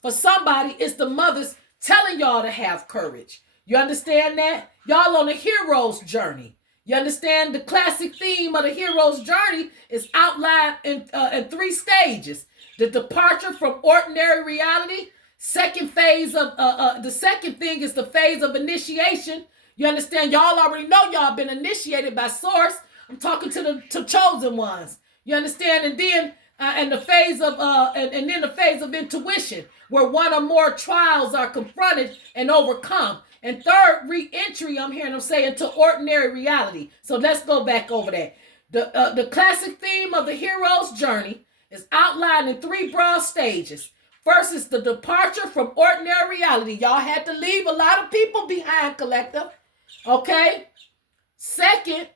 for somebody, is the mothers telling y'all to have courage. You understand that? Y'all on a hero's journey. You understand the classic theme of the hero's journey is outlined in 3 stages. The departure from ordinary reality. Second phase of the second thing is the phase of initiation. You understand? Y'all already know y'all been initiated by Source. I'm talking to the chosen ones. You understand? And then and the phase of and then the phase of intuition, where one or more trials are confronted and overcome. And third, re-entry, I'm hearing them say, into ordinary reality. So let's go back over that. The classic theme of the hero's journey is outlined in 3 broad stages. First is the departure from ordinary reality. Y'all had to leave a lot of people behind, collective. Okay? Second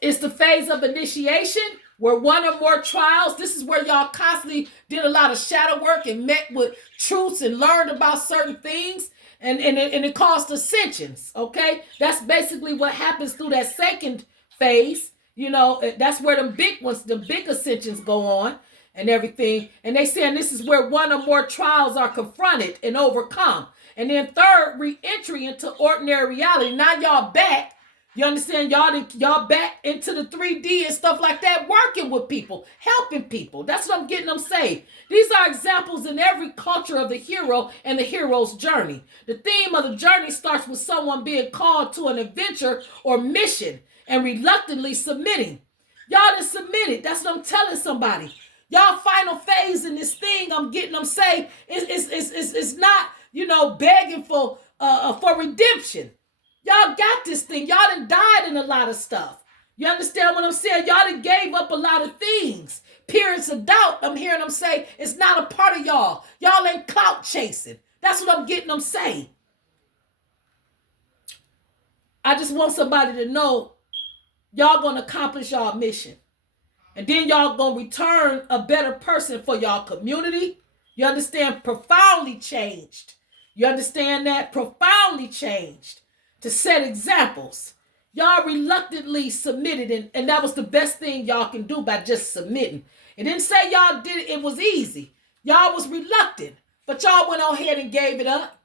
is the phase of initiation, where one or more trials. This is where y'all constantly did a lot of shadow work and met with truths and learned about certain things. And it caused ascensions. Okay? That's basically what happens through that second phase. That's where the big ascensions go on. And everything. And they saying this is where one or more trials are confronted and overcome. And then third, re-entry into ordinary reality. Now y'all back. You understand? Y'all back into the 3D and stuff like that, working with people, helping people. That's what I'm getting them say. These are examples in every culture of the hero and the hero's journey. The theme of the journey starts with someone being called to an adventure or mission and reluctantly submitting. Y'all done submitted. That's what I'm telling somebody. Y'all final phase in this thing, I'm getting them say, it's not, begging for redemption. Y'all got this thing. Y'all done died in a lot of stuff. You understand what I'm saying? Y'all done gave up a lot of things. Periods of doubt, I'm hearing them say, it's not a part of y'all. Y'all ain't clout chasing. That's what I'm getting them say. I just want somebody to know y'all gonna accomplish y'all mission. And then y'all gonna return a better person for y'all community. You understand? Profoundly changed. You understand that? Profoundly changed. To set examples. Y'all reluctantly submitted, and that was the best thing y'all can do by just submitting. It didn't say y'all did it was easy. Y'all was reluctant. But y'all went on ahead and gave it up.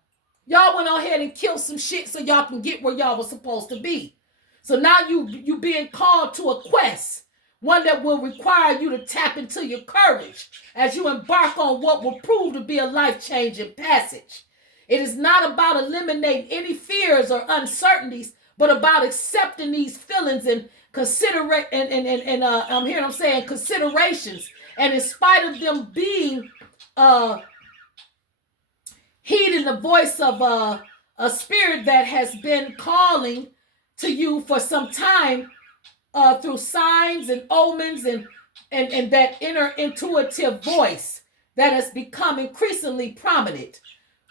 Y'all went on ahead and killed some shit so y'all can get where y'all was supposed to be. So now you being called to a quest. One that will require you to tap into your courage as you embark on what will prove to be a life-changing passage. It is not about eliminating any fears or uncertainties, but about accepting these feelings and I'm hearing them saying considerations. And in spite of them being heeding the voice of a spirit that has been calling to you for some time, through signs and omens and that inner intuitive voice that has become increasingly prominent.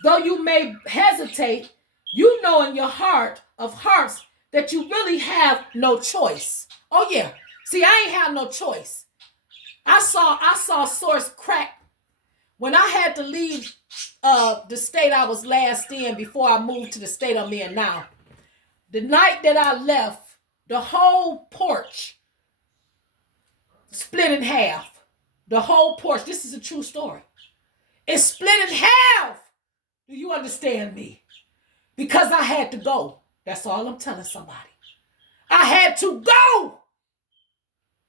Though you may hesitate, you know in your heart of hearts that you really have no choice. Oh yeah. See, I ain't have no choice. I saw Source crack when I had to leave the state I was last in before I moved to the state I'm in now. The night that I left, the whole porch split in half. The whole porch. This is a true story. It's split in half. Do you understand me? Because I had to go. That's all I'm telling somebody. I had to go.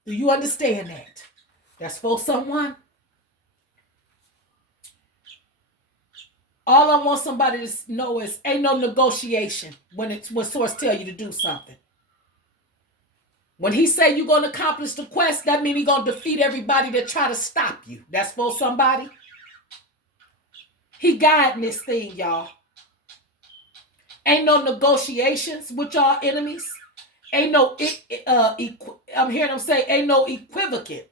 Do you understand that? That's for someone. All I want somebody to know is ain't no negotiation when source tell you to do something. When he say you're going to accomplish the quest, that means he's going to defeat everybody that try to stop you. That's for somebody. He guiding this thing, y'all. Ain't no negotiations with y'all enemies. Ain't no, I'm hearing them say, ain't no equivalent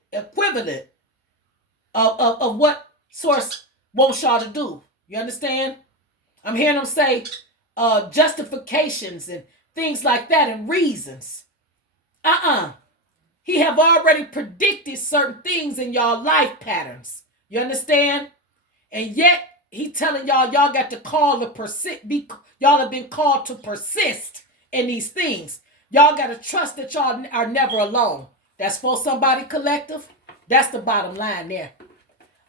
of what source wants y'all to do. You understand? I'm hearing them say justifications and things like that and reasons. He have already predicted certain things in y'all life patterns. You understand? And yet, he telling y'all got to call to persist. Y'all have been called to persist in these things. Y'all got to trust that y'all are never alone. That's for somebody, collective. That's the bottom line there.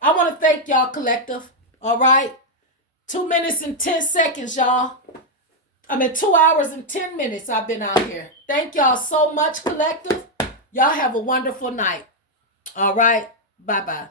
I want to thank y'all, collective. All right? 2 minutes and 10 seconds, y'all. 2 hours and 10 minutes I've been out here. Thank y'all so much, collective. Y'all have a wonderful night. All right? Bye-bye.